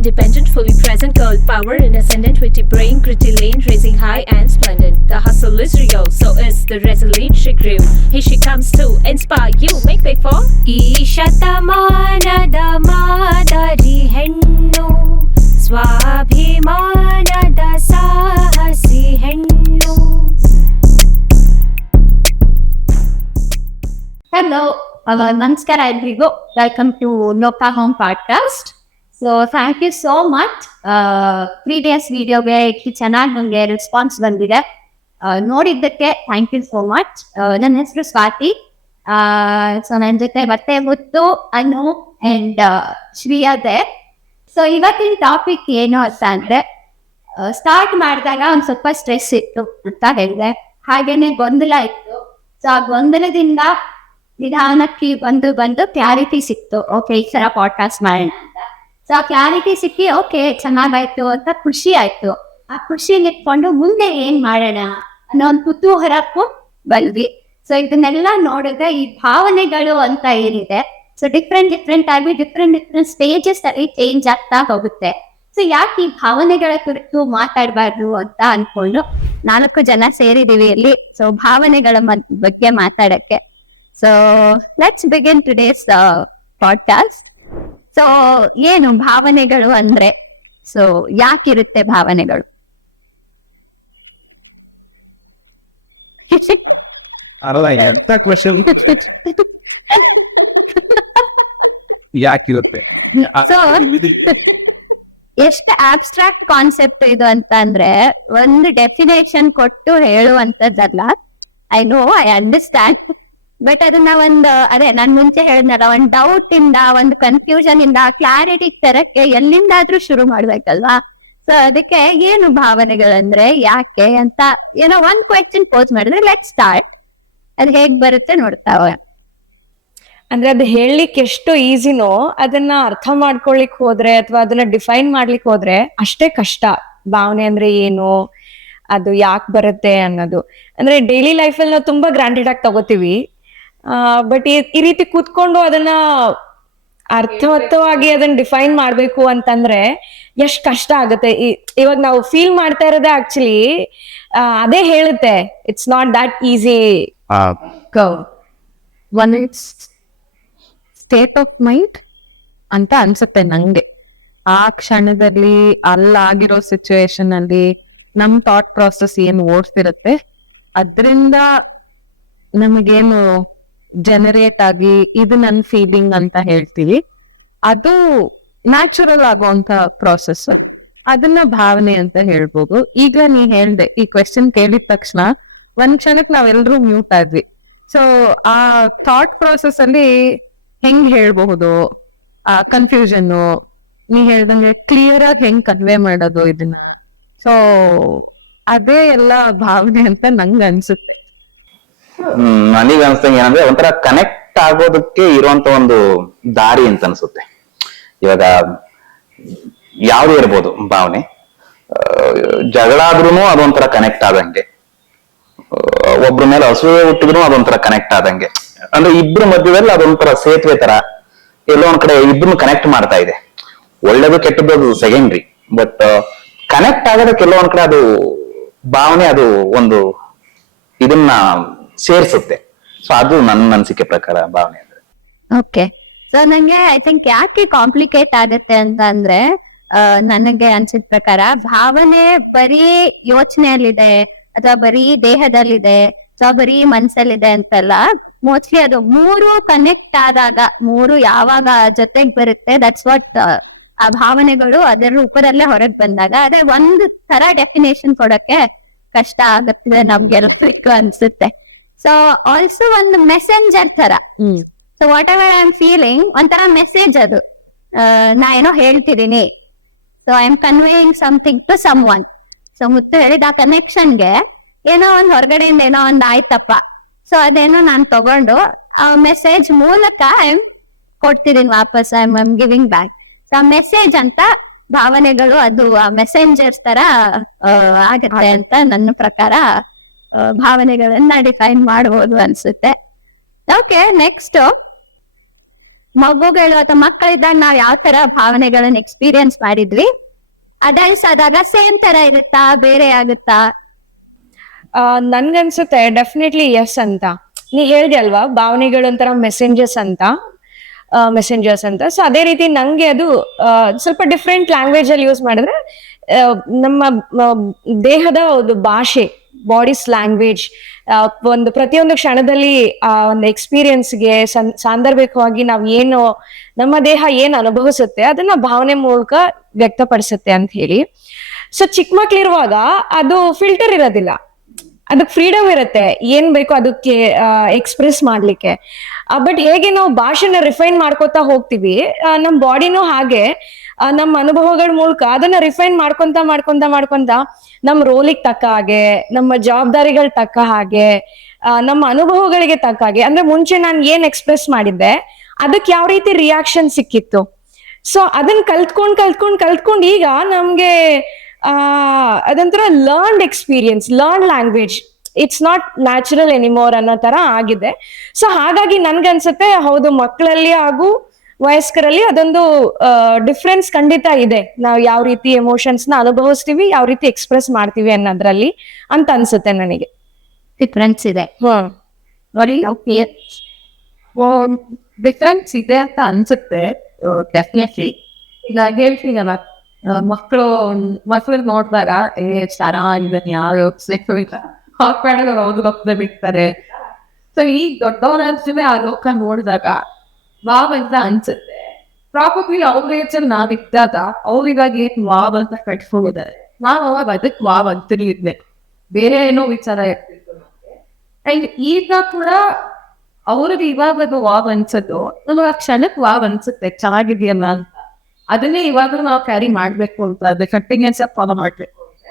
Independent, fully present, girl power in ascendant, witty brain, gritty lane, raising high and splendid. The hustle is real, so is the resolute. She grew, here she comes to inspire you. Make way for ಈ ಶತಮಾನದ ಮಾದರಿ ಹೆಣ್ಣು, ಸ್ವಾಭಿಮಾನದ ಸಾಹಸಿ ಹೆಣ್ಣು. Hello, ನಮಸ್ಕಾರ ಎಲ್ರಿಗೂ. Welcome to Loka home podcast. So thank you so much. Previous ವಿಡಿಯೋಗೆ ಇಷ್ಟು ಚೆನ್ನಾಗಿ ನನಗೆ ರೆಸ್ಪಾನ್ಸ್ ಬಂದಿದೆ. ನೋಡಿದ್ದಕ್ಕೆ ಥ್ಯಾಂಕ್ ಯು ಸೋ ಮಚ್. ನನ್ನ ಹೆಸರು ಸ್ವಾತಿ. ಸೊ ನನ್ನ ಜೊತೆ ಮತ್ತೆ ಮುತ್ತು, ಅನು ಅಂಡ್ ಶ್ರೀಯದೆ. ಸೊ ಇವತ್ತಿನ ಟಾಪಿಕ್ ಏನು ಅಂತ ಅಂದ್ರೆ, ಸ್ಟಾರ್ಟ್ ಮಾಡಿದಾಗ ಒಂದು ಸ್ವಲ್ಪ ಸ್ಟ್ರೆಸ್ ಇತ್ತು ಅಂತ ಹೇಳಿದೆ. ಹಾಗೇನೆ ಗೊಂದಲ ಇತ್ತು. ಸೊ ಆ ಗೊಂದಲದಿಂದ ನಿಧಾನಕ್ಕೆ ಬಂದು ಕ್ಲಾರಿಟಿ ಸಿಕ್ತು. ಓಕೆ, ಈ ತರ ಪಾಡ್ಕಾಸ್ಟ್ ಮಾಡೋಣ ಅಂತ. ಸೊ ಆ ಕ್ಲಾರಿಟಿ ಸಿಕ್ಕಿ ಓಕೆ ಚೆನ್ನಾಗಾಯ್ತು ಅಂತ ಖುಷಿ ಆಯ್ತು. ಆ ಖುಷಿಯಲ್ಲಿ ಇಟ್ಕೊಂಡು ಮುಂದೆ ಏನ್ ಮಾಡೋಣ ಅನ್ನೋ ಒಂದು ಕುತೂಹಲಕ್ಕೂ ಬಂದ್ವಿ. ಸೊ ಇದನ್ನೆಲ್ಲ ನೋಡಿದ್ರೆ ಈ ಭಾವನೆಗಳು ಅಂತ ಏನಿದೆ, ಸೊ ಡಿಫ್ರೆಂಟ್ ಆಗಿ ಡಿಫ್ರೆಂಟ್ ಸ್ಟೇಜಸ್ ಅಲ್ಲಿ ಚೇಂಜ್ ಆಗ್ತಾ ಹೋಗುತ್ತೆ. ಸೊ ಯಾಕೆ ಈ ಭಾವನೆಗಳ ಕುರಿತು ಮಾತಾಡಬಾರ್ದು ಅಂತ ಅನ್ಕೊಂಡು 4 ಜನ ಸೇರಿದೀವಿ ಇಲ್ಲಿ. ಸೊ ಭಾವನೆಗಳ ಬಗ್ಗೆ ಮಾತಾಡಕ್ಕೆ. So let's begin today's podcast. So ಏನು ಭಾವನೆಗಳು ಅಂದ್ರೆ, ಸೊ ಯಾಕಿರುತ್ತೆ ಭಾವನೆಗಳು? ಅಲ್ಲ, ಎಂತ ಕ್ವೆಶನ್ ಯಾಕಿರುತ್ತೆ? ಸೊ ಎಷ್ಟು ಆಬ್ಸ್ಟ್ರಾಕ್ಟ್ ಕಾನ್ಸೆಪ್ಟ್ ಇದು ಅಂತ ಅಂದ್ರೆ, ಒಂದು ಡೆಫಿನೇಷನ್ ಕೊಟ್ಟು ಹೇಳುವಂತದ್ದಲ್ಲ. I know, I understand. But ಅದನ್ನ ನಾನ್ ಮುಂಚೆ ಹೇಳಿದ್ನಲ್ಲ, ಒಂದ್ ಡೌಟ್ ಇಂದ, ಒಂದು ಕನ್ಫ್ಯೂಷನ್ ಇಂದ ಕ್ಲಾರಿಟಿ ತರಕ್ಕೆ ಎಲ್ಲಿಂದಾದ್ರೂ ಶುರು ಮಾಡ್ಬೇಕಲ್ವಾ? ಸೊ ಅದಕ್ಕೆ ಏನು ಭಾವನೆಗಳಂದ್ರೆ ಯಾಕೆ ಅಂತ ಏನೋ ಒಂದ್ ಕ್ವೆಶ್ಚನ್ ಪೋಸ್ ಮಾಡಿದ್ರೆ ಲೆಟ್ ಸ್ಟಾರ್ಟ್. ಅದ್ ಹೇಗ್ ಬರುತ್ತೆ ನೋಡ್ತಾವ. ಅಂದ್ರೆ ಅದು ಹೇಳಲಿಕ್ಕೆ ಎಷ್ಟು ಈಸಿನೋ ಅದನ್ನ ಅರ್ಥ ಮಾಡ್ಕೊಳ್ಲಿಕ್ ಹೋದ್ರೆ ಅಥವಾ ಅದನ್ನ ಡಿಫೈನ್ ಮಾಡ್ಲಿಕ್ಕೆ ಹೋದ್ರೆ ಅಷ್ಟೇ ಕಷ್ಟ. ಭಾವನೆ ಅಂದ್ರೆ ಏನು, ಅದು ಯಾಕೆ ಬರುತ್ತೆ ಅನ್ನೋದು. ಅಂದ್ರೆ ಡೈಲಿ ಲೈಫಲ್ಲಿ ನಾವು ತುಂಬಾ ಗ್ರಾಂಟೆಡ್ ಆಗಿ ತಗೋತೀವಿ. ಬಟ್ ಈ ರೀತಿ ಕೂತ್ಕೊಂಡು ಅದನ್ನ ಅರ್ಥವತ್ತವಾಗಿ ಅದನ್ನ ಡಿಫೈನ್ ಮಾಡ್ಬೇಕು ಅಂತಂದ್ರೆ ಎಷ್ಟ್ ಕಷ್ಟ ಆಗುತ್ತೆ. ಇವಾಗ ನಾವು ಫೀಲ್ ಮಾಡ್ತಾ ಇರೋದೇ ಆಕ್ಚುಲಿ ಅದೇ ಹೇಳುತ್ತೆ, it's not that easy. One state of mind ಅಂತ ಅನ್ಸುತ್ತೆ ನಂಗೆ. ಆ ಕ್ಷಣದಲ್ಲಿ ಅಲ್ಲಾಗಿರೋ ಸಿಚುವೇಶನ್ ಅಲ್ಲಿ ನಮ್ ಥಾಟ್ ಪ್ರಾಸೆಸ್ ಏನ್ ಓಡ್ತಿರುತ್ತೆ, ಅದ್ರಿಂದ ನಮಗೇನು ಜನರೇಟ್ ಆಗಿ ಇದು ನನ್ ಫೀಲಿಂಗ್ ಅಂತ ಹೇಳ್ತೀವಿ, ಅದು ನ್ಯಾಚುರಲ್ ಆಗುವಂತ ಪ್ರಾಸೆಸ್. ಅದನ್ನ ಭಾವನೆ ಅಂತ ಹೇಳ್ಬೋದು. ಈಗ ನೀ ಹೇಳ್ದೆ, ಈ ಕ್ವೆಶ್ಚನ್ ಕೇಳಿದ ತಕ್ಷಣ ಒಂದ್ ಕ್ಷಣಕ್ ನಾವೆಲ್ಲರೂ ಮ್ಯೂಟ್ ಆದ್ವಿ. ಸೊ ಆ ಥಾಟ್ ಪ್ರಾಸೆಸ್ ಅಲ್ಲಿ ಹೆಂಗ್ ಹೇಳ್ಬಹುದು, ಆ ಕನ್ಫ್ಯೂಷನ್ ನೀ ಹೇಳ್ದಂಗೆ ಕ್ಲಿಯರ್ ಆಗಿ ಹೆಂಗ್ ಕನ್ವೆ ಮಾಡೋದು ಇದನ್ನ. ಸೊ ಅದೇ ಎಲ್ಲ ಭಾವನೆ ಅಂತ ನಂಗೆ ಅನ್ಸುತ್ತೆ. ನನಗೆ ಅನ್ಸ್ದಂಗೆ ಏನಂದ್ರೆ, ಒಂಥರ ಕನೆಕ್ಟ್ ಆಗೋದಕ್ಕೆ ಇರುವಂತ ಒಂದು ದಾರಿ ಅಂತ ಅನ್ಸುತ್ತೆ. ಇವಾಗ ಯಾವ್ದು ಇರ್ಬೋದು ಭಾವನೆ, ಜಗಳ ಆದ್ರೂ ಅದೊಂಥರ ಕನೆಕ್ಟ್ ಆದಂಗೆ, ಒಬ್ರ ಮೇಲೆ ಅಸೂಯೆ ಹುಟ್ಟಿದ್ರು ಅದೊಂಥರ ಕನೆಕ್ಟ್ ಆದಂಗೆ. ಅಂದ್ರೆ ಇಬ್ರು ಮಧ್ಯದಲ್ಲಿ ಅದೊಂಥರ ಸೇತುವೆ ತರ ಎಲ್ಲೋ ಒಂದ್ ಕಡೆ ಇಬ್ರು ಕನೆಕ್ಟ್ ಮಾಡ್ತಾ ಇದೆ. ಒಳ್ಳೇದು ಕೆಟ್ಟದ್ದು ಅದು ಸೆಕೆಂಡ್ರಿ, ಬಟ್ ಕನೆಕ್ಟ್ ಆಗೋದಕ್ಕೆ ಎಲ್ಲೋ ಒಂದ್ ಕಡೆ ಅದು ಭಾವನೆ, ಅದು ಒಂದು ಇದನ್ನ ಸೇರ್ಸುತ್ತೆ. ಸೊ ಅದು ನನ್ನ ಅನಿಸಿಕೆ ಪ್ರಕಾರ ಭಾವನೆ ಅಂದ್ರೆ. ಓಕೆ, ಸೊ ನಂಗೆ ಐ ಥಿಂಕ್ ಯಾಕೆ ಕಾಂಪ್ಲಿಕೇಟ್ ಆಗತ್ತೆ ಅಂತ ಅಂದ್ರೆ, ನನಗೆ ಅನ್ಸಿದ ಪ್ರಕಾರ ಭಾವನೆ ಬರೀ ಯೋಚನೆಯಲ್ಲಿದೆ ಅಥವಾ ಬರೀ ದೇಹದಲ್ಲಿದೆ ಅಥವಾ ಬರೀ ಮನ್ಸಲ್ಲಿದೆ ಅಂತಲ್ಲ. ಮೋಸ್ಟ್ಲಿ ಅದು 3 ಕನೆಕ್ಟ್ ಆದಾಗ, 3 ಯಾವಾಗ ಜೊತೆಗ್ ಬರುತ್ತೆ, ದಟ್ಸ್ ವಾಟ್ ಆ ಭಾವನೆಗಳು ಅದರ ರೂಪದಲ್ಲೇ ಹೊರಗ್ ಬಂದಾಗ. ಅದೇ ಒಂದು ತರ ಡೆಫಿನೇಷನ್ ಕೊಡಕ್ಕೆ ಕಷ್ಟ ಆಗುತ್ತೆ ನಮ್ಗೆಲ್ಲರಿಗೂ ಅನ್ಸುತ್ತೆ. ಸೊ ಆಲ್ಸೋ ಒಂದು ಮೆಸೆಂಜರ್ ತರ. So whatever I am feeling ಒಂಥರ ಮೆಸೇಜ್ ಅದು. ನಾ ಏನೋ ಹೇಳ್ತಿದೀನಿ, so I am conveying something to someone. So Muthu ಹೇಳಿದ ಆ ಕನೆಕ್ಷನ್ಗೆ ಏನೋ ಒಂದ್ ಹೊರಗಡೆಯಿಂದ ಏನೋ ಒಂದ್ ಆಯ್ತಪ್ಪ, ಸೊ ಅದೇನೋ ನಾನ್ ತಗೊಂಡು ಆ ಮೆಸೇಜ್ ಮೂಲಕ ಐ ಆಮ್ ಕೊಡ್ತಿದೀನಿ ವಾಪಸ್, ಐ ಆಮ್ ಗಿವಿಂಗ್ ಬ್ಯಾಕ್. ಆ ಮೆಸೇಜ್ ಅಂತ ಭಾವನೆಗಳು ಅದು ಆ ಮೆಸೆಂಜರ್ಸ್ ತರ ಆಗತ್ತೆ ಅಂತ ನನ್ನ ಪ್ರಕಾರ ಭಾವನೆಗಳನ್ನ ಡಿಫೈನ್ ಮಾಡಬಹುದು ಅನ್ಸುತ್ತೆ. ಓಕೆ, ನೆಕ್ಸ್ಟ್ ಮಗುಗಳು ಅಥವಾ ಮಕ್ಕಳಿದ್ದಾಗ ನಾವ್ ಯಾವ ತರ ಭಾವನೆಗಳನ್ನ ಎಕ್ಸ್ಪೀರಿಯನ್ಸ್ ಮಾಡಿದ್ವಿ ಅಡಲ್ಟ್ಸ್ ಆದಾಗ ಸೇಮ್ ತರ ಇರುತ್ತಾ, ಬೇರೆ ಆಗುತ್ತಾ? ನನ್ಗನ್ಸುತ್ತೆ ಡೆಫಿನೆಟ್ಲಿ ಎಸ್ ಅಂತ. ನೀ ಹೇಳ್ದೆ ಅಲ್ವಾ, ಭಾವನೆಗಳು ಒಂಥರ ಮೆಸೆಂಜರ್ಸ್ ಅಂತ. ಸೊ ಅದೇ ರೀತಿ ನಂಗೆ ಅದು ಸ್ವಲ್ಪ ಡಿಫ್ರೆಂಟ್ ಲ್ಯಾಂಗ್ವೇಜ್ ಅಲ್ಲಿ ಯೂಸ್ ಮಾಡಿದ್ರೆ ನಮ್ಮ ದೇಹದ ಒಂದು ಭಾಷೆ, ಬಾಡೀಸ್ ಲ್ಯಾಂಗ್ವೇಜ್, ಒಂದು ಪ್ರತಿಯೊಂದು ಕ್ಷಣದಲ್ಲಿ ಒಂದು ಎಕ್ಸ್ಪೀರಿಯನ್ಸ್ಗೆ ಸಾಂದರ್ಭಿಕವಾಗಿ ನಾವ್ ಏನು ನಮ್ಮ ದೇಹ ಏನ್ ಅನುಭವಿಸುತ್ತೆ ಅದನ್ನ ಭಾವನೆ ಮೂಲಕ ವ್ಯಕ್ತಪಡಿಸುತ್ತೆ ಅಂತ ಹೇಳಿ. ಸೊ ಚಿಕ್ಕ ಮಕ್ಳಿರುವಾಗ ಅದು ಫಿಲ್ಟರ್ ಇರೋದಿಲ್ಲ, ಅದಕ್ಕೆ ಫ್ರೀಡಮ್ ಇರುತ್ತೆ ಏನ್ ಬೇಕೋ ಅದಕ್ಕೆ ಎಕ್ಸ್ಪ್ರೆಸ್ ಮಾಡ್ಲಿಕ್ಕೆ. ಬಟ್ ಹೇಗೆ ನಾವು ಭಾಷೆನ ರಿಫೈನ್ ಮಾಡ್ಕೊತಾ ಹೋಗ್ತೀವಿ, ನಮ್ ಬಾಡಿನೂ ಹಾಗೆ ನಮ್ಮ ಅನುಭವಗಳ ಮೂಲಕ ಅದನ್ನ ರಿಫೈನ್ ಮಾಡ್ಕೊಂತ ನಮ್ ರೋಲಿಗೆ ತಕ್ಕ ಹಾಗೆ, ನಮ್ಮ ಜವಾಬ್ದಾರಿಗಳ ತಕ್ಕ ಹಾಗೆ, ನಮ್ಮ ಅನುಭವಗಳಿಗೆ ತಕ್ಕ ಹಾಗೆ, ಅಂದ್ರೆ ಮುಂಚೆ ನಾನು ಏನ್ ಎಕ್ಸ್ಪ್ರೆಸ್ ಮಾಡಿದ್ದೆ ಅದಕ್ಕೆ ಯಾವ ರೀತಿ ರಿಯಾಕ್ಷನ್ ಸಿಕ್ಕಿತ್ತು, ಸೊ ಅದನ್ನ ಕಲ್ತ್ಕೊಂಡ್ ಈಗ ನಮ್ಗೆ ಅದೊಂಥರ learned experience, learn language, it's not natural anymore ಅನ್ನೋ ತರ ಆಗಿದೆ. ಸೊ ಹಾಗಾಗಿ ನನ್ಗನ್ಸುತ್ತೆ ಹೌದು, ಮಕ್ಕಳಲ್ಲಿ ಹಾಗೂ ವಯಸ್ಕರಲ್ಲಿ ಅದೊಂದು ಡಿಫ್ರೆನ್ಸ್ ಖಂಡಿತ ಇದೆ. ನಾವು ಯಾವ ರೀತಿ ಎಮೋಷನ್ಸ್ ನ ಅನುಭವಿಸ್ತೀವಿ, ಯಾವ ರೀತಿ ಎಕ್ಸ್ಪ್ರೆಸ್ ಮಾಡ್ತೀವಿ ಅನ್ನೋದ್ರಲ್ಲಿ ಅಂತ ಅನ್ಸುತ್ತೆ ನನಗೆ. ಡಿಫ್ರೆನ್ಸ್ ಇದೆ. ನೋಡಿ, ಡಿಫ್ರೆನ್ಸ್ ಇದೆ ಅಂತ ಅನ್ಸುತ್ತೆ ಡೆಫಿನೆಟ್ಲಿ. ಈಗ ಹೇಳ್ತೀನಲ್ಲ, ಮಕ್ಳು ನೋಡಿದಾಗ ಚೆನ್ನಾಗಿದ್ದಾನೆ, ಯಾರು ಹೌದು ಬಿಡ್ತಾರೆ. ಸೊ ಈ ದೊಡ್ಡವರ ಆ ಲೋಕ ನೋಡಿದಾಗ ವಾವ್ ಅಂತ ಅನ್ಸುತ್ತೆ. ಪ್ರಾಬಬ್ಲಿ ಅವ್ರ ಏಜಲ್ಲಿ ನಾವಿದ್ದಾಗ ಅವ್ರಿಗಾಗಿ ಏನ್ ವಾವ್ ಅಂತ ಕಟ್ಕೊಂಡಿದ್ದಾರೆ, ನಾವ್ ಅವಾಗ ಅದಕ್ಕೆ ವಾವ್ ಅಂತೀನಿ ಇದ್ದೆ, ಬೇರೆ ಏನೋ ವಿಚಾರ ಇರ್ತಿತ್ತು ನಮ್ಗೆ. ಅಂಡ್ ಈಗ ಕೂಡ ಅವ್ರಿಗೆ ಇವಾಗ ವಾವ್ ಅನ್ಸೋದು ನಮ್ಗೆ ಆ ಕ್ಷಣಕ್ಕೆ ವಾವ್ ಅನ್ಸುತ್ತೆ, ಚೆನ್ನಾಗಿದೆಯಲ್ಲ ಅಂತ. ಅದನ್ನೇ ಇವಾಗ ನಾವು ಕ್ಯಾರಿ ಮಾಡ್ಬೇಕು ಅಂತ, ಅದೇ ಕಂಟಿನ್ಯೂಸ್ ಆಗಿ ಫಾಲೋ ಮಾಡ್ಬೇಕು ಅಂತ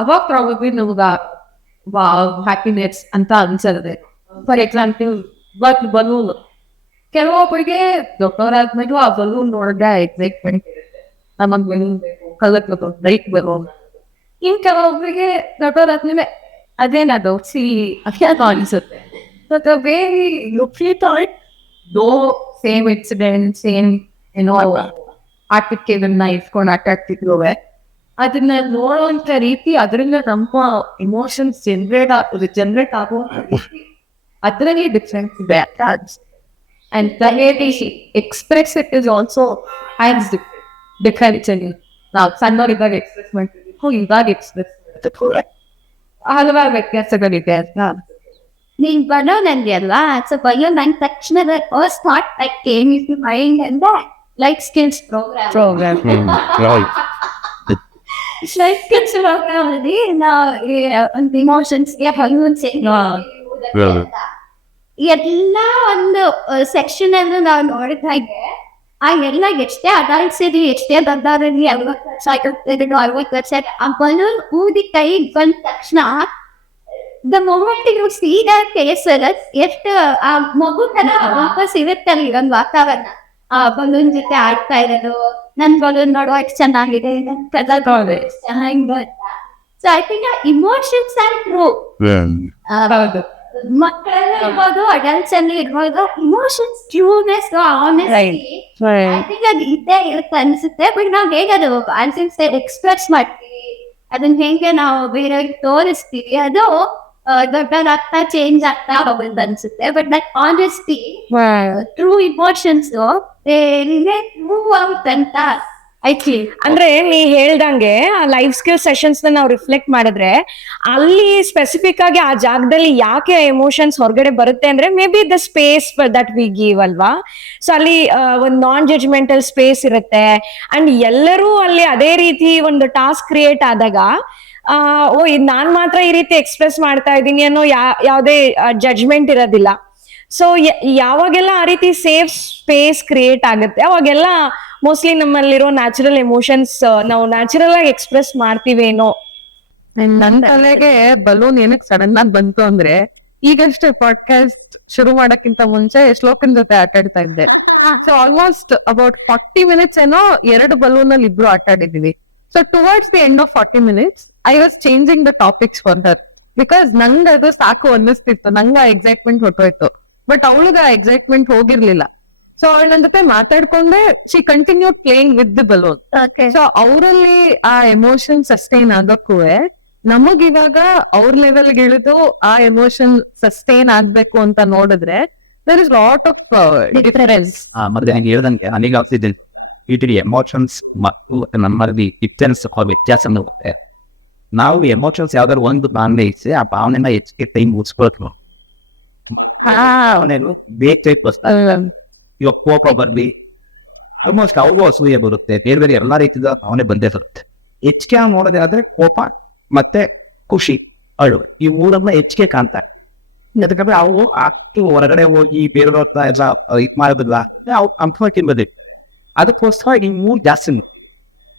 ಅವಾಗ ಪ್ರಾಬಬ್ಲಿ ನಮ್ಗ ವಾವ್ ಹ್ಯಾಪಿನೆಸ್ ಅಂತ ಅನ್ಸತ್ತೆ. ಫಾರ್ ಎಕ್ಸಾಂಪಲ್ ಬಲೂನ್, ಕೆಲವೊಬ್ಬರಿಗೆ ದೊಡ್ಡವರಾದ್ಮೇಲೂ ಆ ಬಲೂನ್ ನೋಡಿದ್ರೆ ಎಕ್ಸೈಟ್ಮೆಂಟ್ ಇರುತ್ತೆ, ನಮಗ್ ಬಲೂನ್ ಬೇಕು, ಕಲರ್ ಬಲೂನ್, ಲೈಟ್ ಬಲೂನ್. ಇನ್ ಕೆಲವೊಬ್ಬರಿಗೆ ದೊಡ್ಡವರಾದ್ಮೇಲೆ ಅದೇನದು ಅತ್ಯಾಸ ಅನಿಸುತ್ತೆ. ಸೇಮ್ ಇನ್ಸಿಡೆಂಟ್, ಸೇಮ್ ಏನೋ ಆಟಕ್ಕೆ ಇದನ್ನ ಇಟ್ಕೊಂಡು ಆಟ ಆಡ್ತಿದ್ವು, ಅದನ್ನ ನೋಡುವಂತ ರೀತಿ, ಅದರಿಂದ ನಮ್ಮ ಇಮೋಷನ್ಸ್ ಜನರೇಟ್ ಆಗೋ ರೀತಿ ಅದರಲ್ಲಿ ಡಿಫ್ರೆನ್ಸ್ ಇದೆ. And the way they express it is also has different. ನಾವು ಸಣ್ಣವರಿದ್ದಾಗ ಎಕ್ಸ್ಪ್ರೆಸ್ ಮಾಡ್ತೀವಿ, ಇವಾಗ ಎಕ್ಸ್ಪ್ರೆಸ್ ಮಾಡ್ತೀವಿ, ಹಲವಾರು ವ್ಯತ್ಯಾಸಗಳಿದೆ ಅಂತ. ನೀನ್ ಬರೋ ನಂಗೆ ಅಲ್ವಾ, ಸೊ ಬಯೋ ನನ್ ತಕ್ಷಣ first thought I came into mind ಅಂದ life skills program. Life skills program ಅಲ್ಲಿ ಒಂದು ಇಮೋಷನ್ಸ್ಗೆ ಎಲ್ಲ ಒಂದು ಸೆಕ್ಷನ್ ಅನ್ನು ನಾವು ನೋಡಿದಾಗೆ ಆ ಎಲ್ಲ ಎಷ್ಟೇ ಅಡಲ್ಟ್ಸ್ ಇರಲಿ, ಎಷ್ಟೇ ದೊಡ್ಡವರಲ್ಲಿ 40 ವರ್ಷ ಆ ಬಲೂನ್ ಊದಿ ಕೈ ಬಂದ ತಕ್ಷಣ the moment you see that face, ಎಷ್ಟು ಆ ಮಗು ತರ ವಾಪಸ್ ಇರುತ್ತಲ್ಲ ಒಂದು ವಾತಾವರಣ, ಆ ಬಲೂನ್ ಜೊತೆ ಆಡ್ತಾ ಇರೋದು, ನನ್ ಬಲೂನ್ ನೋಡುವ ಎಷ್ಟು ಚೆನ್ನಾಗಿದೆ, ಚೆನ್ನಾಗಿದೆ. So I think emotions are true. ಮಕ್ಕಳಲ್ಲಿ ಇರ್ಬೋದು, ಅಡಲ್ಟ್ಸ್ ಅಲ್ಲಿ ಇರ್ಬೋದು, ಇಮೋಷನ್ಸ್ ಟ್ರೂನೆಸ್, ಆನೆಸ್ಟಿ ಅದು ಇದ್ದೇ ಇರುತ್ತೆ ಅನ್ಸುತ್ತೆ. ಬಟ್ ನಾವ್ ಹೇಗೆ ಅದು ಎಕ್ಸ್ಪ್ರೆಸ್ ಮಾಡ್ತೀವಿ, ಅದನ್ನ ಹೇಗೆ ನಾವು ಬೇರೆಯವ್ರಿಗೆ ತೋರಿಸ್ತೀವಿ, ಅದು ದೊಡ್ಡದಾಗ್ತಾ ಚೇಂಜ್ ಆಗ್ತಾ ಹೋಗುತ್ತೆ ಅನ್ಸುತ್ತೆ. But that honesty, true emotions true ಅಂತ ಅಂದ್ರೆ ನೀ ಹೇಳ್ದಂಗೆ ಆ ಲೈಫ್ ಸ್ಕಿಲ್ ಸೆಷನ್ಸ್ ನಾವು ರಿಫ್ಲೆಕ್ಟ್ ಮಾಡಿದ್ರೆ ಅಲ್ಲಿ ಸ್ಪೆಸಿಫಿಕ್ ಆಗಿ ಆ ಜಾಗದಲ್ಲಿ ಯಾಕೆ ಎಮೋಷನ್ಸ್ ಹೊರಗಡೆ ಬರುತ್ತೆ ಅಂದ್ರೆ may be the space that we give ಅಲ್ವಾ. ಸೊ ಅಲ್ಲಿ ಒಂದು ನಾನ್ ಜಡ್ಜ್ಮೆಂಟಲ್ ಸ್ಪೇಸ್ ಇರುತ್ತೆ ಅಂಡ್ ಎಲ್ಲರೂ ಅಲ್ಲಿ ಅದೇ ರೀತಿ ಒಂದು ಟಾಸ್ಕ್ ಕ್ರಿಯೇಟ್ ಆದಾಗ ಇದು ನಾನ್ ಮಾತ್ರ ಈ ರೀತಿ ಎಕ್ಸ್ಪ್ರೆಸ್ ಮಾಡ್ತಾ ಇದ್ದೀನಿ ಅನ್ನೋ ಯಾವುದೇ ಜಡ್ಜ್ಮೆಂಟ್ ಇರೋದಿಲ್ಲ. ಸೊ ಯಾವಾಗೆಲ್ಲ ಆ ರೀತಿ ಸೇಫ್ ಸ್ಪೇಸ್ ಕ್ರಿಯೇಟ್ ಆಗುತ್ತೆ ಅವಾಗೆಲ್ಲ ಮೋಸ್ಟ್ಲಿ ನಮ್ಮಲ್ಲಿರೋ ನ್ಯಾಚುರಲ್ ಎಮೋಷನ್ಸ್ ನಾವು ನ್ಯಾಚುರಲ್ ಆಗಿ ಎಕ್ಸ್ಪ್ರೆಸ್ ಮಾಡ್ತೀವೇನೋ. ನನ್ ತಲೆಗೆ ಬಲೂನ್ ಏನಕ್ಕೆ ಸಡನ್ ಆಗಿ ಬಂತು ಅಂದ್ರೆ, ಈಗಷ್ಟೇ ಪಾಡ್ಕಾಸ್ಟ್ ಶುರು ಮಾಡಕ್ಕಿಂತ ಮುಂಚೆ ಶ್ಲೋಕನ್ ಜೊತೆ ಆಟ ಆಡ್ತಾ ಇದ್ದೆ. ಸೊ ಆಲ್ಮೋಸ್ಟ್ ಅಬೌಟ್ 40 minutes ಏನೋ 2 ಬಲೂನ್ ಅಲ್ಲಿ ಇಬ್ರು ಆಟ ಆಡಿದೀವಿ. So towards the end of 40 minutes I was changing the topics for her, because ನಂಗೆ ಅದು ಸಾಕು ಅನ್ನಿಸ್ತಿತ್ತು, ನಂಗೆ ಆ ಎಕ್ಸೈಟ್ಮೆಂಟ್ ಹೊಟ್ಟೋಯ್ತು. ಬಟ್ ಅವಳಿಗೆ ಆ ಎಕ್ಸೈಟ್ಮೆಂಟ್ ಹೋಗಿರ್ಲಿಲ್ಲ. ಸೊ ನನ್ನ ಜೊತೆ ಮಾತಾಡ್ಕೊಂಡೆ she continue playing with the balloon. So ಅವರಲ್ಲಿ ಆ ಎಮೋಷನ್ ಸಸ್ಟೈನ್ ಆಗಕ್ಕೂ ನಮಗಿವಾಗ ಅವ್ರ ಲೆವೆಲ್ಗೆ ಇಳಿದು ಆ ಎಮೋಷನ್ ಸಸ್ಟೈನ್ ಆಗ್ಬೇಕು ಅಂತ ನೋಡಿದ್ರೆ there is lot of difference. ಮತ್ತೆ ಹಂಗೆ ಹೇಳ್ದಂಗೆ ನನಗೆ ಆಗ್ತಿದ್ದೀನಿ ಇಟ್ ಎಮೋಷನ್ಸ್ ಮತ್ತು ನಮ್ಮಲ್ಲಿ ಡಿಫ್ರೆನ್ಸ್ ವ್ಯತ್ಯಾಸ ಹೋಗುತ್ತೆ. ನಾವು ಎಮೋಷನ್ಸ್ ಯಾವ್ದಾದ್ರು ಒಂದು ಭಾವನೆ ಇচ্ছে ಆ ಭಾವನೆನ ಹೆಚ್ಚಿಗೆ ಟೈಮ್ ಉಳಿಸ್ಕೊಳ್ತು ಭಾವನೆಗಳು ಬೇಗ ಇವಾಗ ಕೋಪ ಬರ್ಲಿ ಆಲ್ಮೋಸ್ಟ್ ಅವು ಅಸೂಯೆ ಬರುತ್ತೆ, ಬೇರೆ ಬೇರೆ ಎಲ್ಲಾ ರೀತಿಯ ಭಾವನೆ ಬಂದೇ ಬರುತ್ತೆ. ಹೆಚ್ಚಿಗೆ ನೋಡೋದೇ ಆದ್ರೆ ಕೋಪ ಮತ್ತೆ ಖುಷಿ ಅಳು ಈ ಮೂರನ್ನ ಹೆಚ್ಚಿಗೆ ಕಾಣ್ತಾರೆ. ಯಾಕಂದ್ರೆ ಅವು ಅಷ್ಟು ಹೊರಗಡೆ ಹೋಗಿ ಬೇರೆಯವ್ರ ಎಲ್ಲ ಇದ್ ಮಾಡೋದಿಲ್ಲ, ಅವು ಅಂಫರ್ಟಿನ್ ಬದಿ ಅದಕ್ಕೋಸ್ಕರ ಈ ಮೂರು ಜಾಸ್ತಿ.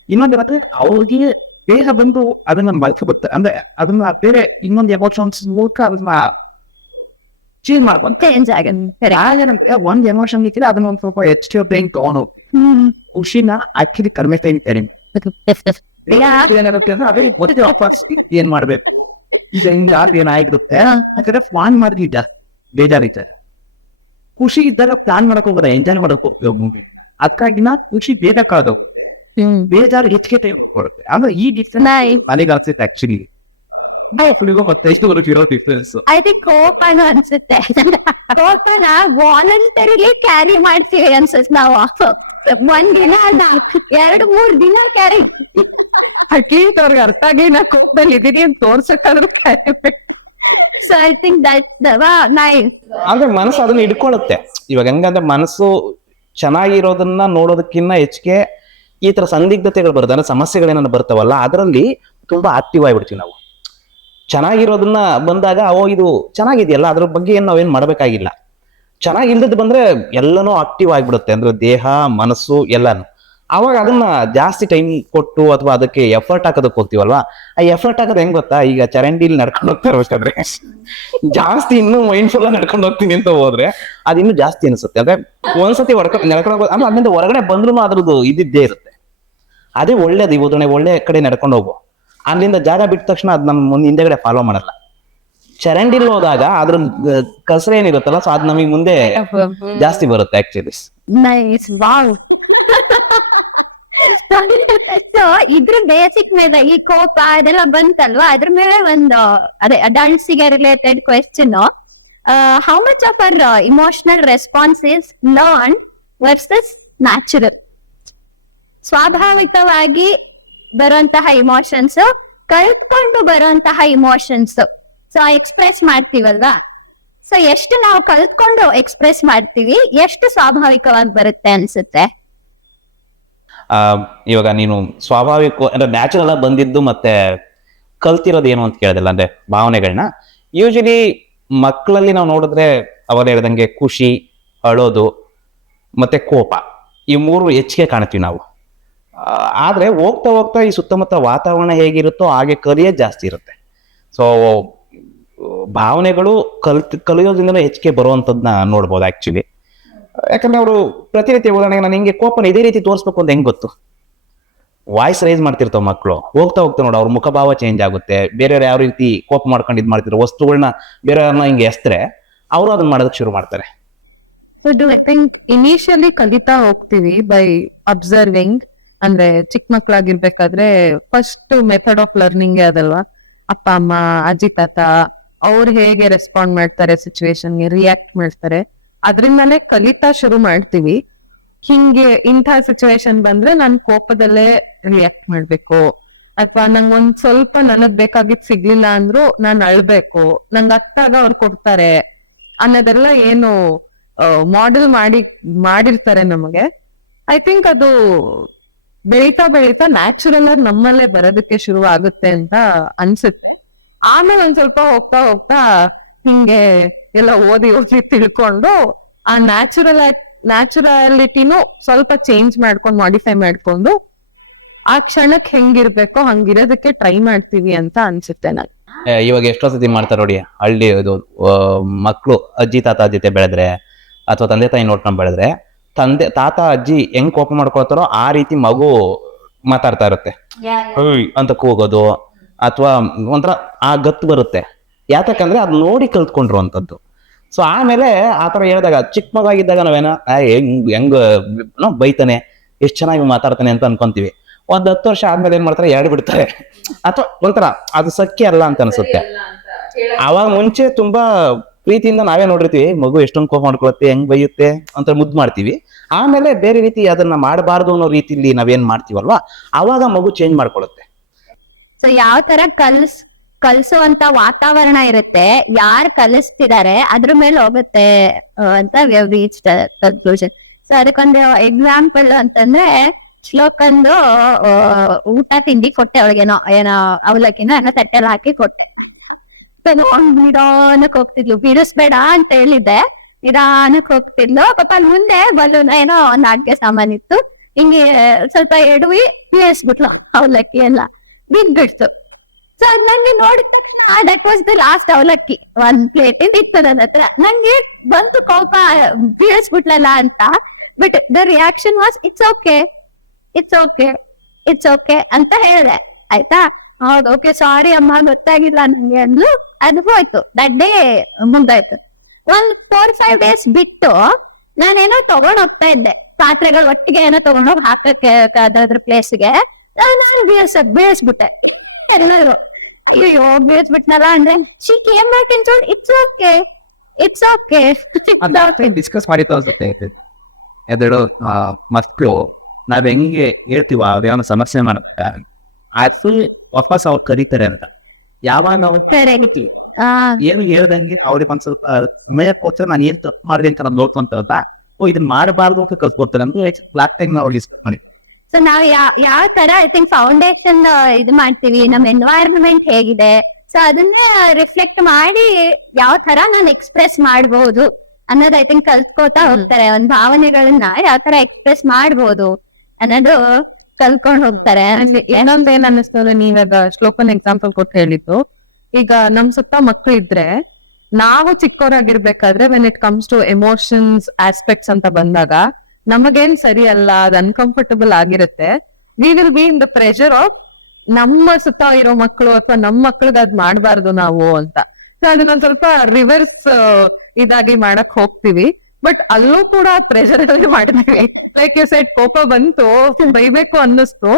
ಇನ್ನೊಂದು ಅವ್ರಿಗೆ ದೇಹ ಬಂದು ಅದನ್ನ ಬಳಸಬರುತ್ತೆ, ಅಂದ್ರೆ ಅದನ್ನ ಬೇರೆ ಇನ್ನೊಂದು ಎಮೋಷನ್ಸ್ ಮೂಲಕ ಅದನ್ನ ಚೇಂಜ್ ಮಾಡ್ಕೊಂತ ಚೇಂಜ್ ಆಗುತ್ತೆ. ಒಂದ್ ಎಮೋಷನ್ ಇದ್ರೆ ಅದನ್ನ ಒಂದ್ ಸ್ವಲ್ಪ ಹೆಚ್ಚು ಟೈಮ್ ತಗೊಂಡು ಖುಷಿನ ಆಕ್ಚುಲಿ ಕಡಿಮೆ ಟೈಮ್ ಏನ್ ಮಾಡ್ಬೇಕು ಈಗ ಹಿಂಗ ಏನಾಗಿರುತ್ತೆ ಯಾಕಂದ್ರೆ ಪ್ಲಾನ್ ಮಾಡಿದ್ದ ಬೇಜಾರೈತೆ. ಖುಷಿ ಇದ್ದಾಗ ಪ್ಲಾನ್ ಮಾಡಕ್ ಹೋಗೋದ ಎಂಜಾಯ್ ಮಾಡಕ್ ಹೋಗ್ತೇವೆ ಮೂವಿ, ಅದಕ್ಕಾಗಿನ ಖುಷಿ ಬೇಗ ಕಳೆದವು, ಬೇಜಾರು ಹೆಚ್ಚಿಗೆ ಟೈಮ್ ಕೊಡುತ್ತೆ. ಅಂದ್ರೆ ಈ ಡಿಫ್ರೆನ್ಸ್ ನನಗೆ ಆಗ್ತೈತೆ ಆಕ್ಚುಲಿ. ಮತ್ತೆ ಎಷ್ಟು ಇರೋ ಡಿಫ್ರೆನ್ಸ್ ಐ ಥಿಂಕ್ ಕೋಪನು ಅನ್ಸುತ್ತೆ. ಕೋಪನ ವಾಲಂಟರಿಲಿ ಕ್ಯಾರಿ ಮಾಡ್ತೀವಿ ಅನ್ಸುತ್ತೆ ನಾವು. ಒಂದ್ ದಿನ ಅಲ್ಲ 2-3 ದಿನ ಕ್ಯಾರಿ. ಅಟ್ಲೀಸ್ಟ್ ಅವ್ರಿಗೆ ಅರ್ಥ ಆಗಿ ನಾ ಕೋಪದಲ್ಲಿ ಇದೀನಿ ಅಂತ ತೋರ್ಸಕ್ಕಾದ್ರೂ so I think that nice. ಅಂದ್ರೆ ಮನಸ್ಸು ಅದನ್ನ ಹಿಡ್ಕೊಳ್ಳುತ್ತೆ. ಇವಾಗ ಹೆಂಗಂದ್ರೆ ಮನಸ್ಸು ಚೆನ್ನಾಗಿರೋದನ್ನ ನೋಡೋದಕ್ಕಿಂತ ಹೆಚ್ಚಿಗೆ ಈ ತರ ಸಂದಿಗ್ಧತೆಗಳು ಬರುತ್ತೆ, ಅಂದ್ರೆ ಸಮಸ್ಯೆಗಳೇನ ಬರ್ತಾವಲ್ಲ ಅದರಲ್ಲಿ ತುಂಬಾ ಆಕ್ಟಿವ್ ಆಗಿಬಿಡ್ತೀವಿ ನಾವು. ಚೆನ್ನಾಗಿರೋದನ್ನ ಬಂದಾಗ ಇದು ಚೆನ್ನಾಗಿದೆಯಲ್ಲ ಅದ್ರ ಬಗ್ಗೆ ಏನ್ ನಾವೇನ್ ಮಾಡ್ಬೇಕಾಗಿಲ್ಲ. ಚೆನ್ನಾಗಿಲ್ದದ್ದು ಬಂದ್ರೆ ಎಲ್ಲನೂ ಆಕ್ಟಿವ್ ಆಗಿಬಿಡುತ್ತೆ, ಅಂದ್ರೆ ದೇಹ ಮನಸ್ಸು ಎಲ್ಲಾನು. ಅವಾಗ ಅದನ್ನ ಜಾಸ್ತಿ ಟೈಮ್ ಕೊಟ್ಟು ಅಥವಾ ಅದಕ್ಕೆ ಎಫರ್ಟ್ ಹಾಕೋದಕ್ಕೆ ಹೋಗ್ತೀವಲ್ವಾ, ಆ ಎಫರ್ಟ್ ಹಾಕೋದು ಹೆಂಗ್ ಗೊತ್ತಾ, ಈಗ ಚರಂಡಿಲಿ ನಡ್ಕೊಂಡು ಹೋಗ್ತಾ ಇರ್ಬೇಕಾದ್ರೆ ಜಾಸ್ತಿ ಇನ್ನೂ ಮೈಂಡ್ಫುಲ್ ನಡ್ಕೊಂಡು ಹೋಗ್ತೀನಿ ಅಂತ ಹೋದ್ರೆ ಅದು ಇನ್ನೂ ಜಾಸ್ತಿ ಅನಿಸುತ್ತೆ. ಅಂದ್ರೆ ಒಂದ್ಸತಿ ನಡ್ಕೊಂಡು ಹೋಗೋ ಅಂದ್ರೆ ಅಲ್ಲಿಂದ ಹೊರಗಡೆ ಬಂದ್ರು ಅದ್ರದ್ದು ಇದ್ದಿದ್ದೇ ಇರುತ್ತೆ. ಅದೇ ಒಳ್ಳೇದು. ಈ ಉದಾಹರಣೆ ಒಳ್ಳೆ ಕಡೆ ನಡ್ಕೊಂಡು ಹೋಗು, ಅಲ್ಲಿಂದ ಜಾಗ ಬಿಟ್ಟ ತಕ್ಷಣ ಅದ್ ನಮ್ ಮುಂದೆ ಹಿಂದೆಗಡೆ ಫಾಲೋ ಮಾಡಲ್ಲ. ಚರಂಡಿಲಿ ಹೋದಾಗ ಅದ್ರ ಕಸರ ಏನಿರುತ್ತಲ್ಲ ಸೊ ಅದ್ ನಮಗ್ ಮುಂದೆ ಜಾಸ್ತಿ ಬರುತ್ತೆ ಆಕ್ಚುಲಿ. Nice, wow. ಸೊ ಇದ್ರ ಬೇಸಿಕ್ ಮೇಲೆ ಈ ಕೋಪ ಅದೆಲ್ಲ ಬಂತಲ್ವಾ, ಅದ್ರ ಮೇಲೆ ಒಂದು ಅದೇ ಅಡಲ್ಟ್ಸ್ ಗೆ related question. How much of our emotional response is learned versus natural? ಸ್ವಾಭಾವಿಕವಾಗಿ ಬರುವಂತಹ ಇಮೋಷನ್ಸ್, ಕಲ್ತ್ಕೊಂಡು ಬರುವಂತಹ ಇಮೋಷನ್ಸ್. ಸೊ ಎಕ್ಸ್ಪ್ರೆಸ್ ಮಾಡ್ತೀವಲ್ವಾ, ಸೊ ಎಷ್ಟು ನಾವು ಕಲ್ತ್ಕೊಂಡು ಎಕ್ಸ್ಪ್ರೆಸ್ ಮಾಡ್ತೀವಿ, ಎಷ್ಟು ಸ್ವಾಭಾವಿಕವಾಗಿ ಬರುತ್ತೆ ಅನ್ಸುತ್ತೆ? ಇವಾಗ ನೀನು ಸ್ವಾಭಾವಿಕ ಅಂದ್ರೆ ನ್ಯಾಚುರಲ್ ಆಗಿ ಬಂದಿದ್ದು ಮತ್ತೆ ಕಲ್ತಿರೋದು ಏನು ಅಂತ ಕೇಳಿದಲ್ಲ, ಅಂದ್ರೆ ಭಾವನೆಗಳನ್ನ ಯೂಶಲಿ ಮಕ್ಕಳಲ್ಲಿ ನಾವು ನೋಡಿದ್ರೆ ಅವರ ಹೇಳ್ದಂಗೆ ಖುಷಿ, ಅಳೋದು ಮತ್ತೆ ಕೋಪ ಈ ಮೂರು ಹೆಚ್ಚಿಗೆ ಕಾಣ್ತೀವಿ ನಾವು. ಆದ್ರೆ ಹೋಗ್ತಾ ಹೋಗ್ತಾ ಈ ಸುತ್ತಮುತ್ತ ವಾತಾವರಣ ಹೇಗಿರುತ್ತೋ ಹಾಗೆ ಕಲಿಯೋದು ಜಾಸ್ತಿ ಇರುತ್ತೆ. ಸೊ ಭಾವನೆಗಳು ಕಲಿಯೋದ್ರಿಂದ ಹೆಚ್ಚಿಗೆ ಬರುವಂತದ್ನ ನೋಡ್ಬೋದು ಆಕ್ಚುಲಿ. ಯಾಕಂದ್ರೆ ಅವರು ಪ್ರತಿನಿತ್ಯ ಉದಾಹರಣೆಗೆ ನಾನು ಹಿಂಗೆ ಕೋಪನ ಇದೇ ರೀತಿ ತೋರಿಸ್ಬೇಕು ಅಂತ ಹೆಂಗ್ ಗೊತ್ತು? ವಾಯ್ಸ್ ರೈಸ್ ಮಾಡ್ತಿರ್ತಾವ ಮಕ್ಕಳು, ಹೋಗ್ತಾ ಹೋಗ್ತಾ ನೋಡು ಅವ್ರ ಮುಖಭಾವ ಚೇಂಜ್ ಆಗುತ್ತೆ. ಬೇರೆಯವ್ರು ಯಾವ ರೀತಿ ಕೋಪ ಮಾಡ್ಕೊಂಡು ಇದ್ ಮಾಡ್ತಿರೋ ವಸ್ತುಗಳನ್ನ ಬೇರೆಯವ್ರನ್ನ ಹಿಂಗೆ ಎಸ್ತರೆ ಅವರು ಅದನ್ನ ಮಾಡೋದಕ್ಕೆ ಶುರು ಮಾಡ್ತಾರೆ. ಐ ಥಿಂಕ್ ಇನಿಷಿಯಲಿ ಕಲಿತಾ ಹೋಗ್ತೀವಿ ಬೈ ಅಬ್ಸರ್ವಿಂಗ್. ಅಂದ್ರೆ ಚಿಕ್ಕ ಮಕ್ಳಾಗಿರ್ಬೇಕಾದ್ರೆ ಫಸ್ಟ್ ಮೆಥಡ್ ಆಫ್ ಲರ್ನಿಂಗ್ ಅದಲ್ವಾ, ಅಪ್ಪ ಅಮ್ಮ ಅಜ್ಜಿ ತಾತ ಅವ್ರು ಹೇಗೆ ರೆಸ್ಪಾಂಡ್ ಮಾಡ್ತಾರೆ, ಸಿಚುವೇಶನ್ಗೆ ರಿಯಾಕ್ಟ್ ಮಾಡ್ತಾರೆ, ಅದ್ರಿಂದಾನೇ ಕಲಿತಾ ಶುರು ಮಾಡ್ತೀವಿ. ಹಿಂಗೆ ಇಂಥ ಸಿಚುವೇಶನ್ ಬಂದ್ರೆ ನಾನ್ ಕೋಪದಲ್ಲೇ ರಿಯಾಕ್ಟ್ ಮಾಡ್ಬೇಕು, ಅಥವಾ ನಂಗ್ ಒಂದ್ ಸ್ವಲ್ಪ ನನಗ್ ಬೇಕಾಗಿದ್ ಸಿಗ್ಲಿಲ್ಲ ಅಂದ್ರು ನಾನ್ ಅಳ್ಬೇಕು, ನಂಗ್ ಅತ್ತಾಗ ಅವ್ರು ಕೊಡ್ತಾರೆ ಅನ್ನೋದೆಲ್ಲ ಏನು ಮಾಡೆಲ್ ಮಾಡಿರ್ತಾರೆ ನಮಗೆ. ಐ ಥಿಂಕ್ ಅದು ಬೆಳೀತಾ ಬೆಳೀತಾ ನ್ಯಾಚುರಲ್ ಆಗಿ ನಮ್ಮಲ್ಲೇ ಬರೋದಕ್ಕೆ ಶುರು ಆಗುತ್ತೆ ಅಂತ ಅನ್ಸುತ್ತೆ. ಆಮೇಲೆ ಒಂದ್ ಸ್ವಲ್ಪ ಹೋಗ್ತಾ ಹೋಗ್ತಾ ಹಿಂಗೆ ಎಲ್ಲ ಓದಿ ತಿಳ್ಕೊಂಡು ಆ ನ್ಯಾಚುರಾಲಿಟಿನೂ ಸ್ವಲ್ಪ ಚೇಂಜ್ ಮಾಡ್ಕೊಂಡು ಮಾಡಿಫೈ ಮಾಡ್ಕೊಂಡು ಆ ಕ್ಷಣಕ್ ಹೆಂಗಿರ್ಬೇಕೋ ಹಂಗಿರೋದಕ್ಕೆ ಟ್ರೈ ಮಾಡ್ತೀವಿ ಅಂತ ಅನ್ಸುತ್ತೆ ನಂಗೆ. ಇವಾಗ ಎಷ್ಟೋ ಸತಿ ಮಾಡ್ತಾರೆ ನೋಡಿ, ಹಳ್ಳಿ ಮಕ್ಕಳು ಅಜ್ಜಿ ತಾತ ಜೊತೆ ಬೆಳೆದ್ರೆ ಅಥವಾ ತಂದೆ ತಾಯಿ ನೋಡ್ಕೊಂಡ್ ಬೆಳೆದ್ರೆ ತಾತ ಅಜ್ಜಿ ಹೆಂಗ್ ಕೋಪ ಮಾಡ್ಕೊಳ್ತಾರೋ ಆ ರೀತಿ ಮಗು ಮಾತಾಡ್ತಾ ಇರುತ್ತೆ ಅಂತ ಕೂಗೋದು, ಅಥವಾ ಒಂಥರ ಆ ಗತ್ತು ಬರುತ್ತೆ. ಯಾತಕ್ಕಂದ್ರೆ ಅದ್ ನೋಡಿ ಕಲ್ತ್ಕೊಂಡ್ರು ಅಂತದ್ದು. ಸೊ ಆಮೇಲೆ ಆತರ ಹೇಳಿದಾಗ ಚಿಕ್ಕ ಮಗ ಆಗಿದ್ದಾಗ ನಾವೇನೋ ಹೆಂಗ್ ಬೈತಾನೆ, ಎಷ್ಟ್ ಚೆನ್ನಾಗಿ ಮಾತಾಡ್ತಾನೆ ಅಂತ ಅನ್ಕೊಂತೀವಿ. 10 ವರ್ಷ ಆದ್ಮೇಲೆ ಏನ್ ಮಾಡ್ತಾರೆ, ಎರಡು ಬಿಡ್ತಾರೆ. ಅಥವಾ ಒಂಥರ ಅದು ಸಖ್ಯ ಅಲ್ಲ ಅಂತ ಅನ್ಸುತ್ತೆ. ಅವಾಗ ಮುಂಚೆ ತುಂಬಾ ಪ್ರೀತಿಯಿಂದ ನಾವೇ ನೋಡಿರ್ತೀವಿ, ಮಗು ಎಷ್ಟೊಂದು ಕೋಪ ಮಾಡ್ಕೊಳತ್ತೆ, ಹೆಂಗ್ ಬೈಯುತ್ತೆ ಅಂತ ಮುದ್ದು ಮಾಡ್ತೀವಿ. ಆಮೇಲೆ ಬೇರೆ ರೀತಿ ಅದನ್ನ ಮಾಡಬಾರ್ದು ಅನ್ನೋ ರೀತಿಲಿ ನಾವೇನ್ ಮಾಡ್ತೀವಲ್ವಾ, ಅವಾಗ ಮಗು ಚೇಂಜ್ ಮಾಡ್ಕೊಳುತ್ತೆ. ಸೊ ಯಾವ ತರ ಕಲ್ಸುವಂತ ವಾತಾವರಣ ಇರುತ್ತೆ, ಯಾರು ಕಲಿಸ್ತಿದ್ದಾರೆ ಅದ್ರ ಮೇಲೆ ಹೋಗುತ್ತೆ ಅಂತ ಕನ್ಕ್ಲೂಷನ್. ಸೊ ಅದಕ್ಕೊಂದು ಎಕ್ಸಾಂಪಲ್ ಅಂತಂದ್ರೆ, ಶ್ಲೋಕಂದು ಊಟ ತಿಂಡಿ ಕೊಟ್ಟೆ ಅವಳಿಗೇನೋ ಏನೋ ಅವಲಕ್ಕಿನ ಏನೋ ತಟ್ಟೆಲ್ ಹಾಕಿ ಕೊಟ್ಟು ನಿಧಾನಕ್ಕೆ ಹೋಗ್ತಿದ್ಲು. ಬಿಡಿಸ್ಬೇಡ ಅಂತ ಹೇಳಿದ್ದೆ, ನಿಧಾನಕ್ಕೆ ಹೋಗ್ತಿದ್ಲು. ಪಾಪ ಮುಂದೆ ಬಲೂನ್ ಏನೋ ಒಂದ್ ಅಡ್ಗೆ ಸಾಮಾನ್ ಇತ್ತು, ಹಿಂಗೆ ಸ್ವಲ್ಪ ಎಡವಿ ಬೇಯಿಸ್ಬಿಟ್ಲು ಅವಲಕ್ಕಿ ಎಲ್ಲ ಬಿದ್ಬಿಡ್ತು. ಸೊ ಅದ್ ನಂಗೆ ನೋಡಿ, ದಟ್ ವಾಸ್ ದ ಲಾಸ್ಟ್ ಅವಲಕ್ಕಿ, ಒಂದ್ ಪ್ಲೇಟ್ ಇತ್ತು ನನ್ನ ಹತ್ರ. ನಂಗೆ ಬಂತು ಕೋಪ, ಬೀಳಿಸ್ಬಿಟ್ಲಲ್ಲ ಅಂತ. But the reaction was it's okay, it's okay, it's okay ಅಂತ ಹೇಳಿದೆ. ಆಯ್ತಾ, ಹೌದು ಓಕೆ ಸಾರಿ ಅಮ್ಮ ಗೊತ್ತಾಗಿಲ್ಲ ನನ್ಗೆ ಅಂದ್ಲು. ಅದು ಹೋಯ್ತು, ದಟ್ ಡೇ ಮುಂದಾಯ್ತು. ಒಂದ್ 4-5 days ಬಿಟ್ಟು ನಾನೇನೋ ತಗೊಂಡ್ ಹೋಗ್ತಾ ಇದ್ದೆ, ಪಾತ್ರೆಗಳು ಒಟ್ಟಿಗೆ ಏನೋ ತಗೊಂಡೋಗಿ ಹಾಕಕ್ಕೆ ಅದ್ರ ಪ್ಲೇಸ್ಗೆ. ನಾನು ಬೇಯಿಸ್ಬಿಟ್ಟೆ. ಎಲ್ಲರೂ ಅಯ್ಯೋ ಬೇಯಿಸ್ಬಿಟ್ನಲ್ಲ ಅಂದ್ರೆ, she came back and told it's okay, it's okay. Discuss ಮಾಡಿತ್ತು ಅನ್ಸುತ್ತೆ. ಎದಳು ಮಕ್ಕಳು ನಾವ್ ಹೆಂಗೆ ಹೇಳ್ತೀವ, ಅವ್ಯಾವ ಸಮಸ್ಯೆ ಮಾಡುತ್ತೆ, ಅದು ವಾಪಸ್ ಅವ್ರು ಕರೀತಾರೆ ಅಂತ. ಯಾವಾಗ ನಾವು ಏನು ಹೇಳ್ದಂಗೆ ಅವ್ರಿಗೆ ಒಂದ್ ಸ್ವಲ್ಪ ಮೇಯಕ್ಕೋಸ್ಕರ ನಾನು ಏನ್ ತಪ್ಪು ಮಾಡಿದೆ ಅಂತ ನಾನು ನೋಡ್ಕೊಂತ, ಇದನ್ನ ಮಾಡಬಾರ್ದು ಅಂತ ಕಲ್ಸ್ಕೊಡ್ತಾರೆ ಅಂದ್ರೆ ಲಾಸ್ಟ್ ಟೈಮ್ ನಾವು ಮಾಡಿ. ಸೊ ನಾವ್ ಯಾವ ತರ ಐ ಥಿಂಕ್ ಫೌಂಡೇಶನ್ ಇದು ಮಾಡ್ತೀವಿ, ನಮ್ ಎನ್ವೈರನ್ಮೆಂಟ್ ಹೇಗಿದೆ, ಸೊ ಅದನ್ನ ರಿಫ್ಲೆಕ್ಟ್ ಮಾಡಿ ಯಾವ ತರ ನಾನು ಎಕ್ಸ್ಪ್ರೆಸ್ ಮಾಡ್ಬೋದು ಅನ್ನೋದು ಐ ಥಿಂಕ್ ಕಲ್ತ್ಕೋತಾ ಹೋಗ್ತಾರೆ. ಒಂದ್ ಭಾವನೆಗಳನ್ನ ಯಾವ ತರ ಎಕ್ಸ್ಪ್ರೆಸ್ ಮಾಡ್ಬೋದು ಅನ್ನೋದು ಕಲ್ತ್ಕೊಂಡ್ ಹೋಗ್ತಾರೆ. ಏನೊಂದೇನ್ ಅನ್ನಿಸ್ತಲ್ಲ, ನೀವಾಗ ಶ್ಲೋಕನ್ ಎಕ್ಸಾಂಪಲ್ ಕೊಟ್ಟು ಹೇಳಿದ್ದು, ಈಗ ನಮ್ ಸುತ್ತ ಮಕ್ಳು ಇದ್ರೆ ನಾವು ಚಿಕ್ಕವರಾಗಿರ್ಬೇಕಾದ್ರೆ when it comes to emotions aspects ಅಂತ ಬಂದಾಗ ನಮಗೇನ್ ಸರಿ ಅಲ್ಲ, ಅದು ಅನ್ಕಂಫರ್ಟಬಲ್ ಆಗಿರುತ್ತೆ. We will be in the pressure of ನಮ್ಮ ಸುತ್ತ ಇರೋ ಮಕ್ಕಳು ಅಥವಾ ನಮ್ಮ ಮಕ್ಳಿಗೆ ಅದ್ ಮಾಡ್ಬಾರ್ದು ನಾವು ಅಂತ. ಸೊ ಅದನ್ನೊಂದ್ ಸ್ವಲ್ಪ ರಿವರ್ಸ್ ಇದಾಗಿ ಮಾಡಕ್ ಹೋಗ್ತೀವಿ. ಬಟ್ ಅಲ್ಲೂ ಕೂಡ ಪ್ರೆಷರ್ ಅಲ್ಲಿ ಮಾಡ್ತೀವಿ. ಲೈಕ್ ಯು ಸೆಡ್, ಕೋಪ ಬಂತು, ಬೈಬೇಕು ಅನ್ನಿಸ್ತು,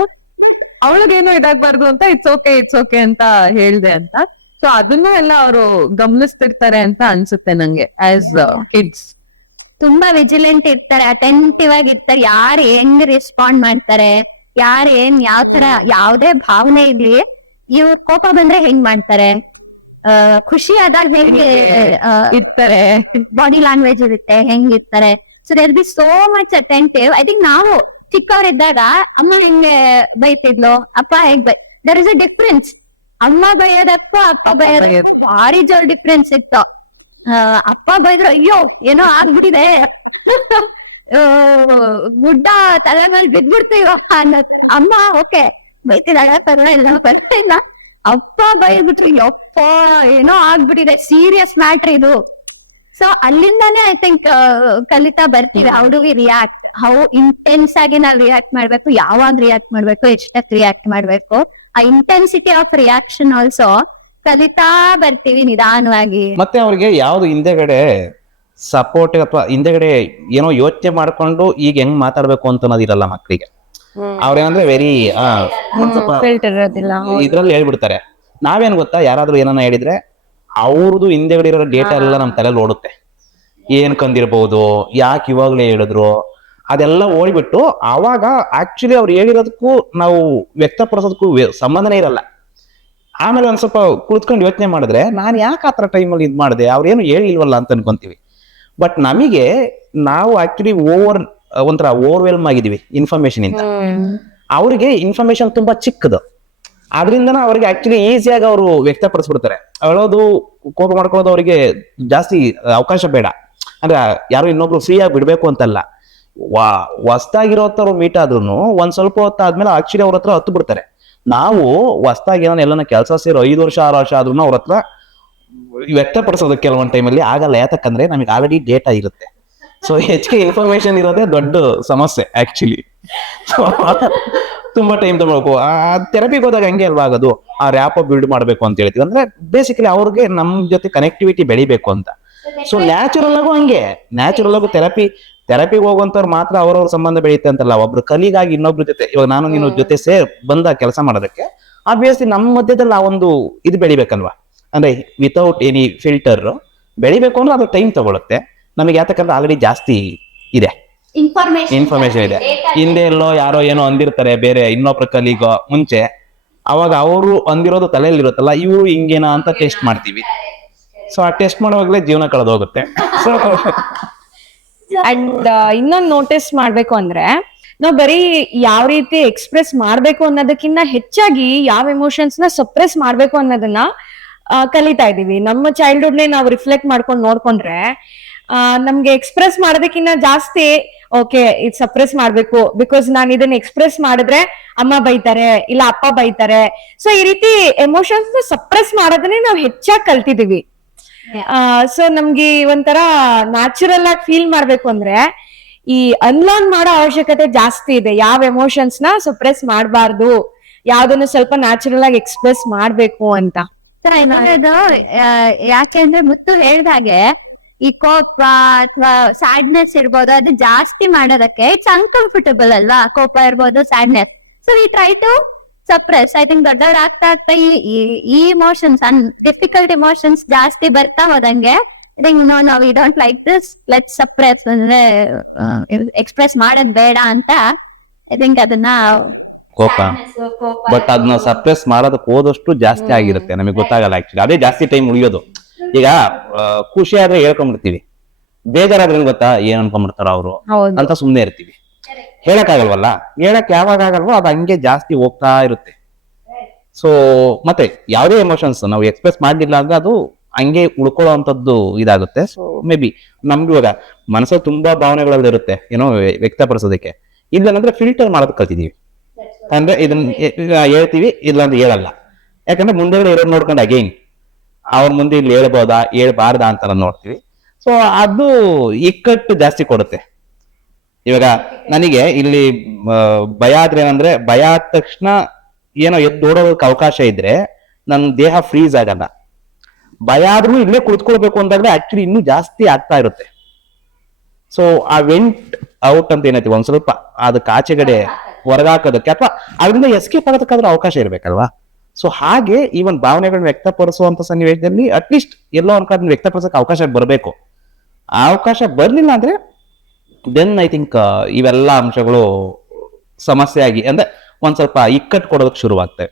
ಅವಳಿಗೇನು ಇದಾಗಬಾರ್ದು ಅಂತ ಇಟ್ಸ್ ಓಕೆ ಅಂತ ಹೇಳ್ದೆ ಅಂತ. ಸೊ ಅದನ್ನು ಎಲ್ಲ ಅವರು ಗಮನಿಸ್ತಿರ್ತಾರೆ ಅಂತ ಅನ್ಸುತ್ತೆ ನಂಗೆ. ಆಸ್ ಕಿಡ್ಸ್ ತುಂಬಾ ವಿಜಿಲೆಂಟ್ ಇರ್ತಾರೆ, ಅಟೆಂಟಿವ್ ಆಗಿರ್ತಾರೆ, ಯಾರು ಹೆಂಗ್ ರೆಸ್ಪಾಂಡ್ ಮಾಡ್ತಾರೆ, ಯಾರು ಯಾವ ತರ ಯಾವ್ದೇ ಭಾವನೆ ಇರ್ಲಿ, ಇವ್ ಕೋಪ ಬಂದ್ರೆ ಹೆಂಗ್ ಮಾಡ್ತಾರೆ, ಖುಷಿ ಆದಾಗ ಹೆಂಗೆ ಇರ್ತಾರೆ, ಬಾಡಿ ಲ್ಯಾಂಗ್ವೇಜ್ ಇರುತ್ತೆ ಹೆಂಗಿರ್ತಾರೆ. So there be so much attentive. I think ನಾವು ಚಿಕ್ಕವರಿದ್ದಾಗ ಅಮ್ಮ ಹೆಂಗೆ ಬೈತಿದ್ಲು, ಅಪ್ಪ ಹೆಂಗ್ ದರ್ ಇಸ್ ಅ ಡಿಫ್ರೆನ್ಸ್. ಅಮ್ಮ ಬೈಯೋದಕ್ಕೂ ಅಪ್ಪ ಬೈಯೋದಕ್ಕೂ ಭಾರಿ ಜೋರ್ ಡಿಫ್ರೆನ್ಸ್ ಇತ್ತು. ಅಪ್ಪ ಬೈದ್ರು ಅಯ್ಯೋ ಏನೋ ಆಗ್ಬಿಟ್ಟಿದೆ, ಗುಡ್ಡ ತಲೆ ಮೇಲೆ ಬಿದ್ಬಿಡ್ತೀವ ಅನ್ನೋದು. ಅಮ್ಮ ಓಕೆ ಬೈತಿದಾಗ ಪರವಾಗಿಲ್ಲ, ಅಪ್ಪ ಬೈದ್ಬಿಟ್ರಿ ಅಪ್ಪ ಏನೋ ಆಗ್ಬಿಟ್ಟಿದೆ, ಸೀರಿಯಸ್ ಮ್ಯಾಟ್ರ್ ಇದು. ಸೊ ಅಲ್ಲಿಂದಾನೇ ಐ ಥಿಂಕ್ ಕಲಿತಾ ಬರ್ತೀವಿ. How do we react, how intense ಆಗಿ ನಾವ್ ರಿಯಾಕ್ಟ್ ಮಾಡ್ಬೇಕು, ಯಾವಾಗ ರಿಯಾಕ್ಟ್ ಮಾಡ್ಬೇಕು, ಎಷ್ಟಕ್ಕೆ ರಿಯಾಕ್ಟ್ ಮಾಡ್ಬೇಕು, ಆ ಇಂಟೆನ್ಸಿಟಿ ಆಫ್ ರಿಯಾಕ್ಷನ್ ಆಲ್ಸೋ ಕಲಿತಾ ಬರ್ತೀವಿ ನಿಧಾನವಾಗಿ. ಮತ್ತೆ ಅವ್ರಿಗೆ ಯಾವ್ದು ಹಿಂದೆಗಡೆ ಸಪೋರ್ಟ್ ಅಥವಾ ಹಿಂದೆಗಡೆ ಏನೋ ಯೋಚನೆ ಮಾಡ್ಕೊಂಡು ಈಗ ಹೆಂಗ್ ಮಾತಾಡ್ಬೇಕು ಅಂತ ಅನ್ನೋದಿರಲ್ಲ ಮಕ್ಕಳಿಗೆ. ಅವ್ರೇನಂದ್ರೆ ವೆರಿ ಇದ್ರಲ್ಲಿ ಹೇಳ್ಬಿಡ್ತಾರೆ. ನಾವೇನ್ ಗೊತ್ತಾ, ಯಾರಾದ್ರೂ ಏನನ್ನ ಹೇಳಿದ್ರೆ ಅವ್ರದ್ದು ಹಿಂದೆಗಡೆ ಇರೋ ಡೇಟಾ ಎಲ್ಲ ನಮ್ ತಲೆಯಲ್ಲಿ ಓಡುತ್ತೆ. ಏನ್ ಕಂದಿರ್ಬೋದು, ಯಾಕೆ ಇವಾಗ್ಲೇ ಹೇಳಿದ್ರು, ಅದೆಲ್ಲ ಓಡಿಬಿಟ್ಟು ಆವಾಗ ಆಕ್ಚುಲಿ ಅವ್ರು ಹೇಳಿರೋದಕ್ಕೂ ನಾವು ವ್ಯಕ್ತಪಡಿಸೋದಕ್ಕೂ ಸಂಬಂಧನೇ ಇರಲ್ಲ. ಆಮೇಲೆ ಒಂದ್ ಸ್ವಲ್ಪ ಕುಳಿತ್ಕೊಂಡು ಯೋಚನೆ ಮಾಡಿದ್ರೆ ನಾನು ಯಾಕೆ ಆತರ ಟೈಮಲ್ಲಿ ಇದ್ ಮಾಡಿದೆ, ಅವ್ರೇನು ಹೇಳಿಲ್ವಲ್ಲ ಅಂತ ಅನ್ಕೊಂತೀವಿ. ಬಟ್ ನಮಗೆ ನಾವು ಆಕ್ಚುಲಿ ಒಂಥರ ಓವರ್ವೆಲ್ಮ್ ಆಗಿದೀವಿ ಇನ್ಫಾರ್ಮೇಶನ್ ಇಂದ. ಅವ್ರಿಗೆ ಇನ್ಫಾರ್ಮೇಶನ್ ತುಂಬಾ ಚಿಕ್ಕದು, ಆದ್ರಿಂದ ಅವ್ರಿಗೆ ಆಕ್ಚುಲಿ ಈಸಿಯಾಗಿ ಅವರು ವ್ಯಕ್ತಪಡಿಸ್ಬಿಡ್ತಾರೆ. ಅಳೋದು ಕೋಪ ಮಾಡ್ಕೊಳ್ಳೋದು ಅವರಿಗೆ ಜಾಸ್ತಿ ಅವಕಾಶ ಬೇಡ. ಅಂದ್ರೆ ಯಾರು ಇನ್ನೊಬ್ರು ಫ್ರೀ ಆಗಿ ಬಿಡ್ಬೇಕು ಅಂತಲ್ಲ, ಹೊಸ್ದಾಗಿರೋತ್ತವ್ರು ಮೀಟ್ ಆದ್ರೂ ಒಂದ್ ಸ್ವಲ್ಪ ಹೊತ್ತಾದ್ಮೇಲೆ ಆಕ್ಚುಲಿ ಅವ್ರ ಹತ್ರ ಹತ್ತು ಬಿಡ್ತಾರೆ. ನಾವು ಹೊಸ್ದಾಗಿ ಏನೋ ಎಲ್ಲನ ಕೆಲಸ ಸೇರೋ 5 ವರ್ಷ 6 ವರ್ಷ ಆದ್ರೂ ಅವ್ರ ಹತ್ರ ವ್ಯಕ್ತಪಡಿಸೋದಕ್ಕೆ ಕೆಲವೊಂದ್ ಟೈಮಲ್ಲಿ ಆಗಲ್ಲ. ಯಾಕಂದ್ರೆ ನಮಗೆ ಆಲ್ರೆಡಿ ಡೇಟಾ ಇರುತ್ತೆ. ಸೊ ಹೆಚ್ಚಿಗೆ ಇನ್ಫಾರ್ಮೇಶನ್ ಇರೋದೇ ದೊಡ್ಡ ಸಮಸ್ಯೆ ಆಕ್ಚುಲಿ. ತುಂಬಾ ಟೈಮ್ ತಗೋಬೇಕು. ಆ ಥೆರಪಿಗೆ ಹೋದಾಗ ಹಂಗೆ ಅಲ್ವಾ ಆಗೋದು, ಆ ರ್ಯಾಪ್ ಬಿಲ್ಡ್ ಮಾಡ್ಬೇಕು ಅಂತ ಹೇಳ್ತೀವಿ. ಅಂದ್ರೆ ಬೇಸಿಕಲಿ ಅವ್ರಿಗೆ ನಮ್ ಜೊತೆ ಕನೆಕ್ಟಿವಿಟಿ ಬೆಳಿಬೇಕು ಅಂತ. ಸೊ ನ್ಯಾಚುರಲ್ ಆಗು ಹಂಗೆ, ನ್ಯಾಚುರಲ್ ಆಗು ಥೆರಪಿಗೆ ಹೋಗುವಂತವ್ರು ಮಾತ್ರ ಅವ್ರವ್ರ ಸಂಬಂಧ ಬೆಳೆಯುತ್ತೆ ಅಂತಲ್ಲ, ಒಬ್ರು ಕಲಿಗಾಗಿ ಇನ್ನೊಬ್ರ ಜೊತೆ, ಇವಾಗ ನಾನು ನೀನು ಜೊತೆ ಬಂದ ಕೆಲಸ ಮಾಡೋದಕ್ಕೆ ಆಬ್ವಿಯಸ್ಲಿ ನಮ್ಮ ಮಧ್ಯದಲ್ಲಿ ಆ ಒಂದು ಇದು ಬೆಳಿಬೇಕಲ್ವಾ, ಅಂದ್ರೆ ವಿತೌಟ್ ಎನಿ ಫಿಲ್ಟರ್ ಬೆಳಿಬೇಕು ಅಂದ್ರೆ ಅದು ಟೈಮ್ ತಗೊಳುತ್ತೆ ನಮಗೆ. ಯಾಕಂದ್ರೆ ಆಲ್ರೆಡಿ ಜಾಸ್ತಿ ಇದೆ ಇನ್ಫಾರ್ಮೇಶನ್ ಇದೆ. ಹಿಂದೆ ಎಲ್ಲೋ ಯಾರೋ ಏನೋ ಅಂದಿರ್ತಾರೆ ಬೇರೆ ಇನ್ನೊಬ್ರ ಕಲೀಗ ಮುಂಚೆ, ಅವಾಗ ಅವರು ಅಂದಿರೋದು ತಲೆಯಲ್ಲಿ ಇರುತ್ತಲ್ಲ, ಇವರು ಹಿಂಗೇನಾ ಅಂತ ಟೆಸ್ಟ್ ಮಾಡ್ತೀವಿ. ಸೊ ಆ ಟೆಸ್ಟ್ ಮಾಡುವಾಗಲೇ ಜೀವನ ಕಳೆದೋಗುತ್ತೆ. ಸೊ ಅಂಡ್ ಇನ್ನೊಂದು ನೋಟಿಸ್ ಮಾಡ್ಬೇಕು ಅಂದ್ರೆ, ನಾವು ಬರೀ ಯಾವ ರೀತಿ ಎಕ್ಸ್ಪ್ರೆಸ್ ಮಾಡ್ಬೇಕು ಅನ್ನೋದಕ್ಕಿಂತ ಹೆಚ್ಚಾಗಿ ಯಾವ ಎಮೋಷನ್ಸ್ ನ ಸಪ್ರೆಸ್ ಮಾಡ್ಬೇಕು ಅನ್ನೋದನ್ನ ಕಲಿತಾ ಇದೀವಿ. ನಮ್ಮ ಚೈಲ್ಡ್ಹುಡ್ ನಾವು ರಿಫ್ಲೆಕ್ಟ್ ಮಾಡ್ಕೊಂಡು ನೋಡ್ಕೊಂಡ್ರೆ ನಮ್ಗೆ ಎಕ್ಸ್ಪ್ರೆಸ್ ಮಾಡೋದಕ್ಕಿಂತ ಜಾಸ್ತಿ ಓಕೆ ಇದು ಸಪ್ರೆಸ್ ಮಾಡ್ಬೇಕು, ಬಿಕಾಸ್ ನಾನು ಇದನ್ನ ಎಕ್ಸ್ಪ್ರೆಸ್ ಮಾಡಿದ್ರೆ ಅಮ್ಮ ಬೈತಾರೆ ಇಲ್ಲ ಅಪ್ಪ ಬೈತಾರೆ. ಸೊ ಈ ರೀತಿ ಎಮೋಷನ್ಸ್ ನ ಸಪ್ರೆಸ್ ಮಾಡೋದನ್ನೇ ನಾವು ಹೆಚ್ಚಾಗಿ ಕಲ್ತಿದೀವಿ. ಸೊ ನಮ್ಗೆ ಒಂಥರ ನ್ಯಾಚುರಲ್ ಆಗಿ ಫೀಲ್ ಮಾಡ್ಬೇಕು ಅಂದ್ರೆ ಈ ಅನ್ಲರ್ನ್ ಮಾಡೋ ಅವಶ್ಯಕತೆ ಜಾಸ್ತಿ ಇದೆ. ಯಾವ ಎಮೋಷನ್ಸ್ ನ ಸಪ್ರೆಸ್ ಮಾಡಬಾರ್ದು, ಯಾವ್ದನ್ನ ಸ್ವಲ್ಪ ನ್ಯಾಚುರಲ್ ಆಗಿ ಎಕ್ಸ್ಪ್ರೆಸ್ ಮಾಡ್ಬೇಕು ಅಂತ. ಯಾಕೆಂದ್ರೆ ಮುತ್ತು ಹೇಳ್ದಾಗೆ ಈ ಕೋಪ ಅಥವಾ ಸ್ಯಾಡ್ನೆಸ್ ಇರ್ಬೋದು, ಅದು ಜಾಸ್ತಿ ಮಾಡೋದಕ್ಕೆ ಇಟ್ಸ್ ಅನ್ಕಂಫರ್ಟಬಲ್ ಅಲ್ವಾ, ಕೋಪ ಇರ್ಬೋದು, sadness. So we try to suppress. I think ದೊಡ್ಡವ್ರು ಆಗ್ತಾ ಈ ಇಮೋಷನ್ಸ್, ಡಿಫಿಕಲ್ಟ್ ಇಮೋಷನ್ಸ್ ಜಾಸ್ತಿ ಬರ್ತಾ ಹೋದಂಗೆ I think no we don't like this, let's suppress, ಅಂದ್ರೆ ಎಕ್ಸ್ಪ್ರೆಸ್ ಮಾಡೋದ್ ಬೇಡ ಅಂತ ಐ ಥಿಂಕ್ ಅದನ್ನ ಕೋಪ, ಬಟ್ ಅದನ್ನ ಸಪ್ರೆಸ್ ಮಾಡೋದಕ್ಕೆ ಹೋದಷ್ಟು ಜಾಸ್ತಿ ಆಗಿರುತ್ತೆ, ನಮಗೆ ಗೊತ್ತಾಗಲ್ಲ ಆಕ್ಚುಲಿ. ಅದೇ ಜಾಸ್ತಿ ಟೈಮ್ ಉಳಿಯೋದು. ಈಗ ಖುಷಿ ಆದ್ರೆ ಹೇಳ್ಕೊಂಡ್ಬಿಡ್ತೀವಿ, ಬೇಜಾರಾದ್ರೆ ಗೊತ್ತಾ ಏನ್ ಅನ್ಕೊಂಡ್ಬಿಡ್ತಾರ ಅವರು ಅಂತ ಸುಮ್ನೆ ಇರ್ತೀವಿ. ಹೇಳಕ್ ಆಗಲ್ವಲ್ಲ, ಹೇಳಕ್ ಯಾವಾಗ ಆಗಲ್ವೋ ಅದು ಹಂಗೆ ಜಾಸ್ತಿ ಹೋಗ್ತಾ ಇರುತ್ತೆ. ಸೊ ಮತ್ತೆ ಯಾವುದೇ ಎಮೋಷನ್ಸ್ ನಾವು ಎಕ್ಸ್ಪ್ರೆಸ್ ಮಾಡ್ಲಿಲ್ಲ ಅಂದ್ರೆ ಅದು ಹಂಗೆ ಉಳ್ಕೊಳ್ಳೋ ಅಂತದ್ದು ಇದಾಗುತ್ತೆ. ಸೊ ಮೇ ಬಿ ನಮ್ಗೆ ಇವಾಗ ಮನಸ್ಸಲ್ಲಿ ತುಂಬಾ ಭಾವನೆಗಳಲ್ಲಿ ಇರುತ್ತೆ ಏನೋ ವ್ಯಕ್ತಪಡಿಸೋದಕ್ಕೆ, ಇಲ್ಲಂದ್ರೆ ಫಿಲ್ಟರ್ ಮಾಡೋದಕ್ಕೆ ಕಲ್ತಿದೀವಿ. ಅಂದ್ರೆ ಇದನ್ನ ಹೇಳ್ತೀವಿ, ಇಲ್ಲಾಂದ್ರೆ ಹೇಳಲ್ಲ. ಯಾಕಂದ್ರೆ ಮುಂದೆಗಡೆ ಇರೋದು ನೋಡ್ಕೊಂಡು ಅಗೈನ್ ಅವ್ರ ಮುಂದೆ ಇಲ್ಲಿ ಹೇಳ್ಬೋದಾ ಹೇಳ್ಬಾರ್ದಾ ಅಂತ ನೋಡ್ತೀವಿ. ಸೊ ಅದು ಇಕ್ಕಟ್ಟು ಜಾಸ್ತಿ ಕೊಡುತ್ತೆ. ಇವಾಗ ನನಗೆ ಇಲ್ಲಿ ಭಯ ಆದ್ರೆ ಏನಂದ್ರೆ, ಭಯ ಆದ ತಕ್ಷಣ ಏನೋ ಎದ್ದು ಓಡೋದಕ್ಕೆ ಅವಕಾಶ ಇದ್ರೆ ನನ್ನ ದೇಹ ಫ್ರೀಸ್ ಆಗಲ್ಲ. ಭಯ ಆದ್ರೂ ಇಲ್ಲೇ ಕುಳಿತುಕೊಳ್ಬೇಕು ಅಂದಾಗಲೇ ಆಕ್ಚುಲಿ ಇನ್ನೂ ಜಾಸ್ತಿ ಆಗ್ತಾ ಇರುತ್ತೆ. ಸೊ ಆ ವೆಂಟ್ ಔಟ್ ಅಂತ ಏನೈತಿ, ಒಂದ್ ಸ್ವಲ್ಪ ಅದಕ್ಕೆ ಆಚೆಗಡೆ ಹೊರಗಾಕೋದಕ್ಕೆ ಅಥವಾ ಅದರಿಂದ ಎಸ್ಕೇಪ್ ಆಗೋದಕ್ಕಾದ್ರೂ ಅವಕಾಶ ಇರ್ಬೇಕಲ್ವಾ. ಸೊ ಹಾಗೆ ಈವನ್ ಭಾವನೆಗಳನ್ನ ವ್ಯಕ್ತಪಡಿಸುವಂತ ಸನ್ನಿವೇಶದಲ್ಲಿ ಅಟ್ಲೀಸ್ಟ್ ಎಲ್ಲೋ ಒಂದ್ ಕಡೆ ವ್ಯಕ್ತಪಡಿಸೋಕೆ ಅವಕಾಶ ಬರಬೇಕು. ಆ ಅವಕಾಶ ಬರ್ಲಿಲ್ಲ ಅಂದ್ರೆ ದೆನ್ ಐ ಥಿಂಕ್ ಇವೆಲ್ಲ ಅಂಶಗಳು ಸಮಸ್ಯೆ ಆಗಿ ಅಂದ್ರೆ ಒಂದ್ ಸ್ವಲ್ಪ ಇಕ್ಕಟ್ಟು ಕೊಡೋದಕ್ಕೆ ಶುರುವಾಗ್ತವೆ.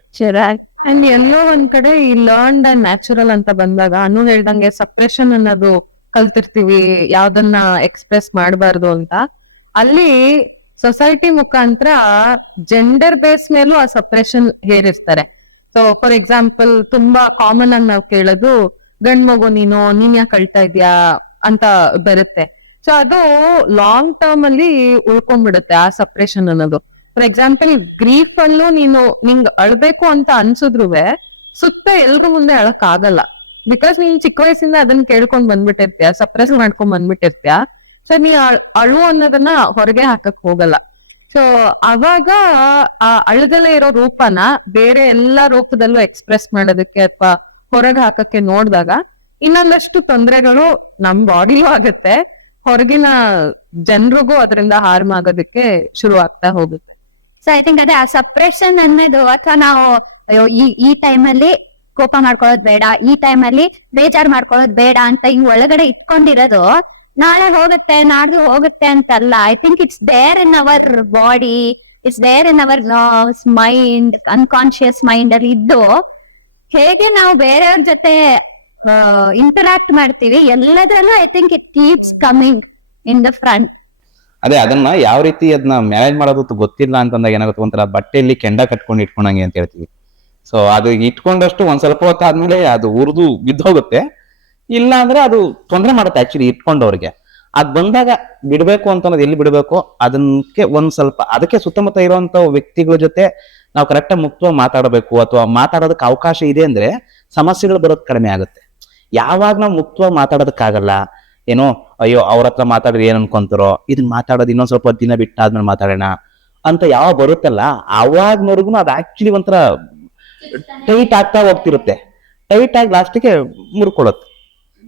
ಅಂಡ್ ಎಲ್ಲೋ ಒಂದ್ ಕಡೆ ಈ ಲರ್ನ್ಡ್ ಅಂಡ್ ನ್ಯಾಚುರಲ್ ಅಂತ ಬಂದಾಗ ಅನು ಹೇಳ್ದಂಗೆ ಸಪ್ರೆಷನ್ ಅನ್ನೋದು ಕಲ್ತಿರ್ತೀವಿ, ಯಾವ್ದನ್ನ ಎಕ್ಸ್ಪ್ರೆಸ್ ಮಾಡಬಾರ್ದು ಅಂತ. ಅಲ್ಲಿ ಸೊಸೈಟಿ ಮುಖಾಂತರ ಜೆಂಡರ್ ಬೇಸ್ ಮೇಲೂ ಆ ಸಪ್ರೆಷನ್ ಹೇರಿರ್ತಾರೆ. ಸೊ ಫಾರ್ ಎಕ್ಸಾಂಪಲ್ ತುಂಬಾ ಕಾಮನ್ ಆಗಿ ನಾವು ಕೇಳೋದು ಗಂಡ್ ಮಗು ನೀನ್ ಯಾಕೆ ಅಳ್ತಾ ಇದ್ಯಾ ಅಂತ ಬರುತ್ತೆ. ಸೊ ಅದು ಲಾಂಗ್ ಟರ್ಮ್ ಅಲ್ಲಿ ಉಳ್ಕೊಂಡ್ಬಿಡುತ್ತೆ ಆ ಸಪ್ರೆಷನ್ ಅನ್ನೋದು. ಫಾರ್ ಎಕ್ಸಾಂಪಲ್ ಗ್ರೀಫ್ ಅಲ್ಲೂ ನಿಂಗ್ ಅಳ್ಬೇಕು ಅಂತ ಅನ್ಸಿದ್ರುವೆ ಸುತ್ತ ಎಲ್ಗೂ ಮುಂದೆ ಅಳಕ್ ಆಗಲ್ಲ, ಬಿಕಾಸ್ ನೀನ್ ಚಿಕ್ಕ ವಯಸ್ಸಿಂದ ಅದನ್ನ ಕೇಳ್ಕೊಂಡ್ ಬಂದ್ಬಿಟ್ಟಿರ್ತೀಯ, ಸಪ್ರೆಸ್ ಮಾಡ್ಕೊಂಡ್ ಬಂದ್ಬಿಟ್ಟಿರ್ತೀಯ. ಸೊ ನೀ ಅಳು ಅನ್ನೋದನ್ನ ಹೊರಗೆ ಹಾಕಕ್ ಹೋಗಲ್ಲ. ಸೊ ಅವಾಗ ಆ ಅಳದಲ್ಲೇ ಇರೋ ರೂಪನ ಬೇರೆ ಎಲ್ಲಾ ರೂಪದಲ್ಲೂ ಎಕ್ಸ್ಪ್ರೆಸ್ ಮಾಡೋದಕ್ಕೆ ಅಥವಾ ಹೊರಗೆ ಹಾಕಕ್ಕೆ ನೋಡಿದಾಗ ಇನ್ನೊಂದಷ್ಟು ತೊಂದರೆಗಳು ನಮ್ ಬಾಡಿಗೂ ಆಗುತ್ತೆ, ಹೊರಗಿನ ಜನರಿಗೂ ಅದರಿಂದ ಹಾರ್ಮ್ ಆಗೋದಕ್ಕೆ ಶುರು ಆಗ್ತಾ ಹೋಗುತ್ತೆ. ಸೊ ಐ ಥಿಂಕ್ ಅದೇ ಆ ಸಪ್ರೆಷನ್ ಅನ್ನೋದು, ಅಥವಾ ನಾವು ಅಯ್ಯೋ ಈ ಟೈಮಲ್ಲಿ ಕೋಪ ಮಾಡ್ಕೊಳ್ಳೋದು ಬೇಡ, ಈ ಟೈಮಲ್ಲಿ ಬೇಜಾರ್ ಮಾಡ್ಕೊಳ್ಳೋದು ಬೇಡ ಅಂತ ಹಿಂಗ್ ಒಳಗಡೆ ಇಟ್ಕೊಂಡಿರೋದು ನಾಳೆ ಹೋಗುತ್ತೆ ನಾಡ್ದು ಹೋಗುತ್ತೆ ಅಂತಲ್ಲ. I think it's there in our body, it's there in our mind, unconscious mind ಅಲ್ಲಿ ಇದ್ದು ಹೇಗೆ ನಾವು ಬೇರೆಯವ್ರ ಜೊತೆ ಇಂಟರಾಕ್ಟ್ ಮಾಡ್ತೀವಿ ಎಲ್ಲದರಲ್ಲೂ I think it keeps coming in the front. ಅದೇ ಅದನ್ನ ಯಾವ ರೀತಿ ಅದನ್ನ ಮ್ಯಾನೇಜ್ ಮಾಡೋದು ಗೊತ್ತಿಲ್ಲ ಅಂತಂದಾಗ ಏನಾಗುತ್ತೆ, ಒಂಥರ ಬಟ್ಟೆಯಲ್ಲಿ ಕೆಂಡ ಕಟ್ಕೊಂಡು ಇಟ್ಕೊಂಡಂಗೆ ಅಂತ ಹೇಳ್ತೀವಿ. ಸೊ ಅದು ಇಟ್ಕೊಂಡಷ್ಟು ಒಂದ್ ಸ್ವಲ್ಪ ಹೊತ್ತಾದ್ಮೇಲೆ ಅದು ಉರಿದು ಬಿದ್ದೋಗುತ್ತೆ, ಇಲ್ಲ ಅಂದ್ರೆ ಅದು ತೊಂದರೆ ಮಾಡುತ್ತೆ ಆಕ್ಚುಲಿ ಇಟ್ಕೊಂಡವ್ರಿಗೆ. ಅದ್ ಬಂದಾಗ ಬಿಡ್ಬೇಕು ಅಂತ ಅನ್ನೋದು ಎಲ್ಲಿ ಬಿಡ್ಬೇಕು ಅದಕ್ಕೆ ಒಂದ್ ಸ್ವಲ್ಪ ಅದಕ್ಕೆ ಸುತ್ತಮುತ್ತ ಇರುವಂತ ವ್ಯಕ್ತಿಗಳ ಜೊತೆ ನಾವು ಕರೆಕ್ಟಾಗಿ ಮುಕ್ತವಾಗಿ ಮಾತಾಡಬೇಕು, ಅಥವಾ ಮಾತಾಡೋದಕ್ಕೆ ಅವಕಾಶ ಇದೆ ಅಂದ್ರೆ ಸಮಸ್ಯೆಗಳು ಬರೋದು ಕಡಿಮೆ ಆಗುತ್ತೆ. ಯಾವಾಗ ನಾವು ಮುಕ್ತವಾಗಿ ಮಾತಾಡೋದಕ್ಕಾಗಲ್ಲ, ಏನೋ ಅಯ್ಯೋ ಅವ್ರ ಹತ್ರ ಮಾತಾಡಿದ್ರೆ ಏನ್ ಅನ್ಕೊಂತಾರೋ, ಇದನ್ನ ಮಾತಾಡೋದು ಇನ್ನೊಂದ್ ಸ್ವಲ್ಪ ದಿನ ಬಿಟ್ಟಾದ್ಮೇಲೆ ಮಾತಾಡೋಣ ಅಂತ ಯಾವಾಗ ಬರುತ್ತಲ್ಲ ಅವಾಗ್ನವರೆಗೂ ಅದು ಆಕ್ಚುಲಿ ಒಂಥರ ಟೈಟ್ ಆಗ್ತಾ ಹೋಗ್ತಿರುತ್ತೆ. ಟೈಟ್ ಆಗಿ ಲಾಸ್ಟಿಗೆ ಮುರ್ಕೊಳ್ಳುತ್ತೆ.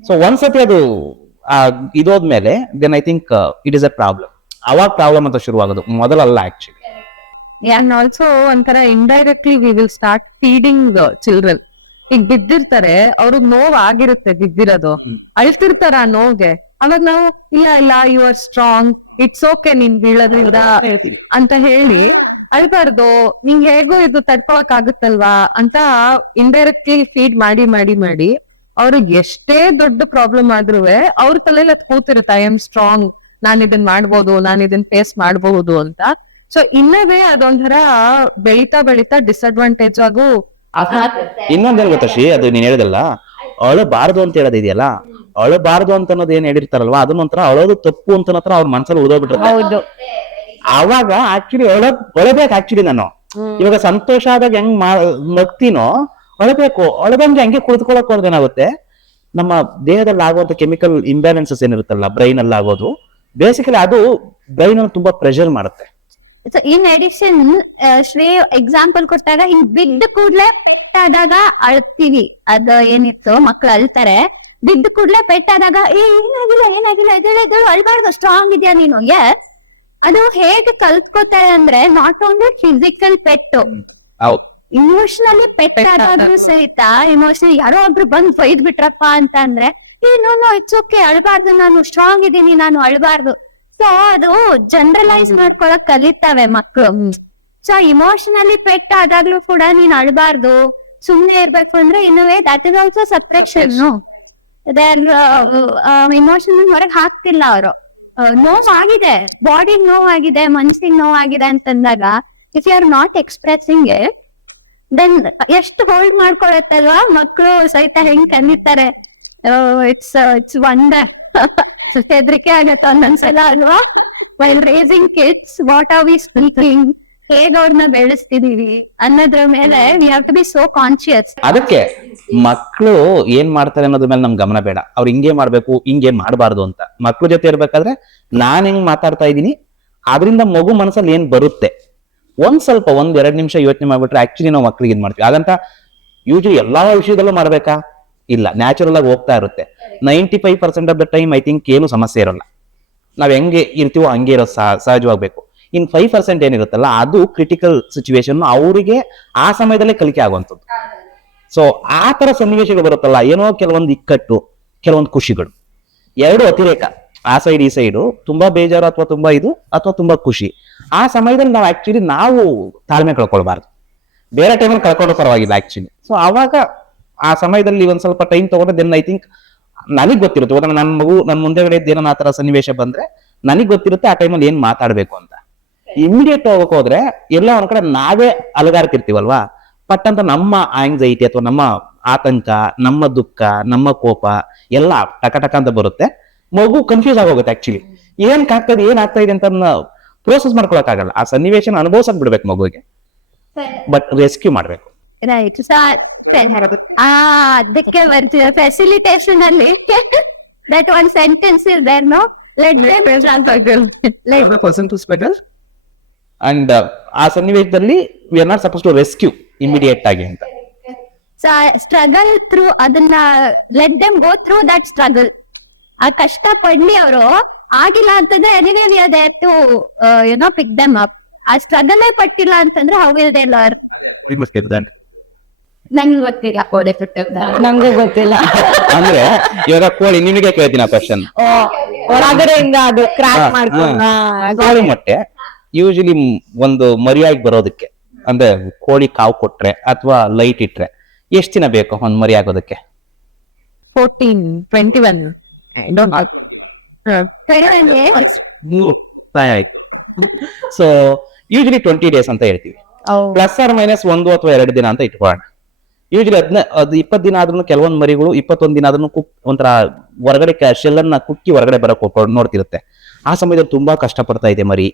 ಸೊ ಒಂದ್ಸತಿ ಅದು ಇದೋದ್ಮೇಲೆ then I think it is a problem. ಅವಾಗ ಪ್ರಾಬ್ಲಮ್ ಅಂತ ಶುರುವಾಗೋದು, ಮೊದಲಲ್ಲ ಆಕ್ಚುಲಿ. ಅಂಡ್ ಆಲ್ಸೋ ಒಂಥರ indirectly we will start feeding children. ಈಗ ಬಿದ್ದಿರ್ತಾರೆ, ಅವ್ರಿಗೆ ನೋವು ಆಗಿರುತ್ತೆ, ಬಿದ್ದಿರೋದು ಅಳ್ತಿರ್ತಾರ ಆ ನೋವ್ಗೆ. ಅವಾಗ ನಾವು ಇಲ್ಲ you are strong, it's okay ನೀನ್ ಬೀಳೋದ್ರಿಂದ ಅಂತ ಹೇಳಿ ಅಳ್ಬಾರ್ದು, ನಿಂಗ್ ಹೇಗೋ ಇದು ತಡ್ಕೊಳಕ್ ಆಗುತ್ತಲ್ವಾ ಅಂತ ಇಂಡೈರೆಕ್ಟ್ಲಿ ಫೀಡ್ ಮಾಡಿ ಮಾಡಿ ಮಾಡಿ ಅವ್ರಿಗೆ ಎಷ್ಟೇ ದೊಡ್ಡ ಪ್ರಾಬ್ಲಮ್ ಆದ್ರೂ ಅವ್ರ ತಲೆಯಲ್ಲಿ ಅದ್ ಕೂತಿರುತ್ತೆ, ಐ ಆಮ್ ಸ್ಟ್ರಾಂಗ್, ನಾನ್ ಇದನ್ ಮಾಡ್ಬೋದು, ನಾನ್ ಇದನ್ ಫೇಸ್ ಮಾಡಬಹುದು ಅಂತ. ಸೊ ಇನ್ನವೇ ಅದೊಂಥರ ಬೆಳಿತಾ ಬೆಳಿತಾ ಡಿಸ್ಅಡ್ವಾಂಟೇಜ್ ಆಗು. ಇನ್ನೊಂದೇನು ಗೊತ್ತಾ ಶ್ರೀ, ಅದು ನೀನ್ ಹೇಳಿದಲ್ಲ ಅಳಬಾರದು ಅಂತ ಹೇಳೋದಿದೆಯಲ್ಲ, ಅಳಬಾರದು ಅಂತ ಅನ್ನೋದು ಏನ್ ಹೇಳಿರ್ತಾರಲ್ವಾ, ಅದನ್ನೊಂಥರ ಅಳೋದು ತಪ್ಪು ಅಂತ ಅವ್ರ ಮನ್ಸಲ್ಲಿ ಉಳಿದೋಗ್ಬಿಟ್ಟಿರುತ್ತೆ. ಹೌದು. ಆವಾಗ ಆಕ್ಚುಲಿ ಒಳಬೇಕು. ಆಕ್ಚುಲಿ ನಾನು ಇವಾಗ ಸಂತೋಷ ಆದಾಗ ಹೆಂಗ್ ನಗ್ತೀನೋ ಅಳಬೇಕು. ಅಳದಂಗೆ ಹಂಗೆ ಕುಳಿತುಕೊಳ್ಳಕ್ ಹೋದೇನಾಗುತ್ತೆ, ನಮ್ಮ ದೇಹದಲ್ಲಿ ಆಗುವಂತ ಕೆಮಿಕಲ್ ಇಂಬ್ಯಾಲೆನ್ಸಸ್ ಏನಿರುತ್ತಲ್ಲ ಬ್ರೈನ್ ಅಲ್ಲಿ ಆಗೋದು, ಬೇಸಿಕಲಿ ಅದು ಬ್ರೈನ್ ಅನ್ನು ತುಂಬಾ ಪ್ರೆಷರ್ ಮಾಡುತ್ತೆ. So in addition Shri example ಕೊಟ್ಟಾಗ ಹಿಂಗ್ ಬಿದ್ದ ಕೂಡ್ಲೆ ಪೆಟ್ಟಾದಾಗ ಅಳ್ತೀವಿ, ಅದು ಏನಿತ್ತು ಮಕ್ಳು ಅಳ್ತಾರೆ. ಬಿದ್ದ ಕೂಡ್ಲೆ ಪೆಟ್ಟಾದಾಗ ಏನಾಗಿಲ್ಲ ಎದುರು ಅಳ್ಬಾರ್ದು, ಸ್ಟ್ರಾಂಗ್ ಇದೆಯಾ ನೀನು. ಅದು ಹೇಗೆ ಕಲ್ತ್ಕೋತಾರೆ ಅಂದ್ರೆ ನಾಟ್ ಓನ್ಲಿ ಫಿಸಿಕಲ್ ಪೆಟ್ಟು, ಇಮೋಷನಲಿ ಪೆಟ್ಟಾದ್ರೂ ಸಹಿತ ಇಮೋಷನಲ್ ಯಾರೋ ಒಬ್ರು ಬಂದ್ ಬೈದ್ ಬಿಟ್ರಪ್ಪ ಅಂತ ಅಂದ್ರೆ ಏನೋ ಇಟ್ಸ್ ಓಕೆ, ಅಳ್ಬಾರ್ದು, ನಾನು ಸ್ಟ್ರಾಂಗ್ ಇದೀನಿ, ನಾನು ಅಳ್ಬಾರ್ದು. ಸೊ ಅದು ಜನರಲೈಸ್ ಮಾಡ್ಕೊಳಕ್ ಕಲಿತಾವೆ ಮಕ್ಳು. ಸೊ ಇಮೋಷನಲಿ ಪೆಟ್ ಆದಾಗ್ಲೂ ಕೂಡ ನೀನ್ ಅಳ್ಬಾರ್ದು, ಸುಮ್ನೆ ಇರ್ಬೇಕು ಅಂದ್ರೆ in a way that is also suppression. Emotion ಹೊರಗೆ ಹಾಕ್ತಿಲ್ಲ ಅವರು. ನೋವಾಗಿದೆ, ಬಾಡಿಗ್ ನೋವಾಗಿದೆ, ಮನ್ಸಿಗೆ ನೋವಾಗಿದೆ ಅಂತಂದಾಗ if you are not expressing it then ಎಷ್ಟು ಹೋಲ್ಡ್ ಮಾಡ್ಕೊಳತ್ತಲ್ವಾ ಮಕ್ಳು ಸಹಿತ ಹೆಂಗ್ ಕಲಿತಾರೆ. It's wonder. ಹೆದರಿಕೆ ಆಗತ್ತ ಒಂದೊಂದ್ಸಲ ಅಲ್ವಾ, while raising kids what are we speaking, ಹೇಗ್ ಅವ್ರನ್ನ ಬೆಳೆಸ್ತಿದೀವಿ ಅನ್ನೋದ್ರ ಮೇಲೆ we have to be so conscious. ಅದಕ್ಕೆ ಮಕ್ಳು ಏನ್ ಮಾಡ್ತಾರೆ ಅನ್ನೋದ್ರ ಮೇಲೆ ನಮ್ ಗಮನ ಬೇಡ, ಅವ್ರು ಹಿಂಗೆ ಮಾಡ್ಬೇಕು ಹಿಂಗೆ ಮಾಡಬಾರ್ದು ಅಂತ. ಮಕ್ಳ ಜೊತೆ ಇರ್ಬೇಕಾದ್ರೆ ನಾನ್ ಹೆಂಗ್ ಮಾತಾಡ್ತಾ ಇದ್ದೀನಿ ಅದರಿಂದ ಮಗು ಮನಸ್ಸಲ್ಲಿ ಏನ್ ಬರುತ್ತೆ ಸ್ವಲ್ಪ 1-2 ನಿಮಿಷ ಯೋಚನೆ ಮಾಡ್ಬಿಟ್ರೆ ಆಕ್ಚುಲಿ ನಾವು ಮಕ್ಳಿಗೆ ಇದ್ ಮಾಡ್ತೀವಿ. ಹಾಗಂತ ಯೂಶಲಿ ಎಲ್ಲಾ ವಿಷಯದಲ್ಲೂ ಮಾಡ್ಬೇಕಾ? ಇಲ್ಲ, ನ್ಯಾಚುರಲ್ ಆಗಿ ಹೋಗ್ತಾ ಇರುತ್ತೆ. 95% of the time I think ಏನು ಸಮಸ್ಯೆ ಇರೋಲ್ಲ. ನಾವ್ ಹೆಂಗೆ ಇರ್ತೀವೋ ಹಂಗೆ ಇರೋ ಸಹಜವಾಗ್ಬೇಕು. ಇನ್ 5% ಏನಿರುತ್ತಲ್ಲ ಅದು ಕ್ರಿಟಿಕಲ್ ಸಿಚುವೇಶನ್, ಅವರಿಗೆ ಆ ಸಮಯದಲ್ಲೇ ಕಲಿಕೆ ಆಗುವಂಥದ್ದು. ಸೊ ಆ ತರ ಸನ್ನಿವೇಶಗಳು ಬರುತ್ತಲ್ಲ, ಏನೋ ಕೆಲವೊಂದು ಇಕ್ಕಟ್ಟು, ಕೆಲವೊಂದು ಖುಷಿಗಳು, ಎರಡು ಅತಿರೇಕ, ಆ ಸೈಡ್ ಈ ಸೈಡು, ತುಂಬಾ ಬೇಜಾರು ಅಥವಾ ತುಂಬಾ ಇದು ಅಥವಾ ತುಂಬಾ ಖುಷಿ. ಆ ಸಮಯದಲ್ಲಿ ನಾವು ಆಕ್ಚುಲಿ ನಾವು ತಾಳ್ಮೆ ಕಳ್ಕೊಳ್ಬಾರ್ದು. ಬೇರೆ ಟೈಮಲ್ಲಿ ಕಳ್ಕೊಂಡು ಪರವಾಗಿಲ್ಲ ಆಕ್ಚುಲಿ. ಸೊ ಅವಾಗ ಆ ಸಮಯದಲ್ಲಿ ಒಂದ್ ಸ್ವಲ್ಪ ಟೈಮ್ ತಗೊಂಡ್ರೆ ದೆನ್ ಐ ಥಿಂಕ್ ನನಗ್ ಗೊತ್ತಿರುತ್ತೆ. ಉದಾಹರಣೆ ನನ್ನ ಮಗು ನನ್ನ ಮುಂದೆಗಡೆ ಏನೋ ಆ ತರ ಸನ್ನಿವೇಶ ಬಂದ್ರೆ ನನಗ್ ಗೊತ್ತಿರುತ್ತೆ ಆ ಟೈಮಲ್ಲಿ ಏನ್ ಮಾತಾಡ್ಬೇಕು ಅಂತ. ಇಮಿಡಿಯೇಟ್ ಹೋಗಕ್ ಹೋದ್ರೆ ಎಲ್ಲ ಒಂದ್ ಕಡೆ ನಾವೇ ಅಲಗಾರ್ತಿರ್ತೀವಲ್ವಾ, ಪಟ್ ಅಂತ ನಮ್ಮ ಆಂಗ್ಸೈಟಿ ಅಥವಾ ನಮ್ಮ ಆತಂಕ, ನಮ್ಮ ದುಃಖ, ನಮ್ಮ ಕೋಪ ಎಲ್ಲ ಟಕ ಅಂತ ಬರುತ್ತೆ. ಮಗು ಕನ್ಫ್ಯೂಸ್ ಆಗೋಗುತ್ತೆ ಆಕ್ಚುಲಿ, ಏನ್ ಆಗ್ತಾ ಇದೆ ಅಂತ ಪ್ರೋಸೆಸ್ ಮಾಡ್ಕೊಳಕ್ ಆಗಲ್ಲ. ಆ ಸನ್ನಿವೇಶನ ಅನುಭವಿಸಕ್ ಬಿಡ್ಬೇಕು ಮಗುವಿಗೆ, ಬಟ್ ರೆಸ್ಕ್ಯೂ ಮಾಡ್ಬೇಕು. ರೈಟ್. ಅದಕ್ಕೆ ಬರ್ತೀವಿ ಫೆಸಿಲಿಟೇಷನ್ ಅಲ್ಲಿ that one sentence is there, no let person to struggle. And ಆ ಸನ್ನಿವೇಶದಲ್ಲಿ we are not suppose to rescue immediate ಆಗಿ ಅಂತ. ಸ್ಟ್ರಗಲ್ ಥ್ರೂ ಅದನ್ನ let them go through that struggle. ಆ ಕಷ್ಟ ಪಡ್ಲಿ ಅವರು, ಆಗಿಲ್ಲ ಅಂತಂದ್ರೆ anyway we are there to pick them up. ಆ ಸ್ಟ್ರಗಲ್ ಪಟ್ಟಿಲ್ಲ ಅಂತಂದ್ರೆ how will they learn? We must get that. ನಂಗೆ ಗೊತ್ತಿಲ್ಲ ಕೋಡೆ ನಮ್ಗೆ ಗೊತ್ತಿಲ್ಲ. ಅಂದ್ರೆ ಇವಾಗ ಕೋಳಿ, ನಿಮಗೆ ಕೇಳ್ತೀನಿ ಆ ಕ್ವಶನ್. ಹೊರಗಡೆಯಿಂದ ಅದು ಕ್ರ್ಯಾಕ್ ಮಾಡ್ಕೊಂಡ ಕೋಳಿ ಮೊಟ್ಟೆ ಯೂಶಲಿ ಒಂದು ಮರಿಯಾಗಿ ಬರೋದಕ್ಕೆ, ಅಂದ್ರೆ ಕೋಳಿ ಕಾವು ಕೊಟ್ರೆ ಅಥವಾ ಲೈಟ್ ಇಟ್ರೆ ಎಷ್ಟ್ ದಿನ ಬೇಕು ಒಂದ್ ಮರಿ ಆಗೋದಕ್ಕೆ? 14-21. I don't know. So usually 20 days ಅಂತ ಹೇಳ್ತೀವಿ, ಪ್ಲಸ್ ಆರ್ ಮೈನಸ್ 1 ಅಥವಾ 2 ದಿನ ಅಂತ ಇಟ್ಕೊಳ್ಳೋಣ. ಯೂಶಲಿ ಅದು 20 ದಿನ ಆದ್ರೂ ಕೆಲವೊಂದು ಮರಿಗಳು 21 ದಿನ ಆದ್ರೂ ಒಂಥರ ಹೊರಗಡೆ ಶೆಲ್ ಅನ್ನ ಕುಕ್ಕಿ ಹೊರಗಡೆ ಬರಕ್ ನೋಡ್ತಿರುತ್ತೆ. ಆ ಸಮಯದಲ್ಲಿ ತುಂಬಾ ಕಷ್ಟ ಪಡ್ತಾ ಇದೆ ಮರಿ,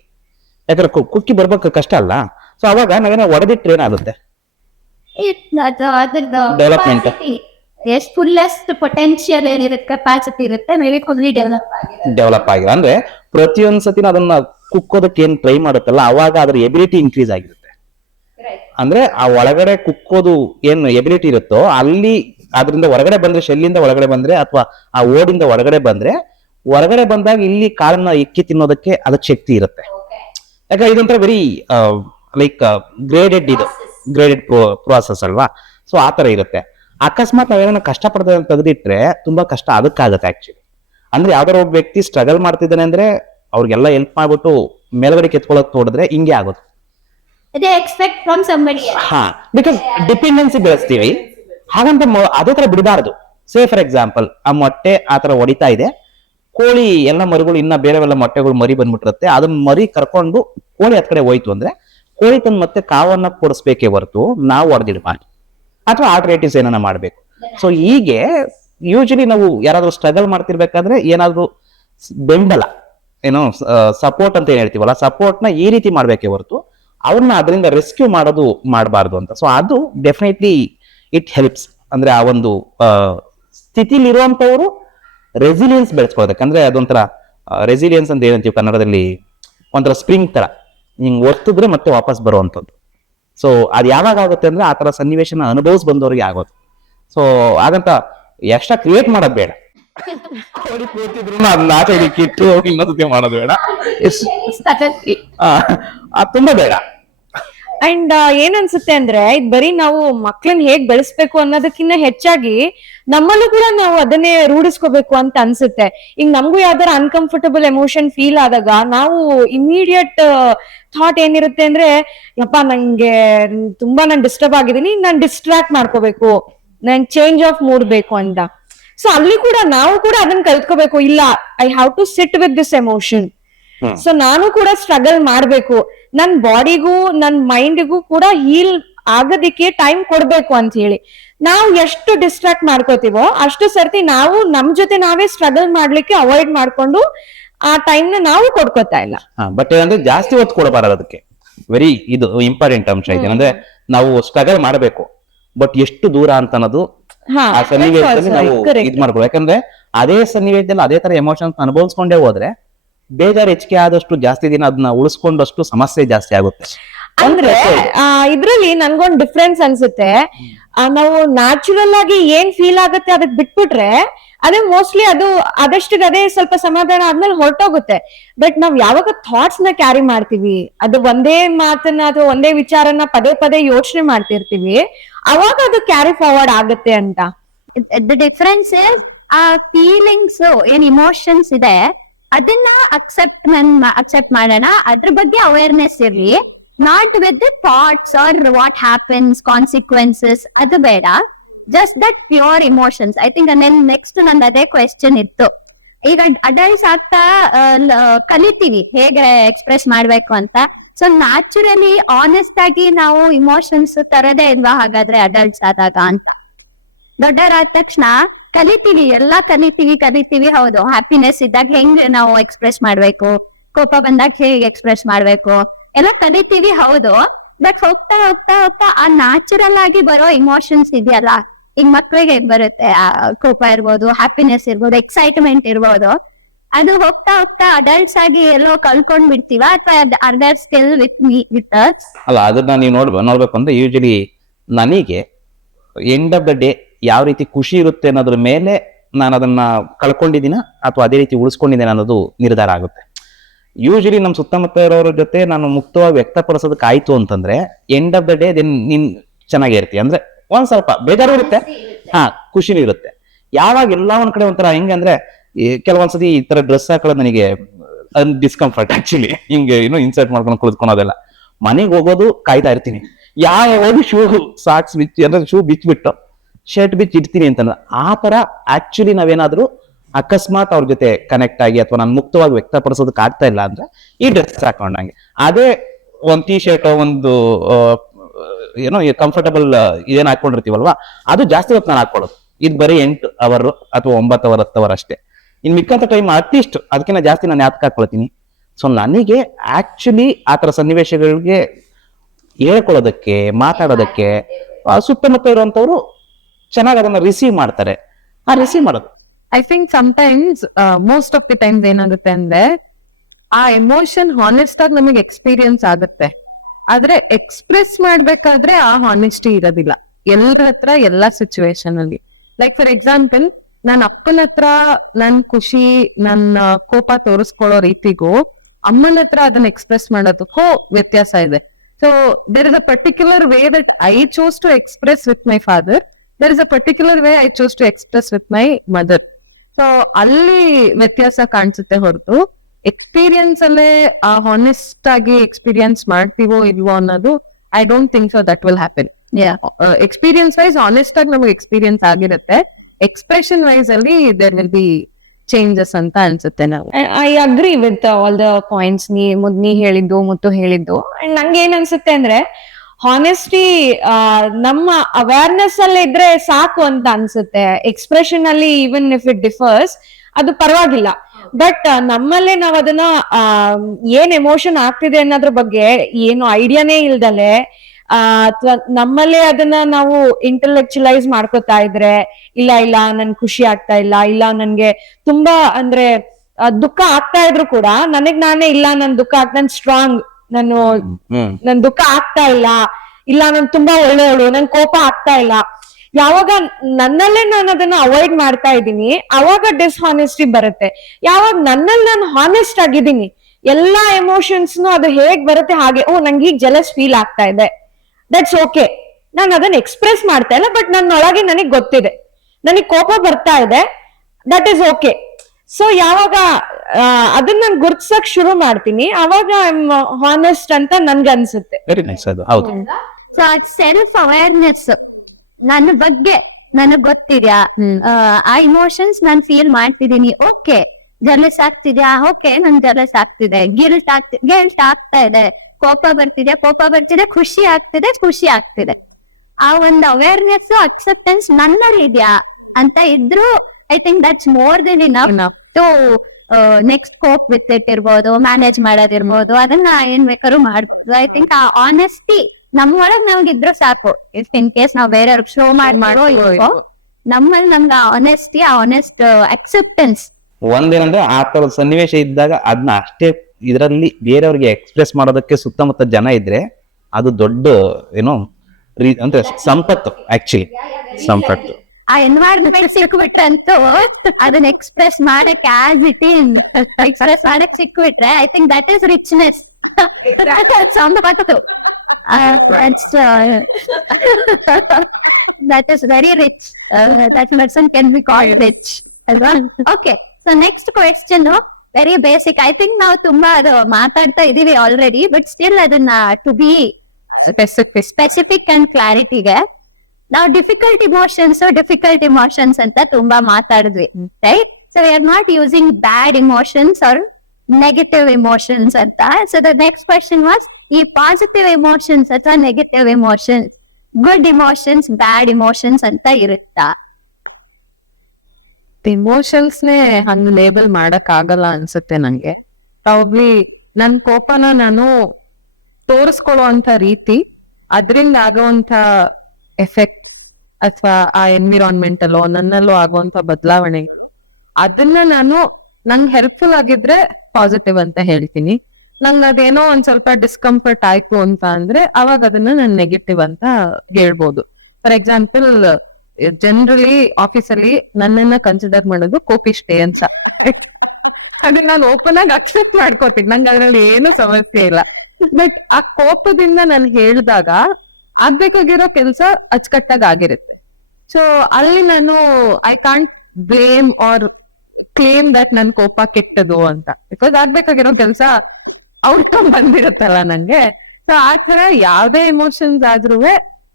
ಯಾಕಂದ್ರೆ ಕುಕ್ಕಿ ಬರ್ಬೇಕು ಕಷ್ಟ ಅಲ್ಲ. ಸೊ ಅವಾಗ ನಾವೇನೋ ಹೊಡೆದಿಟ್ರೆ ಏನಾಗುತ್ತೆ? ಡೆವಲಪ್ಮೆಂಟ್ ಎಷ್ಟು ಫುಲ್ಲೆಸ್ಟ್ ಪೊಟೆನ್ಶಿಯಲ್ ಏನಿರುತ್ತೆ, ಕೆಪಾಸಿಟಿ ಇರುತ್ತೆ, ಮೇಬಿ ಫುಲ್ಲಿ ಡೆವಲಪ್ ಆಗಿದೆ. ಅಂದ್ರೆ ಪ್ರತಿಯೊಂದ್ ಸತಿನ ಅದನ್ನ ಕುಕ್ಕೋದಕ್ಕೆ ಏನ್ ಟ್ರೈ ಮಾಡುತ್ತಲ್ಲ ಅವಾಗ ಅದ್ರ ಎಬಿಲಿಟಿ ಇನ್ಕ್ರೀಸ್ ಆಗಿರುತ್ತೆ. ಅಂದ್ರೆ ಆ ಒಳಗಡೆ ಕುಕ್ಕೋದು ಏನ್ ಎಬಿಲಿಟಿ ಇರುತ್ತೋ ಅಲ್ಲಿ ಅದ್ರಿಂದ ಹೊರಗಡೆ ಬಂದ್ರೆ, ಶೆಲ್ಲಿಂದ ಒಳಗಡೆ ಬಂದ್ರೆ ಅಥವಾ ಆ ಓಡಿಂದ ಹೊರಗಡೆ ಬಂದಾಗ ಇಲ್ಲಿ ಕಾಳನ್ನ ಇಕ್ಕಿ ತಿನ್ನೋದಕ್ಕೆ ಅದಕ್ಕೆ ಶಕ್ತಿ ಇರುತ್ತೆ. ಯಾಕಂದ್ರೆ ಇದೊಂಥರ ವೆರಿ ಲೈಕ್ ಗ್ರೇಡೆಡ್ ಪ್ರಾಸೆಸ್ ಅಲ್ವಾ. ಸೊ ಆ ತರ ಇರುತ್ತೆ. ಅಕಸ್ಮಾತ್ ನಾವೇನ ಕಷ್ಟಪಡದ ತೆಗೆದಿಟ್ರೆ ತುಂಬಾ ಕಷ್ಟ ಅದಕ್ಕಾಗತ್ತೆ ಆಕ್ಚುಲಿ. ಅಂದ್ರೆ ಯಾವ್ದಾರ ಒಬ್ಬ ವ್ಯಕ್ತಿ ಸ್ಟ್ರಗಲ್ ಮಾಡ್ತಿದ್ದಾನೆ ಅಂದ್ರೆ ಅವ್ರಿಗೆಲ್ಲ ಹೆಲ್ಪ್ ಮಾಡ್ಬಿಟ್ಟು ಮೇಲ್ಗಡೆ ಕೆತ್ಕೊಳ್ಳೋಕೆ ತೋಡಿದ್ರೆ ಹಿಂಗೆ ಆಗುತ್ತೆ. Expect from somebody. ಹಾ, ಬಿಕಾಸ್ ಡಿಪೆಂಡೆನ್ಸಿ ಬೆಳೆಸ್ತೀವಿ, ಹಾಗಂತ ಅದೇ ತರ ಬಿಡಬಾರ್ದು. ಸೇ ಫಾರ್ ಎಕ್ಸಾಂಪಲ್, ಆ ಮೊಟ್ಟೆ ಆ ತರ ಹೊಡಿತಾ ಇದೆ, ಕೋಳಿ ಎಲ್ಲ ಮರಿಗಳು ಇನ್ನ ಬೇರೆವೆಲ್ಲ ಮೊಟ್ಟೆಗಳು ಮರಿ ಬಂದ್ಬಿಟ್ಟಿರುತ್ತೆ, ಅದನ್ನ ಮರಿ ಕರ್ಕೊಂಡು ಕೋಳಿ ಹತ್ ಕಡೆ ಹೋಯ್ತು ಅಂದ್ರೆ ಕೋಳಿ ತಂದು ಮತ್ತೆ ಕಾವನ್ನ ಕೊಡಿಸ್ಬೇಕೇ ಹೊರತು ನಾವು ಹೊಡೆದಿಡ್ಬಾರ್ದು, ಅಥವಾ ಆಲ್ಟರ್ನೇಟಿವ್ಸ್ ಏನಾನ ಮಾಡ್ಬೇಕು. ಸೊ ಹೀಗೆ ಯೂಶಲಿ ನಾವು ಯಾರಾದ್ರೂ ಸ್ಟ್ರಗಲ್ ಮಾಡ್ತಿರ್ಬೇಕಾದ್ರೆ ಏನಾದ್ರು ಬೆಂಬಲ, ಏನೋ ಸಪೋರ್ಟ್ ಅಂತ ಏನ್ ಹೇಳ್ತೀವಲ್ಲ, ಸಪೋರ್ಟ್ ನ ಈ ರೀತಿ ಮಾಡ್ಬೇಕೇ ಹೊರತು ಅವ್ರನ್ನ ಅದರಿಂದ ರೆಸ್ಕ್ಯೂ ಮಾಡೋದು ಮಾಡಬಾರ್ದು ಅಂತ. ಸೊ ಅದು ಡೆಫಿನೆಟ್ಲಿ ಇಟ್ ಹೆಲ್ಪ್ಸ್. ಅಂದ್ರೆ ಆ ಒಂದು ಸ್ಥಿತಿಲಿ ಇರುವಂತವ್ರು ರೆಸಿಲಿಯನ್ಸ್ ಬೆಳೆಸ್ಕೊಳ್ಳೋದಕ್ಕೆ, ಅಂದ್ರೆ ಅದೊಂಥರ ರೆಸಿಲಿಯನ್ಸ್ ಅಂತ ಏನಂತೀವಿ ಕನ್ನಡದಲ್ಲಿ, ಒಂಥರ ಸ್ಪ್ರಿಂಗ್ ತರ ಹಿಂಗ್ ಒತ್ತಿದ್ರೆ ಮತ್ತೆ ವಾಪಸ್ ಬರುವಂಥದ್ದು. ಸೊ ಅದು ಯಾವಾಗ ಆಗುತ್ತೆ ಅಂದ್ರೆ ಆ ತರ ಸನ್ನಿವೇಶನ ಅನುಭವಿಸ್ ಬಂದವ್ರಿಗೆ ಆಗೋದು. ಸೊ ಹಾಗಂತ ಎಕ್ಸ್ಟ್ರಾ ಕ್ರಿಯೇಟ್ ಮಾಡೋದು ಬೇಡ, ಅದನ್ನ ಆಚೆ ಕಿಟ್ಟು ಇನ್ನೊಂದು ಮಾಡೋದು ಬೇಡ, ಅದು ತುಂಬಾ ಬೇಡ. ಅಂಡ್ ಏನ್ ಅನ್ಸುತ್ತೆ ಅಂದ್ರೆ ಇದ್ ಬರೀ ನಾವು ಮಕ್ಳನ್ನ ಹೇಗ್ ಬೆಳೆಸ್ಬೇಕು ಅನ್ನೋದಕ್ಕಿಂತ ಹೆಚ್ಚಾಗಿ ನಮ್ಮಲ್ಲೂ ಕೂಡ ನಾವು ಅದನ್ನೇ ರೂಢಿಸ್ಕೋಬೇಕು ಅಂತ ಅನ್ಸುತ್ತೆ. ಈಗ ನಮಗೂ ಯಾವ್ದಾರ ಅನ್ಕಂಫರ್ಟಬಲ್ ಎಮೋಷನ್ ಫೀಲ್ ಆದಾಗ ನಾವು ಇಮಿಡಿಯೇಟ್ ಥಾಟ್ ಏನಿರುತ್ತೆ ಅಂದ್ರೆ, ಯಪ್ಪ ನಂಗೆ ತುಂಬಾ ನಾನ್ ಡಿಸ್ಟರ್ಬ್ ಆಗಿದ್ದೀನಿ, ನಾನ್ ಡಿಸ್ಟ್ರಾಕ್ಟ್ ಮಾಡ್ಕೋಬೇಕು, ನನ್ ಚೇಂಜ್ ಆಫ್ ಮೂಡ್ ಬೇಕು ಅಂತ. ಸೊ ಅಲ್ಲಿ ಕೂಡ ನಾವು ಕೂಡ ಅದನ್ನ ಕಲ್ತ್ಕೋಬೇಕು, ಇಲ್ಲ I have to sit with this emotion. So ನಾನು ಕೂಡ ಸ್ಟ್ರಗಲ್ ಮಾಡ್ಬೇಕು, ನನ್ ಬಾಡಿಗೂ ನನ್ ಮೈಂಡ್ಗೂ ಕೂಡ ಹೀಲ್ ಆಗೋದಿಕ್ಕೆ ಟೈಮ್ ಕೊಡ್ಬೇಕು ಅಂತ ಹೇಳಿ. ನಾವು ಎಷ್ಟು ಡಿಸ್ಟ್ರಾಕ್ಟ್ ಮಾಡ್ಕೋತೀವೋ ಅಷ್ಟು ಸರ್ತಿ ನಾವು ನಮ್ ಜೊತೆ ನಾವೇ ಸ್ಟ್ರಗಲ್ ಮಾಡ್ಲಿಕ್ಕೆ ಅವಾಯ್ಡ್ ಮಾಡ್ಕೊಂಡು ಆ ಟೈಮ್ ನ ನಾವು ಕೊಡ್ಕೋತಾ ಇಲ್ಲ. ಬಟ್ ಅಂದ್ರೆ ಜಾಸ್ತಿ ಹೊತ್ತು ಕೊಡಬಾರದು, ಅದಕ್ಕೆ ವೆರಿ ಇದು ಇಂಪಾರ್ಟೆಂಟ್ ಅಂಶ ಇದೆ. ಅಂದ್ರೆ ನಾವು ಸ್ಟ್ರಗಲ್ ಮಾಡಬೇಕು, ಬಟ್ ಎಷ್ಟು ದೂರ ಅಂತ ಅನ್ನೋದು ಆ ಸನ್ನಿವೇಶದಲ್ಲಿ ನಾವು ಇದ್ ಮಾಡ್ಕೊಳ್ಳೋ. ಯಾಕಂದ್ರೆ ಅದೇ ಸನ್ನಿವೇಶದಲ್ಲಿ ಅದೇ ತರ ಎಮೋಷನ್ಸ್ ಅನುಭವಿಸ್ಕೊಂಡೇ ಹೋದ್ರೆ ಬೇಜಾರು ಹೆಚ್ಚಿಗೆ ಆದಷ್ಟು ಜಾಸ್ತಿ ದಿನ ಅದನ್ನ ಉಳಿಸ್ಕೊಂಡಷ್ಟು ಸಮಸ್ಯೆ ಜಾಸ್ತಿ ಆಗುತ್ತೆ. ಅಂದ್ರೆ ಇದ್ರಲ್ಲಿ ನನ್ಗೊಂದ್ ಡಿಫ್ರೆನ್ಸ್ ಅನ್ಸುತ್ತೆ. ನಾವು ನ್ಯಾಚುರಲ್ ಆಗಿ ಏನ್ ಫೀಲ್ ಆಗುತ್ತೆ ಅದಕ್ ಬಿಟ್ಬಿಟ್ರೆ ಅದೇ ಮೋಸ್ಟ್ಲಿ ಅದು ಅದಷ್ಟಿಗೆ ಅದೇ ಸ್ವಲ್ಪ ಸಮಾಧಾನ ಆದ್ಮೇಲೆ ಹೊರಟೋಗುತ್ತೆ. ಬಟ್ ನಾವ್ ಯಾವಾಗ ಥಾಟ್ಸ್ ನ ಕ್ಯಾರಿ ಮಾಡ್ತೀವಿ, ಅದು ಒಂದೇ ಮಾತನ್ನ ಅಥವಾ ಒಂದೇ ವಿಚಾರನ ಪದೇ ಪದೇ ಯೋಚನೆ ಮಾಡ್ತಿರ್ತೀವಿ, ಅವಾಗ ಅದು ಕ್ಯಾರಿ ಫಾರ್ವರ್ಡ್ ಆಗುತ್ತೆ ಅಂತ. ದ ಡಿಫರೆನ್ಸ್ ಇಸ್ ಆ ಫೀಲಿಂಗ್ಸ್ ಏನ್ ಇಮೋಷನ್ಸ್ ಇದೆ ಅದನ್ನ ಅಕ್ಸೆಪ್ಟ್ ಮಾಡೋಣ, ಅದ್ರ ಬಗ್ಗೆ ಅವೇರ್ನೆಸ್ ಇರ್ಲಿ, not with the thoughts are what happens consequences, ಅದು ಬೇಡ. Just that pure emotions. I think next ನಂದು ಅದೇ ಕ್ವೆಶ್ಚನ್ ಇತ್ತು. ಈಗ ಅಡಲ್ಟ್ಸ್ ಆಗ್ತಾ ಕಲಿತೀವಿ ಹೇಗೆ ಎಕ್ಸ್ಪ್ರೆಸ್ ಮಾಡ್ಬೇಕು ಅಂತ. ಸೊ ನ್ಯಾಚುರಲಿ ಆನೆಸ್ಟ್ ಆಗಿ ನಾವು ಇಮೋಷನ್ಸ್ ತರದೇ ಇಲ್ವಾ ಹಾಗಾದ್ರೆ ಅಡಲ್ಟ್ಸ್ ಆದಾಗ ಅಂತ? ದೊಡ್ಡವರಾದ ತಕ್ಷಣ ಕಲಿತೀವಿ, ಎಲ್ಲಾ ಕಲಿತೀವಿ. ಹೌದು, ಹ್ಯಾಪಿನೆಸ್ ಇದ್ದಾಗ ಹೆಂಗ್ ನಾವು ಎಕ್ಸ್ಪ್ರೆಸ್ ಮಾಡ್ಬೇಕು, ಕೋಪ ಬಂದಾಗ ಹೇಗೆ ಎಕ್ಸ್ಪ್ರೆಸ್ ಮಾಡ್ಬೇಕು ಎಲ್ಲ ಕಲಿತೀವಿ, ಹೌದು. ಬಟ್ ಹೋಗ್ತಾ ಹೋಗ್ತಾ ಹೋಗ್ತಾ ಆ ನ್ಯಾಚುರಲ್ ಆಗಿ ಬರೋ ಇಮೋಷನ್ಸ್ ಇದೆಯಲ್ಲ, ಈಗ ಮಕ್ಳಿಗೆ ಹೆಂಗ್ ಬರುತ್ತೆ, ಕೋಪ ಇರ್ಬೋದು, ಹ್ಯಾಪಿನೆಸ್ ಇರ್ಬೋದು, ಎಕ್ಸೈಟ್ಮೆಂಟ್ ಇರ್ಬೋದು, ಅದು ಹೋಗ್ತಾ ಹೋಗ್ತಾ ಅಡಲ್ಟ್ಸ್ ಆಗಿ ಎಲ್ಲೋ ಕಳ್ಕೊಂಡ್ ಬಿಡ್ತೀವ ಅಥವಾ ಅದರ್ ಸ್ಟಿಲ್ ವಿತ್ ಅಸ್? ಅಲ್ಲ, ಅದನ್ನ ನೀವು ನೋಡ್ಬೇಕು ಅಂದ್ರೆ ಯೂಶಲಿ ನನಗೆ ಎಂಡ್ ಆಫ್ ದ ಡೇ ಯಾವ ರೀತಿ ಖುಷಿ ಇರುತ್ತೆ ಅನ್ನೋದ್ರ ಮೇಲೆ ನಾನು ಅದನ್ನ ಕಳ್ಕೊಂಡಿದ್ದೀನ ಅಥವಾ ಅದೇ ರೀತಿ ಉಳಿಸ್ಕೊಂಡಿದ್ದೇನೆ ಅನ್ನೋದು ನಿರ್ಧಾರ ಆಗುತ್ತೆ. ಯೂಶಲಿ ನಮ್ಮ ಸುತ್ತಮುತ್ತ ಇರೋರ ಜೊತೆ ನಾನು ಮುಕ್ತವಾಗಿ ವ್ಯಕ್ತಪಡಿಸೋದಕ್ಕೆ ಆಯ್ತು ಅಂತಂದ್ರೆ ಎಂಡ್ ಆಫ್ ದ ಡೇ ನೀನ್ ಚೆನ್ನಾಗೇ ಇರ್ತೀವಿ. ಅಂದ್ರೆ ಒಂದ್ ಸ್ವಲ್ಪ ಬೇಜಾರು ಇರುತ್ತೆ, ಖುಷಿನೂ ಇರುತ್ತೆ. ಯಾವಾಗ ಎಲ್ಲ ಒಂದ್ ಕಡೆ ಒಂಥರ ಹೆಂಗಂದ್ರೆ ಕೆಲವೊಂದ್ಸತಿ ಈ ತರ ಡ್ರೆಸ್ ಹಾಕೊಳ್ಳೋದು ನನಗೆ ಡಿಸ್ಕಂಫರ್ಟ್ ಆಕ್ಚುಲಿ. ಹಿಂಗೆ ಇನ್ಸರ್ಟ್ ಮಾಡ್ಕೊಂಡು ಕುಳಿತುಕೊಳೋದೆಲ್ಲ. ಮನೆಗೆ ಹೋಗೋದು ಕಾಯ್ತಾ ಇರ್ತೀನಿ, ಯಾವಾಗ ಶೂ ಸಾಕ್ಸ್ ಶೂ ಬಿಚ್ಬಿಟ್ಟು ಶರ್ಟ್ ಇಡ್ತೀನಿ ಅಂತ. ಆ ತರ ಆಕ್ಚುಲಿ ನಾವೇನಾದ್ರೂ ಅಕಸ್ಮಾತ್ ಅವ್ರ ಜೊತೆ ಕನೆಕ್ಟ್ ಆಗಿ ಅಥವಾ ನಾನು ಮುಕ್ತವಾಗಿ ವ್ಯಕ್ತಪಡಿಸೋದಕ್ಕೆ ಆಗ್ತಾ ಇಲ್ಲ ಅಂದ್ರೆ ಈ ಡ್ರೆಸ್ ಹಾಕೊಂಡಂಗೆ, ಅದೇ ಒಂದ್ ಟೀ ಶರ್ಟ್ ಒಂದು ಕಂಫರ್ಟಬಲ್ ಇದೇನ್ ಹಾಕೊಂಡಿರ್ತೀವಲ್ವಾ, ಅದು ಜಾಸ್ತಿ ಹೊತ್ತು ನಾನು ಹಾಕೊಳ್ಳೋದು. ಇದು ಬರೀ 8 ಅವರ್ ಅಥವಾ 9 ಅವರ್ 10 ಅವರ್ ಅಷ್ಟೇ. ಇನ್ ಮಿಕ್ಕಂತ ಟೈಮ್ ಅಟ್ಲೀಸ್ಟ್ ಅದಕ್ಕಿಂತ ಜಾಸ್ತಿ ನಾನು ಯಾಕೆ ಹಾಕೊಳ್ತೀನಿ. ಸೊ ನನಗೆ ಆಕ್ಚುಲಿ ಆತರ ಸನ್ನಿವೇಶಗಳಿಗೆ ಹೇಳ್ಕೊಳ್ಳೋದಕ್ಕೆ, ಮಾತಾಡೋದಕ್ಕೆ ಸುತ್ತಮುತ್ತ ಇರುವಂತವ್ರು ಚೆನ್ನಾಗಿ ಅದನ್ನ ರಿಸೀವ್ ಮಾಡ್ತಾರೆ. ರಿಸೀವ್ ಮಾಡೋದು I think sometimes most of the times ಏನಾಗುತ್ತೆ ಅಂದ್ರೆ ಆ ಎಮೋಷನ್ ಹಾನೆಸ್ಟ್ ಆಗಿ ನಮಗೆ ಎಕ್ಸ್ಪೀರಿಯನ್ಸ್ ಆಗುತ್ತೆ, ಆದ್ರೆ ಎಕ್ಸ್ಪ್ರೆಸ್ ಮಾಡ್ಬೇಕಾದ್ರೆ ಆ ಹಾನೆಸ್ಟಿ ಇರೋದಿಲ್ಲ ಎಲ್ಲರ ಹತ್ರ, ಎಲ್ಲಾ ಸಿಚುವೇಶನ್ ಅಲ್ಲಿ. ಲೈಕ್ ಫಾರ್ ಎಕ್ಸಾಂಪಲ್, ನನ್ನ ಅಪ್ಪನ ಹತ್ರ ನನ್ ಖುಷಿ, ನನ್ನ ಕೋಪ ತೋರಿಸ್ಕೊಳ್ಳೋ ರೀತಿಗೂ ಅಮ್ಮನ ಹತ್ರ ಅದನ್ನ ಎಕ್ಸ್ಪ್ರೆಸ್ ಮಾಡೋದಕ್ಕೂ ವ್ಯತ್ಯಾಸ ಇದೆ. So there is a particular way that I chose to express with my father, there is a particular way I chose to express with my mother. So ಅಲ್ಲಿ ವ್ಯತ್ಯಾಸ ಕಾಣಿಸುತ್ತೆ ಹೊರತು ಎಕ್ಸ್ಪೀರಿಯನ್ಸ್ ಅಲ್ಲೇ ಹಾನೆಸ್ಟ್ ಆಗಿ ಎಕ್ಸ್ಪೀರಿಯನ್ಸ್ ಮಾಡ್ತೀವೋ ಇಲ್ವೋ ಅನ್ನೋದು I don't think so that will happen. Experience wise honest ಆಗಿ ನಮಗೆ ಎಕ್ಸ್ಪೀರಿಯನ್ಸ್ ಆಗಿರುತ್ತೆ, ಎಕ್ಸ್ಪ್ರೆಷನ್ ವೈಸ್ ಅಲ್ಲಿ ದೇರ್ ವಿಲ್ ಬಿ ಚೇಂಜಸ್ ಅಂತ ಅನ್ಸುತ್ತೆ. ನಾವು I agree with all the points ನೀ ಹೇಳಿದ್ದು, ಮುತ್ತು ಹೇಳಿದ್ದು. ಅಂಡ್ ನಂಗೆ ಏನ್ ಅನ್ಸುತ್ತೆ ಅಂದ್ರೆ, ಹಾನೆಸ್ಟಿ ನಮ್ಮ ಅವೇರ್ನೆಸ್ ಅಲ್ಲಿ ಇದ್ರೆ ಸಾಕು ಅಂತ ಅನ್ಸುತ್ತೆ. ಎಕ್ಸ್ಪ್ರೆಷನ್ ಅಲ್ಲಿ ಈವನ್ ಇಫ್ ಇಟ್ ಡಿಫರ್ಸ್ ಅದು ಪರವಾಗಿಲ್ಲ, ಬಟ್ ನಮ್ಮಲ್ಲೇ ನಾವ್ ಅದನ್ನ ಏನ್ ಎಮೋಷನ್ ಆಗ್ತಿದೆ ಅನ್ನೋದ್ರ ಬಗ್ಗೆ ಏನು ಐಡಿಯಾನೇ ಇಲ್ದಲೆ ಅಥವಾ ನಮ್ಮಲ್ಲೇ ಅದನ್ನ ನಾವು ಇಂಟೆಲೆಕ್ಚುಲೈಸ್ ಮಾಡ್ಕೋತಾ ಇದ್ರೆ, ಇಲ್ಲ ನನ್ ಖುಷಿ ಆಗ್ತಾ ಇಲ್ಲ ನನ್ಗೆ ತುಂಬಾ ಅಂದ್ರೆ ದುಃಖ ಆಗ್ತಾ ಇದ್ರು ಕೂಡ ನನಗ್ ನಾನೇ ಇಲ್ಲ ನನ್ ದುಃಖ ನನ್ ಸ್ಟ್ರಾಂಗ್, ನನ್ ದುಃಖ ಆಗ್ತಾ ಇಲ್ಲ ನನ್ ತುಂಬಾ ಒಳ್ಳೆಯವಳು, ನನ್ ಕೋಪ ಆಗ್ತಾ ಇಲ್ಲ, ಯಾವಾಗ ನನ್ನಲ್ಲೇ ನಾನು ಅದನ್ನ ಅವಾಯ್ಡ್ ಮಾಡ್ತಾ ಇದ್ದೀನಿ ಅವಾಗ ಡಿಸ್ಹಾನೆಸ್ಟಿ ಬರುತ್ತೆ. ಯಾವಾಗ ನನ್ನಲ್ಲಿ ನಾನು ಹಾನೆಸ್ಟ್ ಆಗಿದ್ದೀನಿ, ಎಲ್ಲಾ ಎಮೋಷನ್ಸ್ನು ಅದು ಹೇಗ್ ಬರುತ್ತೆ ಹಾಗೆ, ನಂಗೆ ಈಗ ಜೆಲಸ್ ಫೀಲ್ ಆಗ್ತಾ ಇದೆ, ದಟ್ಸ್ ಓಕೆ, ನಾನು ಅದನ್ನ ಎಕ್ಸ್ಪ್ರೆಸ್ ಮಾಡ್ತಾ ಇಲ್ಲ, ಬಟ್ ನನ್ನೊಳಗೆ ನನಗ್ ಗೊತ್ತಿದೆ, ನನಗ್ ಕೋಪ ಬರ್ತಾ ಇದೆ, ದಟ್ ಈಸ್ ಓಕೆ. ಸೊ ಯಾವಾಗ ಅದನ್ನ ನಾನು ಗುರ್ತಿಸಕ್ ಶುರು ಮಾಡ್ತೀನಿ ಅವಾಗ ಐ ಆಮ್ ಹಾನೆಸ್ಟ್ ಅಂತ ನನ್ಗೆ ಅನ್ಸುತ್ತೆ. ವೆರಿ ನೈಸ್, ಅದು ಹೌದು. ಸೊ ಸೆಲ್ಫ್ ಅವೇರ್ನೆಸ್, ನನ್ನ ಬಗ್ಗೆ ನನಗ್ ಗೊತ್ತಿದ್ಯಾ, ಆ ಇಮೋಷನ್ಸ್ ನಾನ್ ಫೀಲ್ ಮಾಡ್ತಿದೀನಿ, ಓಕೆ ಜಲಸ್ ಆಗ್ತಿದ್ಯಾ, ಓಕೆ ನನ್ ಜಲಸ್ ಆಗ್ತಿದೆ, ಗಿಲ್ಟ್ ಆಗ್ತಾ ಇದೆ, ಕೋಪ ಬರ್ತಿದೆ, ಖುಷಿ ಆಗ್ತಿದೆ. ಆ ಒಂದು ಅವೇರ್ನೆಸ್ ಅಕ್ಸೆಪ್ಟೆನ್ಸ್ ನನ್ನಲ್ಲಿ ಇದೆಯಾ ಅಂತ ಇದ್ರು I think that's more than enough to next cope with it ಇರ್ಬೋದು, ಮ್ಯಾನೇಜ್ ಮಾಡೋದಿರ್ಬೋದು, ಅದನ್ನ ಏನ್ ಬೇಕಾದ್ರೂ ಮಾಡ್ಬೋದು. ಐ ಥಿಂಕ್ ಆ ಆನೆಸ್ಟಿ ನಮ್ ಒಳಗ್ ನಮ್ಗಿದ್ರು ಸಾಕು. ಇಫ್ ಇನ್ ಕೇಸ್ ನಾವ್ ಬೇರೆಯವ್ರಿಗೆ ಶೋ ಮಾಡೋ ನಮ್ಮಲ್ಲಿ ನಮ್ಗೆ ಆನೆಸ್ಟಿ, ಆ ಆನೆಸ್ಟ್ ಅಕ್ಸೆಪ್ಟೆನ್ಸ್. ಒಂದೇನಂದ್ರೆ ಆ ತರದ ಸನ್ನಿವೇಶ ಇದ್ದಾಗ ಅದನ್ನ ಅಷ್ಟೇ ಇದರಲ್ಲಿ ಬೇರೆಯವ್ರಿಗೆ ಎಕ್ಸ್ಪ್ರೆಸ್ ಮಾಡೋದಕ್ಕೆ ಸುತ್ತಮುತ್ತ ಜನ ಇದ್ರೆ ಅದು ದೊಡ್ಡ ಏನೋ ಅಂದ್ರೆ ಸಂಪತ್ತು, ಆಕ್ಚುಲಿ ಸಂಪತ್ತು. ಆ ಎನ್ವೈರನ್ಮೆಂಟ್ ಸಿಕ್ಬಿಟ್ಟಂತೂ ಅದನ್ನ ಎಕ್ಸ್ಪ್ರೆಸ್ ಮಾಡಕ್ ಎಕ್ಸ್ಪ್ರೆಸ್ ಮಾಡಕ್ ಸಿಕ್ಬಿಟ್ರೆ I think that is richness. That is very rich. That person can be called rich. Okay. So next question, very basic. I think ನಾವು ತುಂಬಾ ಅದು ಮಾತಾಡ್ತಾ ಇದೀವಿ ಆಲ್ರೆಡಿ, ಬಟ್ ಸ್ಟಿಲ್ ಅದನ್ನ ಟು ಬಿ ಸ್ಪೆಸಿಫಿಕ್ ಅಂಡ್ ಕ್ಲಾರಿಟಿಗೆ ನಾವು ಡಿಫಿಕಲ್ಟ್ ಇಮೋಷನ್ಸ್ ಅಂತ ತುಂಬಾ ಮಾತಾಡಿದ್ವಿ, right? So we are not using bad emotions or negative emotions ಅಂತ. So the next question was, ಈ ಪಾಸಿಟಿವ್ ಇಮೋಷನ್ಸ್ ಅಥವಾ negative emotions, good emotions, bad emotions ಅಂತ ಇರುತ್ತಾ? ಇಮೋಷನ್ಸ್ ನೇ ಹಂಗ್ ಲೇಬಲ್ ಮಾಡಕ್ ಆಗಲ್ಲ ಅನ್ಸುತ್ತೆ ನಂಗೆ. ಪ್ರಾಬಬ್ಲಿ ನನ್ ಕೋಪನ ನಾನು ತೋರಿಸ್ಕೊಳ್ಳುವಂತ ರೀತಿ, ಅದರಿಂದ ಆಗುವಂತ ಎಫೆಕ್ಟ್ ಅಥವಾ ಆ ಎನ್ವಿರಾನ್ಮೆಂಟ್ ಅಲ್ಲೋ ನನ್ನಲ್ಲೋ ಆಗುವಂತ ಬದಲಾವಣೆ, ಅದನ್ನ ನಾನು ನಂಗೆ ಹೆಲ್ಪ್ಫುಲ್ ಆಗಿದ್ರೆ ಪಾಸಿಟಿವ್ ಅಂತ ಹೇಳ್ತೀನಿ. ನಂಗೆ ಅದೇನೋ ಒಂದ್ ಸ್ವಲ್ಪ ಡಿಸ್ಕಂಫರ್ಟ್ ಆಯ್ತು ಅಂತ ಅಂದ್ರೆ ಅವಾಗ ಅದನ್ನ ನಾನು ನೆಗೆಟಿವ್ ಅಂತ ಹೇಳ್ಬೋದು. ಫಾರ್ ಎಕ್ಸಾಂಪಲ್, ಜನರಲಿ ಆಫೀಸಲ್ಲಿ ನನ್ನನ್ನ ಕನ್ಸಿಡರ್ ಮಾಡೋದು ಕೋಪಿಷ್ಟೇ ಅಂತ. ಹಾಗೆ ನಾನು ಓಪನ್ ಆಗಿ ಅಕ್ಸೆಪ್ಟ್ ಮಾಡ್ಕೋತೀನಿ, ನಂಗೆ ಅದ್ರಲ್ಲಿ ಏನು ಸಮಸ್ಯೆ ಇಲ್ಲ. ಬಟ್ ಆ ಕೋಪದಿಂದ ನಾನು ಹೇಳಿದಾಗ ಆಗ್ಬೇಕಾಗಿರೋ ಕೆಲಸ ಅಚ್ಚುಕಟ್ಟಾಗಿ ಆಗಿರುತ್ತೆ. ಸೊ ಅಲ್ಲಿ ನಾನು I can't blame or claim that ನನ್ ಕೋಪ ಕೆಟ್ಟದು ಅಂತ, ಬಿಕಾಸ್ ಆಗ್ಬೇಕಾಗಿರೋ ಕೆಲಸ ಔಟ್ಕಮ್ ಬಂದಿರುತ್ತಲ್ಲ ನಂಗೆ. ಸೊ ಆ ತರ ಯಾವ್ದೇ ಎಮೋಷನ್ಸ್ ಆದ್ರೂ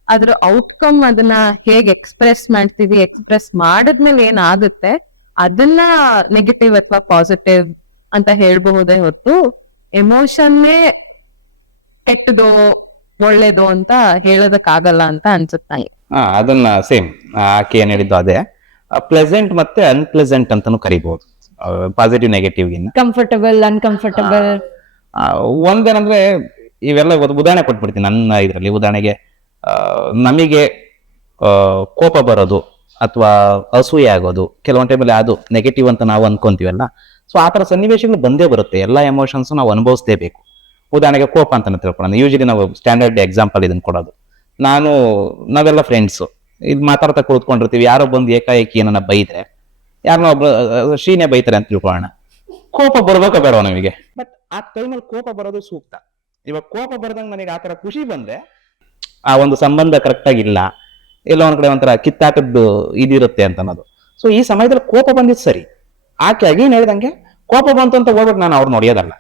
ಅದ್ರ ಔಟ್ಕಮ್, ಅದನ್ನ ಹೇಗ್ ಎಕ್ಸ್ಪ್ರೆಸ್ ಮಾಡ್ತೀವಿ, ಎಕ್ಸ್ಪ್ರೆಸ್ ಮಾಡದ್ಮೇಲೆ ಏನಾಗುತ್ತೆ ಅದನ್ನ ನೆಗೆಟಿವ್ ಅಥವಾ ಪಾಸಿಟಿವ್ ಅಂತ ಹೇಳ್ಬಹುದೇ ಹೊರತು ಎಮೋಷನ್ನೇ ಕೆಟ್ಟದೋ ಒಳ್ಳೇದು ಅಂತ ಹೇಳೋದಕ್ಕಾಗಲ್ಲ ಅಂತ ಅನ್ಸುತ್ತೆ. ಅದನ್ನ ಸೇಮ್ ಆಕೆ ಏನ್ ಹೇಳಿದ್ದು ಅದೇ, ಪ್ಲೆಸೆಂಟ್ ಮತ್ತೆ ಅನ್ಪ್ಲೆಸೆಂಟ್ ಅಂತಾನು ಕರಿಬಹುದು, ಪಾಸಿಟಿವ್ ನೆಗೆಟಿವ್ ಗಿನ್ನ. Comfortable, uncomfortable. ಒಂದೇನಂದ್ರೆ ಇವೆಲ್ಲ ಉದಾಹರಣೆ ಕೊಟ್ಬಿಡ್ತೀನಿ ನನ್ನ ಇದ್ರಲ್ಲಿ. ಉದಾಹರಣೆಗೆ ನಮಗೆ ಕೋಪ ಬರೋದು ಅಥವಾ ಅಸೂಯೆ ಆಗೋದು ಕೆಲವೊಂದು ಟೈಮಲ್ಲಿ ಅದು ನೆಗೆಟಿವ್ ಅಂತ ನಾವು ಅನ್ಕೊಂತೀವಲ್ಲ. ಸೊ ಆ ತರ ಸನ್ನಿವೇಶಗಳು ಬಂದೇ ಬರುತ್ತೆ, ಎಲ್ಲಾ ಎಮೋಷನ್ಸ್ ನಾವು ಅನುಭವಿಸಲೇಬೇಕು. ಉದಾಹರಣೆಗೆ ಕೋಪ ಅಂತ ತಿಳ್ಕೊಳ್ಳೋಣ. ಯೂಶಲಿ ನಾವು ಸ್ಟ್ಯಾಂಡರ್ಡ್ ಎಕ್ಸಾಂಪಲ್ ಇದನ್ನ ಕೊಡೋದು. ನಾವೆಲ್ಲ ಫ್ರೆಂಡ್ಸು, ಇಲ್ಲಿ ಮಾತಾಡ್ತಾ ಕೂತ್ಕೊಂಡಿರ್ತೀವಿ, ಯಾರೋ ಬಂದು ಏಕಾಏಕಿ ಏನನ್ನ ಬೈದ್ರೆ, ಯಾರನ್ನೋ ಒಬ್ಬ ಶ್ರೀನೇ ಬೈತಾರೆ ಅಂತ ತಿಳ್ಕೊಳ್ಳೋಣ, ಕೋಪ ಬರ್ಬೇಕ ಬೇಡ ನಮಗೆ. ಬಟ್ ಆ ಟೈಮಲ್ಲಿ ಕೋಪ ಬರೋದು ಸೂಕ್ತ. ಇವಾಗ ಕೋಪ ಬರ್ದಂಗೆ ನನಗೆ ಆತರ ಖುಷಿ ಬಂದ್ರೆ ಆ ಒಂದು ಸಂಬಂಧ ಕರೆಕ್ಟ್ ಆಗಿಲ್ಲ, ಎಲ್ಲ ಒಂದ್ ಕಡೆ ಒಂಥರ ಕಿತ್ತಾಟದ್ದು ಇದಿರುತ್ತೆ ಅಂತ ಅನ್ನೋದು. ಸೊ ಈ ಸಮಯದಲ್ಲಿ ಕೋಪ ಬಂದಿದ್ದು ಸರಿ. ಆಕೆ ಅಗೇನ್ ಹೇಳ್ದಂಗೆ ಕೋಪ ಬಂತು ಅಂತ ಹೋಗ್ಬಿಟ್ಟು ನಾನು ಅವ್ರು ನೋಡಿಯೋದಲ್ಲ.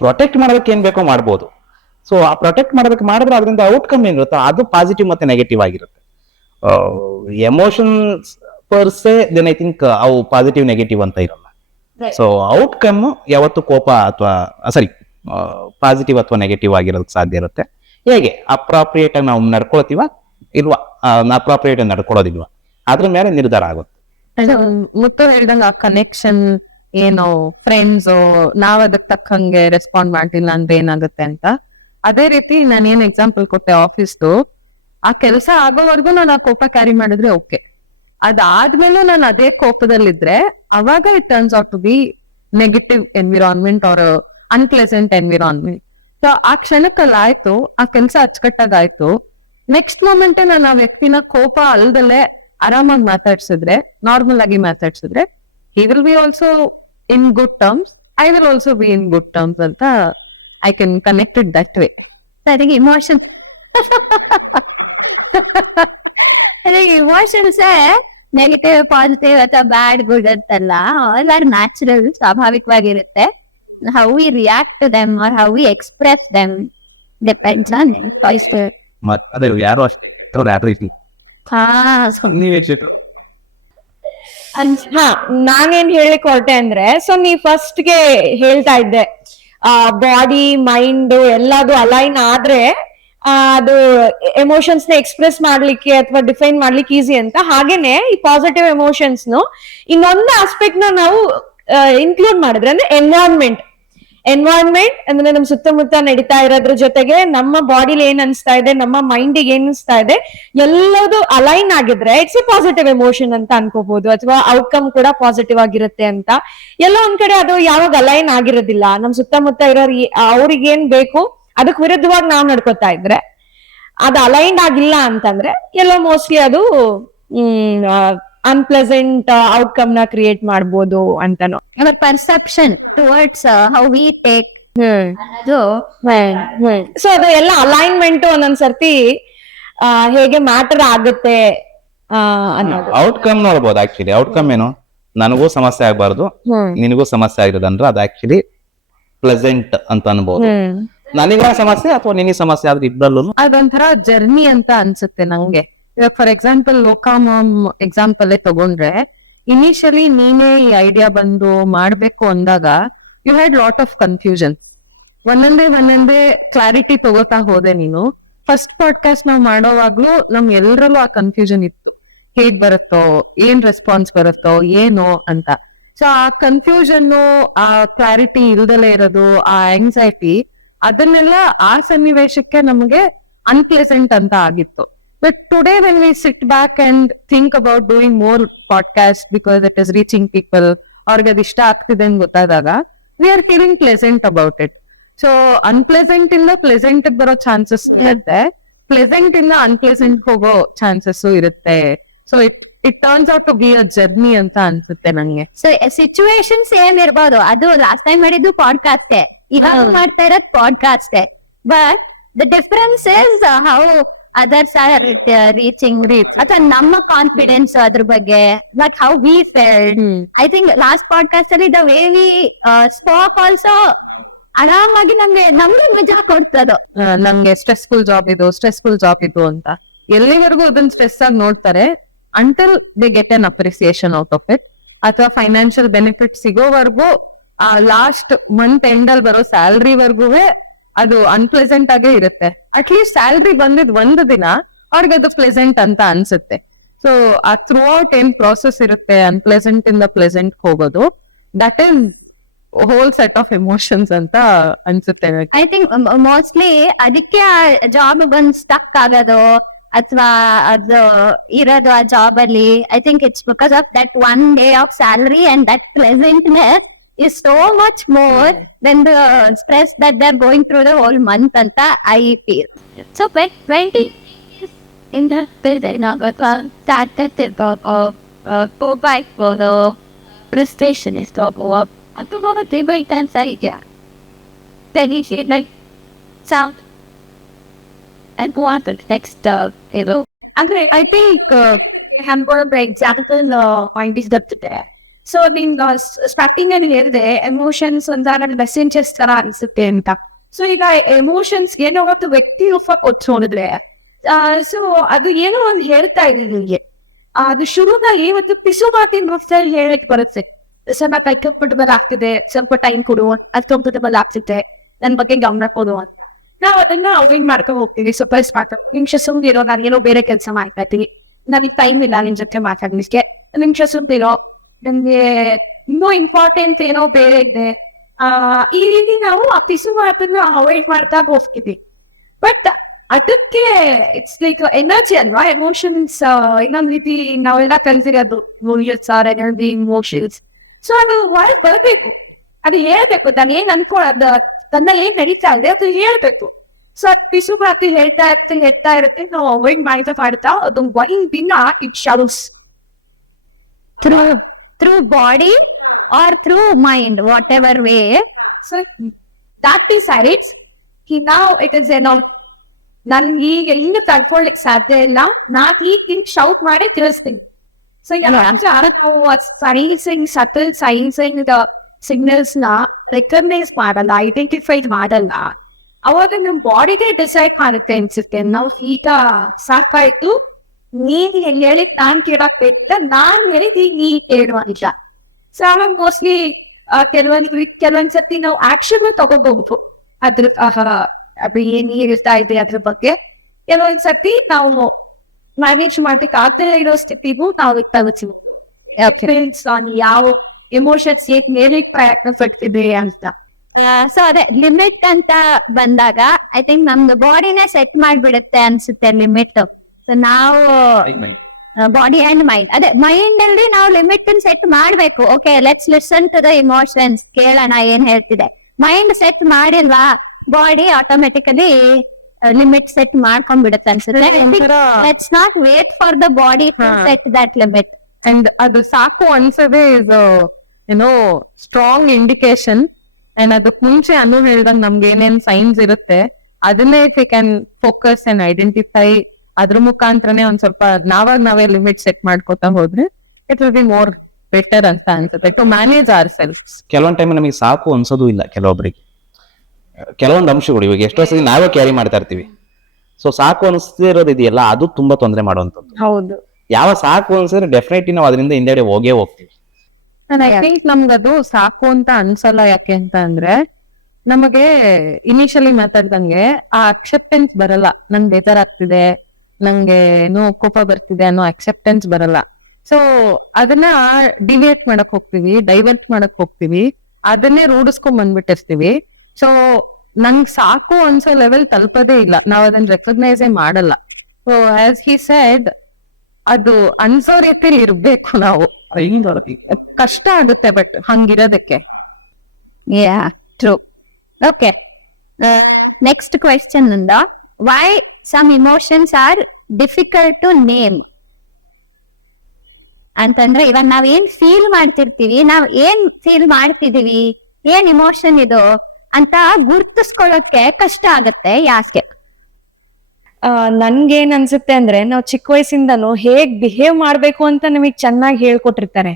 ಪ್ರೊಟೆಕ್ಟ್ ಮಾಡೋದಕ್ಕೆ ಏನ್ ಬೇಕೋ ಮಾಡ್ಬೋದು. ಸೊ ಆ ಪ್ರೊಟೆಕ್ಟ್ ಮಾಡೋದಕ್ಕೆ ಮಾಡಿದ್ರೆ ಅದರಿಂದ ಔಟ್ಕಮ್ ಏನಿರುತ್ತೋ ಅದು ಪಾಸಿಟಿವ್ ಮತ್ತೆ ನೆಗೆಟಿವ್ ಆಗಿರುತ್ತೆ. Emotions per se then I think ಅವು ಪಾಸಿಟಿವ್ ನೆಗೆಟಿವ್ ಅಂತ ಇರಲ್ಲ. ಸೊ ಔಟ್ಕಮ್ ಯಾವತ್ತು ಕೋಪ ಅಥವಾ ಸಾರಿ ಪಾಸಿಟಿವ್ ಅಥವಾ ನೆಗೆಟಿವ್ ಆಗಿರೋದಕ್ಕೆ ಸಾಧ್ಯ ಇರುತ್ತೆ. ಹೇಗೆ ಅಪ್ರಾಪ್ರಿಯೇಟ್ ಆಗಿ ನಾವು ನಡ್ಕೊಳ್ತೀವ ಇಲ್ವಾ, ಅಪ್ರಾಪ್ರಿಯೇಟ್ ಆಗಿ ನಡ್ಕೊಳ್ಳೋದಿಲ್ವಾ, ಅದ್ರ ಮೇಲೆ ನಿರ್ಧಾರ ಆಗುತ್ತೆ. ಮುತ್ತು ಹೇಳ್ದಂಗ ಆ ಕನೆಕ್ಷನ್ ಏನು ಫ್ರೆಂಡ್ಸ್ ನಾವ್ ಅದಕ್ಕೆ ತಕ್ಕಂಗೆ ರೆಸ್ಪಾಂಡ್ ಮಾಡ್ಲಿಲ್ಲ ಅಂದ್ರೆ ಏನಾಗುತ್ತೆ ಅಂತ. ಅದೇ ರೀತಿ ನಾನು ಏನ್ ಎಕ್ಸಾಂಪಲ್ ಕೊಟ್ಟೆ ಆಫೀಸ್ದು, ಆ ಕೆಲಸ ಆಗೋವರೆಗೂ ನಾನು ಆ ಕೋಪ ಕ್ಯಾರಿ ಮಾಡಿದ್ರೆ ಓಕೆ, ಅದಾದ್ಮೇಲೆ ನಾನು ಅದೇ ಕೋಪದಲ್ಲಿದ್ರೆ ಅವಾಗ it turns out to be negative environment or unpleasant environment. So ಆ ಕ್ಷಣಕ್ಕಲ್ಲಿ ಆಯ್ತು, ಆ ಕೆಲಸ ಅಚ್ಚುಕಟ್ಟಾಗಾಯ್ತು, ನೆಕ್ಸ್ಟ್ ಮೊಮೆಂಟ್ ನಾನು ಆ ವ್ಯಕ್ತಿನ ಕೋಪ ಅಲ್ದಲ್ಲೇ ಆರಾಮಾಗಿ ಮಾತಾಡ್ಸಿದ್ರೆ, ನಾರ್ಮಲ್ ಆಗಿ ಮಾತಾಡ್ಸಿದ್ರೆ, he will be also in good terms, I will also be in good terms ಅಂತ I can connect it that way. ನನಗೆ ಇಮೋಷನ್ ಇಮೋಷನ್ಸ್ ನೆಗೆಟಿವ್ ಪಾಸಿಟಿವ್ ಅಥವಾ ಬ್ಯಾಡ್ ಗುಡ್ ಅಂತಲ್ಲ, ಆಲ್ ಆರ್ ನ್ಯಾಚುರಲ್, ಸ್ವಾಭಾವಿಕವಾಗಿರುತ್ತೆ. How we react to them or how we express them depends on choice. ಅದೇ ಯಾರು ಅಷ್ಟು ಯಾರು ನೀವೇ ಹಾ, ನಾನೇನ್ ಹೇಳಿಕ್ ಹೊರಟೆ ಅಂದ್ರೆ, ಸೊ ನೀ ಫಸ್ಟ್ ಗೆ ಹೇಳ್ತಾ ಇದ್ದೆ ಬಾಡಿ ಮೈಂಡ್ ಎಲ್ಲದು ಅಲೈನ್ ಆದ್ರೆ ಅದು ಎಮೋಷನ್ಸ್ ನ ಎಕ್ಸ್ಪ್ರೆಸ್ ಮಾಡ್ಲಿಕ್ಕೆ ಅಥವಾ ಡಿಫೈನ್ ಮಾಡ್ಲಿಕ್ಕೆ ಈಸಿ ಅಂತ. ಹಾಗೇನೆ ಈ ಪಾಸಿಟಿವ್ ಎಮೋಷನ್ಸ್ ಇನ್ನೊಂದು ಆಸ್ಪೆಕ್ಟ್ ನಾವು ಇನ್ಕ್ಲೂಡ್ ಮಾಡಿದ್ರೆ ಅಂದ್ರೆ ಎನ್ವೈರನ್ಮೆಂಟ್ ಅಂದ್ರೆ ನಮ್ ಸುತ್ತಮುತ್ತ ನಡೀತಾ ಇರೋದ್ರ ಜೊತೆಗೆ ನಮ್ಮ ಬಾಡಿಲಿ ಏನ್ ಅನ್ಸ್ತಾ ಇದೆ, ನಮ್ಮ ಮೈಂಡಿಗೆ ಏನ್ ಅನ್ಸ್ತಾ ಇದೆ, ಎಲ್ಲದು ಅಲೈನ್ ಆಗಿದ್ರೆ ಇಟ್ಸ್ ಎ ಪಾಸಿಟಿವ್ ಎಮೋಷನ್ ಅಂತ ಅನ್ಕೋಬಹುದು. ಅಥವಾ ಔಟ್ಕಮ್ ಕೂಡ ಪಾಸಿಟಿವ್ ಆಗಿರುತ್ತೆ ಅಂತ. ಎಲ್ಲ ಒಂದ್ ಕಡೆ ಅದು ಯಾವಾಗ ಅಲೈನ್ ಆಗಿರೋದಿಲ್ಲ, ನಮ್ ಸುತ್ತಮುತ್ತ ಇರೋರು ಅವ್ರಿಗೆ ಏನ್ ಬೇಕು ಅದಕ್ ವಿರುದ್ಧವಾಗಿ ನಾವ್ ನಡ್ಕೋತಾ ಇದ್ರೆ, ಅದು ಅಲೈನ್ಡ್ ಆಗಿಲ್ಲ ಅಂತಂದ್ರೆ ಎಲ್ಲೋ ಮೋಸ್ಟ್ಲಿ ಅದು ಅನ್ಪ್ಲೆಸೆಂಟ್ ಔಟ್ಕಮ್ ನ ಕ್ರಿಯೇಟ್ ಮಾಡ್ಬೋದು ಅಂತಾನು. Perception towards how we take ಅದು. ಸೊ ಅದು ಎಲ್ಲ ಅಲೈನ್ಮೆಂಟ್ ಒಂದೊಂದ್ ಸರ್ತಿ ಹೇಗೆ ಮ್ಯಾಟರ್ ಆಗುತ್ತೆ ಅನ್ನೋದು. ಔಟ್ಕಮ್ ನೋಡ್ಬೋದು. ಆಕ್ಚುಲಿ ಔಟ್ಕಮ್ ಏನು, ನನಗೂ ಸಮಸ್ಯೆ ಆಗ್ಬಾರ್ದು, ನಿನಗೂ ಸಮಸ್ಯೆ ಆಗಿರೋದಂದ್ರೆ ಅದು ಆಕ್ಚುಲಿ ಪ್ಲೆಸೆಂಟ್ ಅಂತ ಅನ್ಬೋದು. ನನಗ ಸಮಸ್ಯೆ ಅಥವಾ ನಿನಗೆ ಸಮಸ್ಯೆ ಆದ್ರೆ ಇಬ್ಬರಲ್ಲೂ ಅದೊಂಥರ ಜರ್ನಿ ಅಂತ ಅನ್ಸುತ್ತೆ ನಂಗೆ. ಇವಾಗ ಫಾರ್ ಎಕ್ಸಾಂಪಲ್ ಲೋಕಾಮಾಮ್ ಎಕ್ಸಾಂಪಲ್ ತಗೊಂಡ್ರೆ, ಇನಿಷಿಯಲಿ ನೀನೇ ಈ ಐಡಿಯಾ ಬಂದು ಮಾಡ್ಬೇಕು ಅಂದಾಗ you had lot of confusion. ಒಂದೊಂದೇ ಕ್ಲಾರಿಟಿ ತಗೋತಾ ಹೋದೆ ನೀನು. ಫಸ್ಟ್ ಪಾಡ್ಕಾಸ್ಟ್ ನಾವ್ ಮಾಡೋವಾಗ್ಲೂ ನಮ್ ಎಲ್ರಲ್ಲೂ ಆ ಕನ್ಫ್ಯೂಷನ್ ಇತ್ತು, ಹೇಗ್ ಬರುತ್ತೋ, ಏನ್ ರೆಸ್ಪಾನ್ಸ್ ಬರುತ್ತೋ ಏನೋ ಅಂತ. ಸೊ ಆ ಕನ್ಫ್ಯೂಷನ್, ಆ ಕ್ಲಾರಿಟಿ ಇಲ್ದಲೇ ಇರೋದು, ಆ ಆಂಗ್ಸೈಟಿ, ಅದನ್ನೆಲ್ಲ ಆ ಸನ್ನಿವೇಶಕ್ಕೆ ನಮಗೆ ಅನ್ಪ್ಲೆಸೆಂಟ್ ಅಂತ ಆಗಿತ್ತು. But today when we sit back and think about doing more podcasts because it is reaching people, ಅವ್ರಿಗೆ ಅದು ಇಷ್ಟ ಆಗ್ತಿದೆ ಅಂತ ಗೊತ್ತಾದಾಗ we are feeling pleasant about it. So unpleasant ಇಂದ ಪ್ಲೆಸೆಂಟ್ ಬರೋ ಚಾನ್ಸಸ್ ಇರುತ್ತೆ, ಪ್ಲೆಸೆಂಟ್ ಇಂದ ಅನ್ಪ್ಲೆಸೆಂಟ್ ಹೋಗೋ ಚಾನ್ಸಸ್ ಇರುತ್ತೆ. So it turns out to be a journey ಅಂತ ಅನ್ಸುತ್ತೆ ನಂಗೆ. ಸೊ ಸಿಚುವೇಶನ್ ಸೇಮ್ ಇರ್ಬೋದು. ಅದು ಲಾಸ್ಟ್ ಟೈಮ್ ಮಾಡಿದ್ದು ಪಾಡ್ಕಾಸ್ಟೇ, ಇವಾಗ ಮಾಡ್ತಾ ಇರೋದು ಪಾಡ್ಕಾಸ್ಟೇ. But the difference is how others are reaching ಅಥವಾ ನಮ್ಮ ಕಾನ್ಫಿಡೆನ್ಸ್ ಅದ್ರ ಬಗ್ಗೆ, like how we felt. I think last podcast ಅಲ್ಲಿ the way we spoke also ಆರಾಮಾಗಿ ನಮ್ಗೆ ಮಜಾ ಕೊಡ್ತದೋ. ನಮ್ಗೆ ಸ್ಟ್ರೆಸ್ಫುಲ್ ಜಾಬ್ ಇದು ಅಂತ ಎಲ್ಲಿವರೆಗೂ ಅದನ್ನ ಸ್ಟ್ರೆಸ್ ಆಗಿ ನೋಡ್ತಾರೆ until they get an appreciation out of it. ಅಥವಾ ಫೈನಾನ್ಷಿಯಲ್ ಬೆನಿಫಿಟ್ ಸಿಗೋವರೆಗೂ, ಆ ಲಾಸ್ಟ್ ಮಂತ್ ಎಂಡ್ ಅಲ್ಲಿ ಬರೋ ಸ್ಯಾಲ್ರಿ ವರ್ಗೂ ಅದು ಅನ್ಪ್ಲೆಸೆಂಟ್ ಆಗೇ ಇರುತ್ತೆ. ಅಟ್ಲೀಸ್ಟ್ ಸ್ಯಾಲ್ರಿ ಬಂದಿದ್ ಒಂದು ದಿನ ಅವ್ರಿಗೆ ಅದು ಪ್ಲೆಸೆಂಟ್ ಅಂತ ಅನ್ಸುತ್ತೆ. ಸೊ ಆ ಥ್ರೂ ಔಟ್ ಏನ್ ಪ್ರಾಸೆಸ್ ಇರುತ್ತೆ ಅನ್ಪ್ಲೆಸೆಂಟ್ ಇಂದ ಪ್ಲೆಸೆಂಟ್ ಹೋಗೋದು, that is hole set of emotions ಅಂತ ಅನ್ಸುತ್ತೆ. ಐ ಥಿಂಕ್ ಮೋಸ್ಟ್ಲಿ ಅದಕ್ಕೆ ಆ ಜಾಬ್ ಬಂದ್ ಸ್ಟಕ್ ಆಗೋದು ಅಥವಾ ಅದು ಇರೋದು ಆ ಜಾಬ್ ಅಲ್ಲಿ. I think it's because of that one day of salary and that pleasantness is so much more than the stress that they're going through the whole month anta I feel. So when 20 in the building of that go by for the PlayStation is to go up. I don't know what they wait and say, yeah. Then he said, like, sound and go on to the next, Andre, I think Hamburg example point is up to there. So, I mean, starting and here, the emotions and that messages ತರ ಅನ್ಸುತ್ತೆ ಅಂತ. So ಈಗ emotions ಏನೋ ಒಂದು ವ್ಯಕ್ತಿ ರೂಪ ಕೊಟ್ಟೋಡಿದ್ರೆ so ಅದು ಏನೋ ಒಂದು ಹೇಳ್ತಾ ಇದೆ ನಿಮಗೆ. ಅದು ಶುರುವಾಗಿ ಒಂದು ಪಿಸು ಮಾತಿನ ರೂಪದಲ್ಲಿ ಹೇಳಕ್ ಬರುತ್ತೆ. ಸ್ವಲ್ಪ ಕಂಫರ್ಟಬಲ್ ಆಗ್ತಿದೆ, ಸ್ವಲ್ಪ ಟೈಮ್ ಕೊಡು, ಅದು ಕಂಫರ್ಟಬಲ್ ಆಗ್ತಿದೆ, ನನ್ ಬಗ್ಗೆ ಗಮನ ಕೊಡು ಅಂತ ನಾವ್ ಅದನ್ನ ಅವಾಯ್ಡ್ ಮಾಡ್ಕೊಂಡು ಹೋಗ್ತೀವಿ. ಸ್ವಲ್ಪ ನಿಮಿಷ ಸುಮ್ದಿರೋ, ನಾನೇನೋ ಬೇರೆ ಕೆಲಸ ಮಾಡ್ತಾ ಇರ್ತೀನಿ, ನನಗೆ ಟೈಮ್ ಇಲ್ಲ ನಿನ್ ಜೊತೆ ಮಾತಾಡ್ಲಿಕ್ಕೆ, ನಿಮಿಷ ಸುಮ್ದಿರೋ, ನನ್ಗೆ ಇನ್ನೂ ಇಂಪಾರ್ಟೆಂಟ್ ಏನೋ ಬೇರೆ ಇದೆ. ಈ ರೀತಿ ನಾವು ಆ ಪಿಸು ಮಾತನ್ನ ಅವಾಯ್ಡ್ ಮಾಡ್ತಾ ಹೋಗ್ತೀವಿ. ಬಟ್ ಅದಕ್ಕೆ ಇಟ್ಸ್ ಲೈಕ್ ಎನರ್ಜಿ ಅಲ್ವಾ, ಎಮೋಷನ್ಸ್ ಇನ್ನೊಂದ್ ರೀತಿ ನಾವೆಲ್ಲ ಕಲ್ತಿರೋದು ಎನರ್ಜಿ ಇಮೋಷನ್ಸ್. ಸೊ ಅದು ಹೊರಗೆ ಬರ್ಬೇಕು, ಅದು ಹೇಳ್ಬೇಕು, ನಾನು ಏನ್ ಅನ್ಕೊಳ್ಳೋದು, ತನ್ನ ಏನ್ ನಡೀತಾ ಇದೆ ಅದು ಹೇಳ್ಬೇಕು. ಸೊ ಪಿಸು ಮಾತು ಹೇಳ್ತಾ ಇರುತ್ತೆ, ನಾವು ಅವಾಯ್ಡ್ ಮಾಡ್ತಾ ಅದು ವೈನ್ ಬಿನ್ನ it shows through body or through mind, whatever way. So that decides now it is ನನ್ಗೆ ಈಗ ಹಿಂಗ ತಡ್ಕೊಳ್ಲಿಕ್ಕೆ ಸಾಧ್ಯ ಇಲ್ಲ, ನಾನ್ ಈಗ ಶೌಟ್ ಮಾಡಿ ತಿಳಿಸ್ತೀನಿ. ಸೊ ಸೈನ್ಸಿಂಗ್ ಸಿಗ್ನಲ್ಸ್ ನ ರೆಕಗ್ನೈಸ್ ಮಾಡಲ್ಲ, ಐಡೆಂಟಿಫೈ ಮಾಡಲ್ಲ, ಅವಾಗ ನಮ್ ಬಾಡಿಗೆ ಡಿಸೈಡ್ ಮಾಡುತ್ತೆ ಅನ್ಸುತ್ತೆ. ನಾವು ಈಗ ಸಾಕಾಯ್ತು, ನೀನ್ ಹೇಳಿದ್ ನಾನ್ ಕೇಳಕ್ ಬೇಕ, ನಾನ್ ಹೇಳಿದ್ ಈಗ ನೀ ಕೇಳು ಅಂತ. ಸೊ ಮೋಸ್ಟ್ಲಿ ಕೆಲವೊಂದ್ಸತಿ ನಾವು ಆಕ್ಷನ್ ತಗೋಬಹುದು ಅದ್ರ ಏನ್ ಹೇಳ್ತಾ ಇದೆ ಅದ್ರ ಬಗ್ಗೆ. ಕೆಲವೊಂದ್ಸತಿ ನಾವು ಮ್ಯಾನೇಜ್ ಮಾಡ್ಲಿಕ್ಕೆ ಆಗ್ತಾ ಇರೋ ಸ್ಥಿತಿಗೂ ನಾವು ತಗೋತೀವಿ, ಯಾವ ಎಮೋಷನ್ಸ್ ಹೇಗ್ ಮೇಲೆ ಪ್ರಯತ್ನ ಪಡ್ತಿದೆ ಅಂತ. ಸೊ ಅದೇ ಲಿಮಿಟ್ ಅಂತ ಬಂದಾಗ ಐ ಥಿಂಕ್ ನಮ್ದು ಬಾಡಿನೇ ಸೆಟ್ ಮಾಡ್ಬಿಡುತ್ತೆ ಅನ್ಸುತ್ತೆ ಲಿಮಿಟ್. ಸೊ ನಾವು ಬಾಡಿ ಅಂಡ್ ಮೈಂಡ್, ಅದೇ ಮೈಂಡ್ ಅಲ್ಲಿ ನಾವು ಲಿಮಿಟ್ ಸೆಟ್ ಮಾಡ್ಬೇಕು. Okay, let's listen to the emotions, ಕೇಳೋಣ ಏನ್ ಹೇಳ್ತಿದೆ. ಮೈಂಡ್ ಸೆಟ್ ಮಾಡಿಲ್ವಾ, ಬಾಡಿ ಆಟೋಮೆಟಿಕಲಿ ಲಿಮಿಟ್ ಸೆಟ್ ಮಾಡ್ಕೊಂಡ್ಬಿಡುತ್ತೆ ಅನ್ಸುತ್ತೆ. Let's not wait for the body set that limit. And ಅದು ಸಾಕು ಅನ್ಸೋದೇ ಇದು ಏನೋ ಸ್ಟ್ರಾಂಗ್ ಇಂಡಿಕೇಶನ್. ಅಂಡ್ ಅದಕ್ ಮುಂಚೆ ಅನು ಹೇಳ್ದಂಗ್ ನಮ್ಗೆ ಏನೇನ್ ಸೈನ್ಸ್ ಇರುತ್ತೆ ಅದನ್ನೇ we can focus and identify. ಅದ್ರ ಮುಖಾಂತರನೇ ಒಂದ್ ಸ್ವಲ್ಪ ನಾವೇ ಲಿಮಿಟ್ ಸೆಟ್ ಮಾಡ್ಕೋತಾ ಹೋದ್ರೆ it will be more better ಅಂತ ಅನ್ಸುತ್ತೆ ಟು ಮ್ಯಾನೇಜ್ ಅವರ್ ಸೆಲ್ಫ್. ಕೆಲವೊಂದ್ ಟೈಮ್ ನಮಗೆ ಸಾಕು ಅನ್ಸೋದು ಇಲ್ಲ ಕೆಲವೊಬ್ರಿಗೆ, ಕೆಲವೊಂದು ಅಂಶಗಳು ಇವಾಗ ಎಷ್ಟೋ ಸತಿ ನಾವೇ ಕ್ಯಾರಿ ಮಾಡ್ತಾ ಇರ್ತೀವಿ. ಸೊ ಸಾಕು ಅನಿಸ್ದೇ ಇರೋದು ಇದೆಯಲ್ಲ, ಅದು ತುಂಬಾ ತೊಂದರೆ ಮಾಡುವಂಥದ್ದು. ಹೌದು, ಯಾವ ಸಾಕು ಅನ್ಸಿದ್ರೆ ಡೆಫಿನೆಟ್ಲಿ ನಾವು ಅದರಿಂದ ಹಿಂದೆಡೆ ಹೋಗ್ತೀವಿ. ಐ ಥಿಂಕ್ ನಮ್ಗದು ಸಾಕು ಅಂತ ಅನ್ಸಲ್ಲ. ಯಾಕೆ ಅಂತ ಅಂದ್ರೆ ನಮಗೆ ಇನಿಷಿಯಲಿ ಮಾತಾಡ್ದಂಗೆ ಆ ಅಕ್ಸೆಪ್ಟೆನ್ಸ್ ಬರಲ್ಲ. ನಂಗೆ ಬೇಜಾರಾಗ್ತಿದೆ, ನಂಗೆ ಏನೋ ಕೋಪ ಬರ್ತಿದೆ ಅನ್ನೋ ಅಕ್ಸೆಪ್ಟೆನ್ಸ್ ಬರಲ್ಲ. ಸೊ ಅದನ್ನ ಡಿವೇಟ್ ಮಾಡಕ್ ಹೋಗ್ತೀವಿ, ಡೈವರ್ಟ್ ಮಾಡಕ್ ಹೋಗ್ತೀವಿ, ಅದನ್ನೇ ರೂಢಿಸ್ಕೊಂಡ್ ಬಂದ್ಬಿಟ್ಟಿರ್ತೀವಿ. ಸೊ ನಂಗ್ ಸಾಕು ಅನ್ಸೋ ಲೆವೆಲ್ ತಲುಪದೇ ಇಲ್ಲ, ನಾವ್ ಅದನ್ನ ರೆಕಗ್ನೈಸೇ ಮಾಡಲ್ಲ. ಸೊ ಆಸ್ ಹಿ ಸೆಡ್, ಅದು ಅನ್ಸೋ ರೀತಿಲಿ ಇರ್ಬೇಕು ನಾವು. ಕಷ್ಟ ಆಗುತ್ತೆ but ಹಂಗಿರೋದಕ್ಕೆ. True. Okay. Next question nanda, why some emotions are difficult to name? ಅಂತಂದ್ರೆ ಇವಾಗ ನಾವ್ ಏನ್ ಫೀಲ್ ಮಾಡ್ತಿರ್ತೀವಿ, ನಾವ್ ಏನ್ ಫೀಲ್ ಮಾಡ್ತಿದೀವಿ, ಏನ್ ಇಮೋಷನ್ ಇದು ಅಂತ ಗುರ್ತಿಸ್ಕೊಳ್ಳೋಕೆ ಕಷ್ಟ ಆಗತ್ತೆ. ಯಾಕೆ ನನ್ಗೇನ್ ಅನ್ಸುತ್ತೆ ಅಂದ್ರೆ, ನಾವು ಚಿಕ್ಕ ವಯಸ್ಸಿಂದನು ಹೇಗ್ ಬಿಹೇವ್ ಮಾಡ್ಬೇಕು ಅಂತ ನಮಗ್ ಚೆನ್ನಾಗಿ ಹೇಳ್ಕೊಟ್ಟಿರ್ತಾರೆ,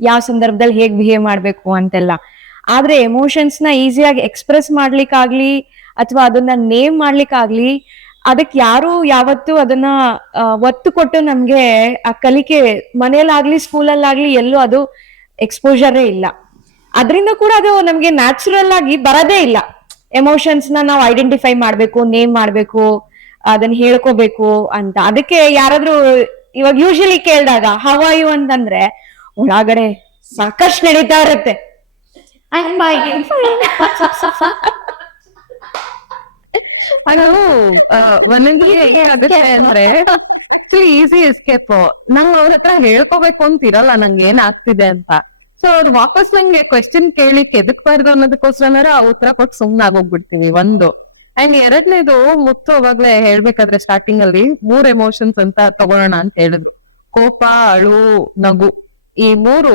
ಯಾವ ಸಂದರ್ಭದಲ್ಲಿ ಹೇಗ್ ಬಿಹೇವ್ ಮಾಡ್ಬೇಕು ಅಂತೆಲ್ಲ. ಆದ್ರೆ ಎಮೋಷನ್ಸ್ ನ ಈಸಿಯಾಗಿ ಎಕ್ಸ್ಪ್ರೆಸ್ ಮಾಡ್ಲಿಕ್ಕಾಗ್ಲಿ ಅಥವಾ ಅದನ್ನ ನೇಮ್ ಮಾಡ್ಲಿಕ್ಕಾಗ್ಲಿ ಅದಕ್ಕೆ ಯಾರು ಯಾವತ್ತು ಅದನ್ನ ಒತ್ತು ಕೊಟ್ಟು ನಮ್ಗೆ ಆ ಕಲಿಕೆ ಮನೆಯಲ್ಲಾಗ್ಲಿ ಸ್ಕೂಲಲ್ಲಾಗ್ಲಿ ಎಲ್ಲೂ ಅದು ಎಕ್ಸ್ಪೋಜರೇ ಇಲ್ಲ. ಅದರಿಂದ ಕೂಡ ಅದು ನಮ್ಗೆ ನ್ಯಾಚುರಲ್ ಆಗಿ ಬರೋದೇ ಇಲ್ಲ. ಎಮೋಷನ್ಸ್ ನಾವು ಐಡೆಂಟಿಫೈ ಮಾಡ್ಬೇಕು, ನೇಮ್ ಮಾಡ್ಬೇಕು, ಅದನ್ನ ಹೇಳ್ಕೋಬೇಕು ಅಂತ. ಅದಕ್ಕೆ ಯಾರಾದ್ರೂ ಇವಾಗ ಯೂಶಲಿ ಕೇಳಿದಾಗ ಹೌ ಆರ್ ಯು ಅಂತಂದ್ರೆ ಒಳಗಡೆ ಸಾಕಷ್ಟು ನಡೀತಾ ಇರುತ್ತೆ. ಅದು ಒಂದೊಂದು ಹೇಗೆ ಆಗುತ್ತೆ ಅಂದ್ರೆ ಈಸಿ ಎಸ್ಕೇಪ್. ನಂಗೆ ಅವ್ರ ಹತ್ರ ಹೇಳ್ಕೋಬೇಕು ಅಂತ ಇರಲ್ಲ ನಂಗೆ ಏನ್ ಆಗ್ತಿದೆ ಅಂತ. ಸೊ ಅವ್ರು ವಾಪಸ್ ನಂಗೆ ಕ್ವೆಶ್ಚನ್ ಕೇಳಿಕ್ ಎದಕ್ಬಾರ್ದು ಅನ್ನೋದಕ್ಕೋಸ್ಕರ ಉತ್ತರ ಕೊಟ್ಟು ಸುಮ್ನೆ ಆಗೋಗ್ಬಿಡ್ತೀವಿ. ಒಂದು ಅಂಡ್ ಎರಡನೇದು ಮುತ್ತು ಅವಾಗ್ಲೇ ಹೇಳ್ಬೇಕಾದ್ರೆ ಸ್ಟಾರ್ಟಿಂಗ್ ಅಲ್ಲಿ 3 ಎಮೋಷನ್ಸ್ ಅಂತ ತಗೊಳ್ಳೋಣ ಅಂತ ಹೇಳಿದ್ರು. ಕೋಪ, ಅಳು, ನಗು, ಈ 3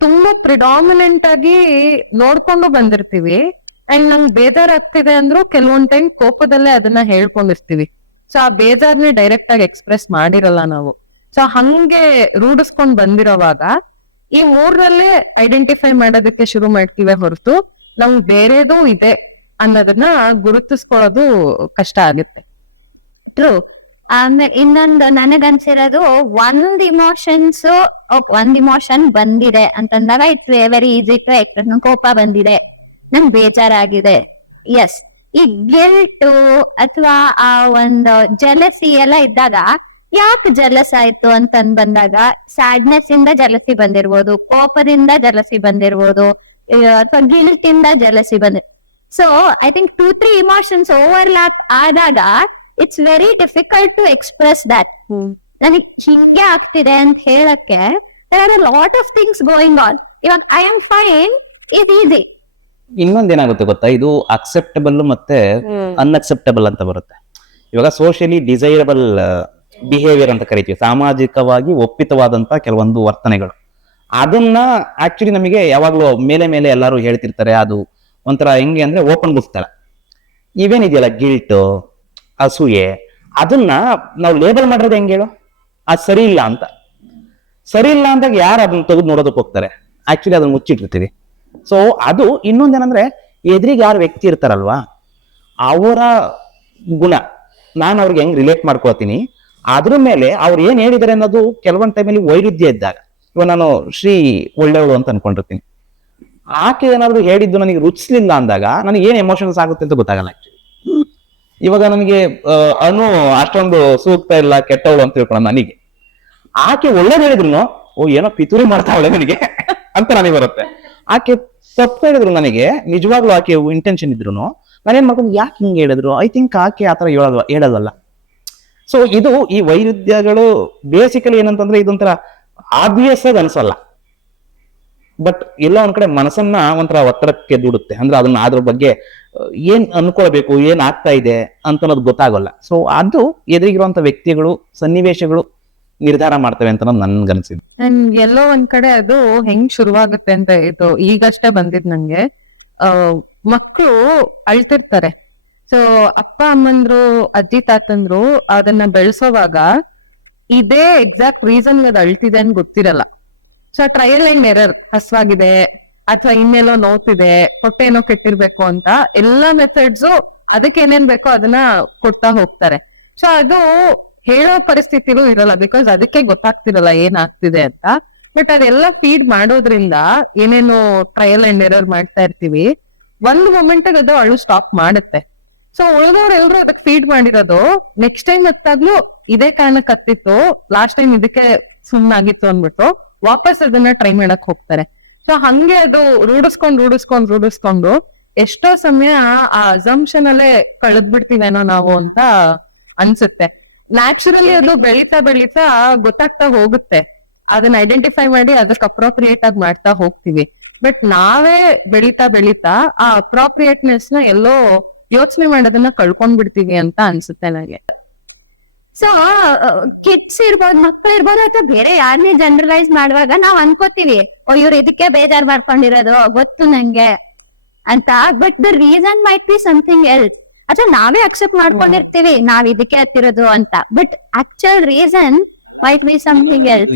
ತುಂಬಾ ಪ್ರಿಡಾಮಿನೆಂಟ್ ಆಗಿ ನೋಡ್ಕೊಂಡು ಬಂದಿರ್ತೀವಿ. ಅಂಡ್ ನಂಗೆ ಬೇಜಾರಾಗ್ತಿದೆ ಅಂದ್ರು ಕೆಲವೊಂದ್ ಟೈಮ್ ಕೋಪದಲ್ಲೇ ಅದನ್ನ ಹೇಳ್ಕೊಂಡಿರ್ತೀವಿ. ಸೊ ಆ ಬೇಜಾರ್ನೇ ಡೈರೆಕ್ಟ್ ಆಗಿ ಎಕ್ಸ್ಪ್ರೆಸ್ ಮಾಡಿರಲ್ಲ ನಾವು. ಸೊ ಹಂಗೆ ರೂಢಿಸ್ಕೊಂಡ್ ಬಂದಿರೋವಾಗ ಈ 3ರಲ್ಲೇ ಐಡೆಂಟಿಫೈ ಮಾಡೋದಕ್ಕೆ ಶುರು ಮಾಡ್ತೀವಿ ಹೊರತು ನಮ್ಗೆ ಬೇರೆದೂ ಇದೆ ಅನ್ನೋದನ್ನ ಗುರುತಿಸ್ಕೊಳ್ಳೋದು ಕಷ್ಟ ಆಗುತ್ತೆ. ಟ್ರೂ. ಆಮೇಲೆ ಇನ್ನೊಂದು ನನಗನ್ಸಿರೋದು ಒಂದ್ ಇಮೋಷನ್ ಬಂದಿದೆ ಅಂತಂದಾಗ it's very easy to express. ಕೋಪ ಬಂದಿದೆ, ನಂಗೆ ಬೇಜಾರಾಗಿದೆ, ಎಸ್. ಈ ಗಿಲ್ಟ್ ಅಥವಾ ಆ ಒಂದು ಜಲಸಿ ಎಲ್ಲ ಇದ್ದಾಗ ಯಾಕೆ ಜಲಸ್ ಆಯ್ತು ಅಂತ ಬಂದಾಗ ಸ್ಯಾಡ್ನೆಸ್ ಇಂದ ಜಲಸಿ ಬಂದಿರ್ಬೋದು, ಕೋಪದಿಂದ ಜಲಸಿ ಬಂದಿರ್ಬೋದು, ಅಥವಾ ಗಿಲ್ಟ್ ಇಂದ jealousy so I think 2-3 emotions overlap ಆದಾಗ it's very difficult to express that. ನನಗೆ ಹಿಂಗೆ ಆಗ್ತಿದೆ ಅಂತ ಹೇಳಕ್ಕೆ there are a lot of things going on. ಇವಾಗ ಐ ಆಮ್ ಫೈನ್, ಇದು ಈಸಿ. ಇನ್ನೊಂದೇನಾಗುತ್ತೆ ಗೊತ್ತಾ, ಇದು ಅಕ್ಸೆಪ್ಟಬಲ್ ಮತ್ತೆ ಅನ್ಅಕ್ಸೆಪ್ಟಬಲ್ ಅಂತ ಬರುತ್ತೆ. ಇವಾಗ ಸೋಷಿಯಲಿ ಡಿಸೈರಬಲ್ ಬಿಹೇವಿಯರ್ ಅಂತ ಕರಿತೀವಿ, ಸಾಮಾಜಿಕವಾಗಿ ಒಪ್ಪಿತವಾದಂತ ಕೆಲವೊಂದು ವರ್ತನೆಗಳು. ಅದನ್ನ ಆಕ್ಚುಲಿ ನಮಗೆ ಯಾವಾಗ್ಲೂ ಮೇಲೆ ಮೇಲೆ ಎಲ್ಲರೂ ಹೇಳ್ತಿರ್ತಾರೆ. ಅದು ಒಂಥರ ಹೆಂಗೆ ಅಂದ್ರೆ ಓಪನ್ ಬುಕ್ ತರ. ಇವೇನಿದೆಯಲ್ಲ ಗಿಲ್ಟ್, ಅಸೂಯೆ, ಅದನ್ನ ನಾವು ಲೇಬಲ್ ಮಾಡಿರೋದು ಹೆಂಗೆ ಹೇಳು, ಅದು ಸರಿ ಇಲ್ಲ ಅಂತ. ಸರಿ ಇಲ್ಲ ಅಂದಾಗ ಯಾರು ಅದನ್ನ ತೆಗೆದು ನೋಡೋದಕ್ಕೆ ಹೋಗ್ತಾರೆ? ಆಕ್ಚುಲಿ ಅದನ್ನ ಮುಚ್ಚಿಟ್ಟಿರ್ತೀವಿ. ಸೊ ಅದು ಇನ್ನೊಂದೇನಂದ್ರೆ, ಎದುರಿಗೆ ಯಾರು ವ್ಯಕ್ತಿ ಇರ್ತಾರಲ್ವಾ ಅವರ ಗುಣ ನಾನು ಅವ್ರಿಗೆ ಹೆಂಗ್ ರಿಲೇಟ್ ಮಾಡ್ಕೊಳ್ತೀನಿ, ಅದ್ರ ಮೇಲೆ ಅವ್ರು ಏನ್ ಹೇಳಿದಾರೆ ಅನ್ನೋದು ಕೆಲವೊಂದು ಟೈಮಲ್ಲಿ ವೈರುಧ್ಯ ಇದ್ದಾಗ. ಇವಾಗ ನಾನು ಶ್ರೀ ಒಳ್ಳೆಯವಳು ಅಂತ ಅನ್ಕೊಂಡಿರ್ತೀನಿ, ಆಕೆ ಏನಾದ್ರು ಹೇಳಿದ್ದು ನನಗೆ ರುಚಿಸ್ಲಿಲ್ಲ ಅಂದಾಗ ನನಗೆ ಏನ್ ಎಮೋಷನ್ಸ್ ಆಗುತ್ತೆ ಅಂತ ಗೊತ್ತಾಗಲ್ಲ. ಆಕ್ಚುಲಿ ಇವಾಗ ನನಗೆ ಅನು ಅಷ್ಟೊಂದು ಸೂಕ್ತ ಇಲ್ಲ, ಕೆಟ್ಟವಳು ಅಂತ ತಿಳ್ಕೊಳ್ಳೋಣ. ನನಗೆ ಆಕೆ ಒಳ್ಳೇದು ಹೇಳಿದ್ರು ಓ ಏನೋ ಪಿತೂರಿ ಮಾಡ್ತಾವಳೆ ನನಗೆ ಅಂತ ನನಗೆ ಬರುತ್ತೆ. ಆಕೆ ತಪ್ಪು ಹೇಳಿದ್ರು ನನಗೆ ನಿಜವಾಗ್ಲೂ ಆಕೆ ಇಂಟೆನ್ಷನ್ ಇದ್ರು ನಾನೇನ್ ಮಾಡ್ಕೊಂಡು ಯಾಕೆ ಹಿಂಗೆ ಹೇಳಿದ್ರು, ಐ ಥಿಂಕ್ ಆಕೆ ಆತರ ಹೇಳೋದಲ್ಲ. ಸೊ ಇದು ಈ ವೈರುಧ್ಯಗಳು ಬೇಸಿಕಲಿ ಏನಂತಂದ್ರೆ ಇದೊಂಥರ ಆಬ್ವಿಯಸ್ ಆಗಿ ಅನ್ಸಲ್ಲ, ಬಟ್ ಎಲ್ಲ ಒಂದ್ ಕಡೆ ಮನಸ್ಸನ್ನ ಒಂಥರ ಒತ್ತಡಕ್ಕೆ ದೂಡುತ್ತೆ. ಅಂದ್ರೆ ಅದನ್ನ ಅದ್ರ ಬಗ್ಗೆ ಏನ್ ಅನ್ಕೊಳ್ಬೇಕು, ಏನ್ ಆಗ್ತಾ ಇದೆ ಅಂತ ಅನ್ನೋದು ಗೊತ್ತಾಗಲ್ಲ. ಸೊ ಅದು ಎದುರಿಗಿರುವಂತ ವ್ಯಕ್ತಿಗಳು, ಸನ್ನಿವೇಶಗಳು ನಿರ್ಧಾರ ಮಾಡ್ತವೆ ಅಂತ ನನ್ಗನ್ಸಿದ್ದು. ಎಲ್ಲೋ ಒಂದ್ ಕಡೆ ಅದು ಹೆಂಗ್ ಶುರುವಾಗುತ್ತೆ ಅಂತ ಇದು ಈಗಷ್ಟೇ ಬಂದಿದ್ ನಂಗೆ. ಮಕ್ಕಳು ಅಳ್ತಿರ್ತಾರೆ. ಸೊ ಅಪ್ಪ ಅಮ್ಮಂದ್ರು, ಅಜ್ಜಿ ತಾತಂದ್ರು ಅದನ್ನ ಬೆಳೆಸೋವಾಗ ಇದೇ ಎಕ್ಸಾಕ್ಟ್ ರೀಸನ್ ಅದು ಅಳ್ತಿದೆ ಅಂತ ಗೊತ್ತಿರಲ್ಲ. ಸೊ ಟ್ರಯಲ್ ಅಂಡ್ ಎರರ್, ಹಸ್ವಾಗಿದೆ ಅಥವಾ ಇನ್ನೆಲ್ಲೋ ನೋವ್ತಿದೆ, ಹೊಟ್ಟೆ ಏನೋ ಕೆಟ್ಟಿರ್ಬೇಕು ಅಂತ ಎಲ್ಲಾ ಮೆಥಡ್ಸು ಅದಕ್ಕೆ ಏನೇನ್ ಬೇಕೋ ಅದನ್ನ ಕೊಡ್ತಾ ಹೋಗ್ತಾರೆ. ಸೊ ಅದು ಹೇಳೋ ಪರಿಸ್ಥಿತಿಲೂ ಇರಲ್ಲ, ಬಿಕಾಸ್ ಅದಕ್ಕೆ ಗೊತ್ತಾಗ್ತಿರಲ್ಲ ಏನಾಗ್ತಿದೆ ಅಂತ. ಬಟ್ ಅದೆಲ್ಲ ಫೀಡ್ ಮಾಡೋದ್ರಿಂದ ಏನೇನು ಟ್ರಯಲ್ ಅಂಡ್ ಎರರ್ ಮಾಡ್ತಾ ಇರ್ತೀವಿ, ಒಂದ್ ಮೊಮೆಂಟ್ ಅದು ಅಳು ಸ್ಟಾಪ್ ಮಾಡುತ್ತೆ. ಸೊ ಉಳಿದವ್ರು ಎಲ್ರು ಅದಕ್ಕೆ ಫೀಡ್ ಮಾಡಿರೋದು ನೆಕ್ಸ್ಟ್ ಟೈಮ್ ಹೊತ್ತಾಗ್ಲೂ ಇದೇ ಕಾರಣಕ್ಕೆ ಹತ್ತಿತ್ತು, ಲಾಸ್ಟ್ ಟೈಮ್ ಇದಕ್ಕೆ ಸುಮ್ನಾಗಿತ್ತು ಅಂದ್ಬಿಟ್ಟು ವಾಪಸ್ ಅದನ್ನ ಟ್ರೈ ಮಾಡಕ್ ಹೋಗ್ತಾರೆ. ಸೊ ಹಂಗೆ ಅದು ರೂಢಿಸ್ಕೊಂಡು ಎಷ್ಟೋ ಸಮಯ ಆ ಅಸಂಪ್ಷನ್ ಅಲ್ಲೇ ಕಳೆದ್ಬಿಡ್ತೀವೇನೋ ನಾವು ಅಂತ ಅನ್ಸುತ್ತೆ. ನ್ಯಾಚುರಲಿ ಅದು ಬೆಳೀತಾ ಗೊತ್ತಾಗ್ತಾ ಹೋಗುತ್ತೆ, ಅದನ್ನ ಐಡೆಂಟಿಫೈ ಮಾಡಿ ಅದಕ್ಕೆ ಅಪ್ರೋಪ್ರಿಯೇಟ್ ಆಗಿ ಮಾಡ್ತಾ ಹೋಗ್ತೀವಿ. ಬಟ್ ನಾವೇ ಬೆಳೀತಾ ಆ ಅಪ್ರೋಪ್ರಿಯೇಟ್ನೆಸ್ ನ ಎಲ್ಲೋ ಯೋಚನೆ ಮಾಡೋದನ್ನ ಕಳ್ಕೊಂಡ್ಬಿಡ್ತೀವಿ ಅಂತ ಅನ್ಸುತ್ತೆ ನನಗೆ. ಸೊ ಕಿಡ್ಸ್ ಇರ್ಬೋದು, ಮಕ್ಕಳು ಇರ್ಬೋದು, ಅಥವಾ ಬೇರೆ ಯಾರನ್ನೇ ಜನರಲೈಸ್ ಮಾಡುವಾಗ ನಾವ್ ಅನ್ಕೋತೀವಿ ಓ ಇವ್ರು ಇದಕ್ಕೆ ಬೇಜಾರ್ ಮಾಡ್ಕೊಂಡಿರೋದು ಗೊತ್ತು ನಂಗೆ ಅಂತ. But the reason might be something else. ಅಥವಾ ನಾವೇ ಅಕ್ಸೆಪ್ಟ್ ಮಾಡ್ಕೊಂಡಿರ್ತೀವಿ ನಾವ್ ಇದಕ್ಕೆ ಹತ್ತಿರೋದು ಅಂತ, but actual reason might be something else.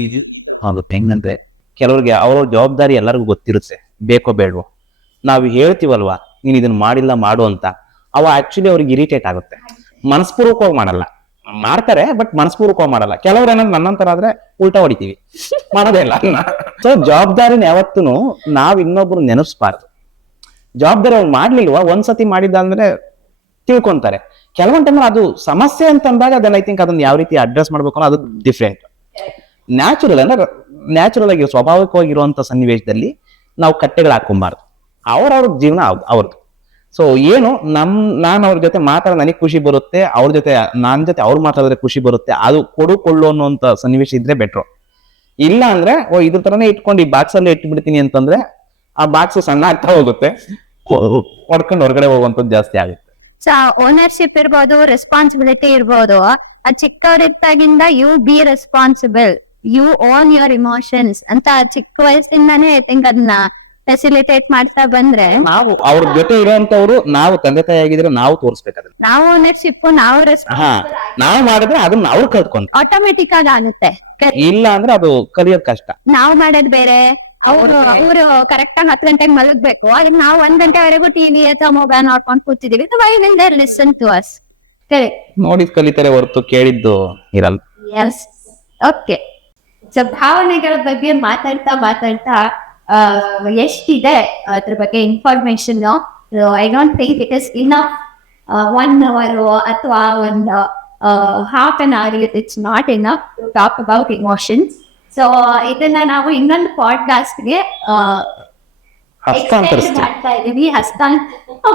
ಹೆಂಗಂದ್ರೆ ಕೆಲವ್ರಿಗೆ ಅವ್ರ ಜವಾಬ್ದಾರಿ ಎಲ್ಲರಿಗೂ ಗೊತ್ತಿರುತ್ತೆ, ಬೇಕೋ ಬೇಡವೋ. ನಾವು ಹೇಳ್ತೀವಲ್ವಾ ನೀನ್ ಇದನ್ನ ಮಾಡಿಲ್ಲ ಮಾಡು ಅಂತ, ಅವ ಆಕ್ಚುಲಿ ಅವ್ರಿಗೆ ಇರಿಟೇಟ್ ಆಗುತ್ತೆ. ಮನಸ್ಪೂರ್ವಕವಾಗಿ ಮಾಡಲ್ಲ, ಮಾಡ್ತಾರೆ ಬಟ್ ಮನಸ್ಪೂರ್ವಕವಾಗಿ ಮಾಡಲ್ಲ. ಕೆಲವ್ರು ಏನಾದ್ರು ನನ್ನಂತರ ಆದ್ರೆ ಉಲ್ಟಾ ಹೊಡಿತೀವಿ, ಮಾಡೋದೇ ಇಲ್ಲ. ಸೊ ಜವಾಬ್ದಾರಿನ ಯಾವತ್ತೂ ನಾವ್ ಇನ್ನೊಬ್ರು ನೆನಪಿಸ್ಬಾರ್ದು. ಜವಾಬ್ದಾರಿ ಅವ್ರು ಮಾಡ್ಲಿಲ್ವಾ, ಒಂದ್ಸತಿ ಮಾಡಿದ್ದಂದ್ರೆ ತಿಳ್ಕೊಂತಾರೆ. ಕೆಲವೊಂದ್ ಟೈಮ್ ಅದು ಸಮಸ್ಯೆ ಅಂತ ಅಂದಾಗ ಅದನ್ನ ಐ ಥಿಂಕ್ ಅದನ್ನ ಯಾವ ರೀತಿ ಅಡ್ರೆಸ್ ಮಾಡ್ಬೇಕು ಅನ್ನೋ ಅದು ಡಿಫ್ರೆಂಟ್. ನ್ಯಾಚುರಲ್ ಆಗಿ ಸ್ವಾಭಾವಿಕವಾಗಿರುವಂತ ಸನ್ನಿವೇಶದಲ್ಲಿ ನಾವು ಕಟ್ಟೆಗಳು ಹಾಕೊಂಬಾರ್ದು. ಅವ್ರವ್ರ ಜೀವನ ಅವ್ರದ್ದು. ಸೊ ಏನು ನಾನು ಅವ್ರ ಜೊತೆ ಮಾತಾಡ ನನಗೆ ಖುಷಿ ಬರುತ್ತೆ, ಅವ್ರ ಜೊತೆ ನನ್ನ ಜೊತೆ ಅವ್ರು ಮಾತಾಡಿದ್ರೆ ಖುಷಿ ಬರುತ್ತೆ, ಅದು ಕೊಡು ಅನ್ನೋಂತ ಸನ್ನಿವೇಶ ಇದ್ರೆ ಬೆಟ್ರು. ಇಲ್ಲ ಅಂದ್ರೆ ಇದ್ರ ತರನೇ ಇಟ್ಕೊಂಡು ಈ ಬಾಕ್ಸ್ ಅಲ್ಲೇ ಇಟ್ಬಿಡ್ತೀನಿ ಅಂತಂದ್ರೆ ಆ ಬಾಕ್ಸ್ ಸಣ್ಣ ಆಗ್ತಾ ಹೋಗುತ್ತೆ, ಹೊಡ್ಕೊಂಡು ಹೊರಗಡೆ ಹೋಗುವಂಥದ್ದು ಜಾಸ್ತಿ ಆಗುತ್ತೆ. ಸೊ ಓನರ್ಶಿಪ್ ಇರ್ಬೋದು, ರೆಸ್ಪಾನ್ಸಿಬಿಲಿಟಿ ಇರ್ಬೋದು. ಆ ಚಿಕ್ಕವರಿದ್ದಾಗಿಂದ you be responsible, you own your emotions ಅಂತ ಚಿಕ್ಕ ವಯಸ್ಸಿಂದಾನೇ ಐ ಥಿಂಕ್ ಅದನ್ನ ಫೆಸಿಲಿಟೇಟ್ ಮಾಡ್ತಾ ಬಂದ್ರೆ ನಾವು ಅವ್ರ ಜೊತೆ ಇರೋಂಥವ್ರು, ನಾವು ತಂದೆ ತಾಯಿ ಆಗಿದ್ರೆ ನಾವು ತೋರಿಸ್ಬೇಕು ಅದನ್ನ. ನಾವು ಓನರ್ಶಿಪ್, ನಾವು ನಾವು ಮಾಡಿದ್ರೆ ಅದನ್ನ ಅವ್ರು ಕಲ್ತ್ಕೊಂತ, ಆಟೋಮೆಟಿಕ್ ಆಗಿ ಆಗುತ್ತೆ. ಇಲ್ಲ ಅಂದ್ರೆ ಅದು ಕಲಿಯೋದ್ ಕಷ್ಟ. ನಾವು ಮಾಡೋದ್ ಬೇರೆ, ಅವರು ಕರೆಕ್ಟ್ ಆಗಿ 10 ಗಂಟೆಗೆ ಮಲಗ್ಬೇಕು, ಅದಕ್ಕೆ ನಾವು 1 ಗಂಟೆವರೆಗೂ ಟಿವಿ ಅಥವಾ ಮೊಬೈಲ್ ನೋಡ್ಕೊಂಡು ಕೂತಿದೀವಿ. Why will they listen to us? ನೋಡಿದ್ ಕಲಿತಾರೆ ಹೊರತು ಕೇಳಿದ್ದು ಇರಲ್ಲ. S, okay. ಸೊ ಭಾವನೆಗಳ ಬಗ್ಗೆ ಮಾತಾಡ್ತಾ ಎಷ್ಟಿದೆ ಅದ್ರ ಬಗ್ಗೆ information. I don't think it is enough 1 hour ಅಥವಾ ಒಂದು half an hour. It's not enough to talk about emotions. So ಇದನ್ನ ನಾವು ಇನ್ನೊಂದು ಪಾಡ್ಕಾಸ್ಟ್ಗೆ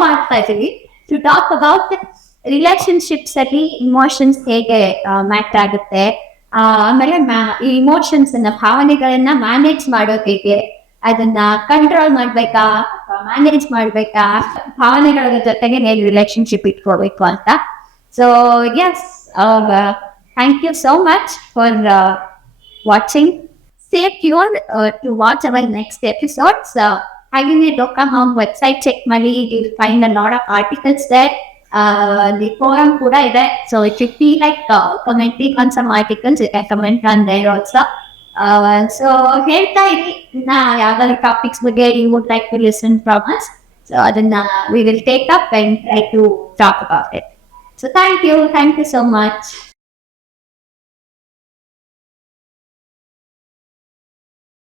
ಮಾಡ್ತಾ ಇದೀವಿ ಟು ಟಾಕ್ ಅಬೌಟ್ ರಿಲೇಶನ್ಶಿಪ್ಸ್ ಅಲ್ಲಿ ಇಮೋಷನ್ಸ್ ಹೇಗೆ ಮ್ಯಾಟ್ ಆಗುತ್ತೆ, ಆಮೇಲೆ ಈ ಇಮೋಷನ್ಸ್ ಅನ್ನ, ಭಾವನೆಗಳನ್ನ ಮ್ಯಾನೇಜ್ ಮಾಡೋದು ಹೇಗೆ, ಅದನ್ನ ಕಂಟ್ರೋಲ್ ಮಾಡ್ಬೇಕಾ ಮ್ಯಾನೇಜ್ ಮಾಡ್ಬೇಕಾ, ಭಾವನೆಗಳ ಜೊತೆಗೆ ಹೇಗೆ ರಿಲೇಶನ್ಶಿಪ್ ಇಟ್ಕೊಳ್ಬೇಕು ಅಂತ. So yes, thank you so much for watching. Stay tuned to watch our next episodes. Hagine.com website check ಮಾಡಿ, you'll find a lot of articles there. The forum kuda ide, so if you feel like commenting on some articles, you can comment on there also. So ಹೇಳ್ತಾ ಇರಿ ನಾ ಯಾವ್ದಾದ್ರು topics ಬಗ್ಗೆ you would like to listen from us, so adana we will take up and try to talk about it. So thank you so much.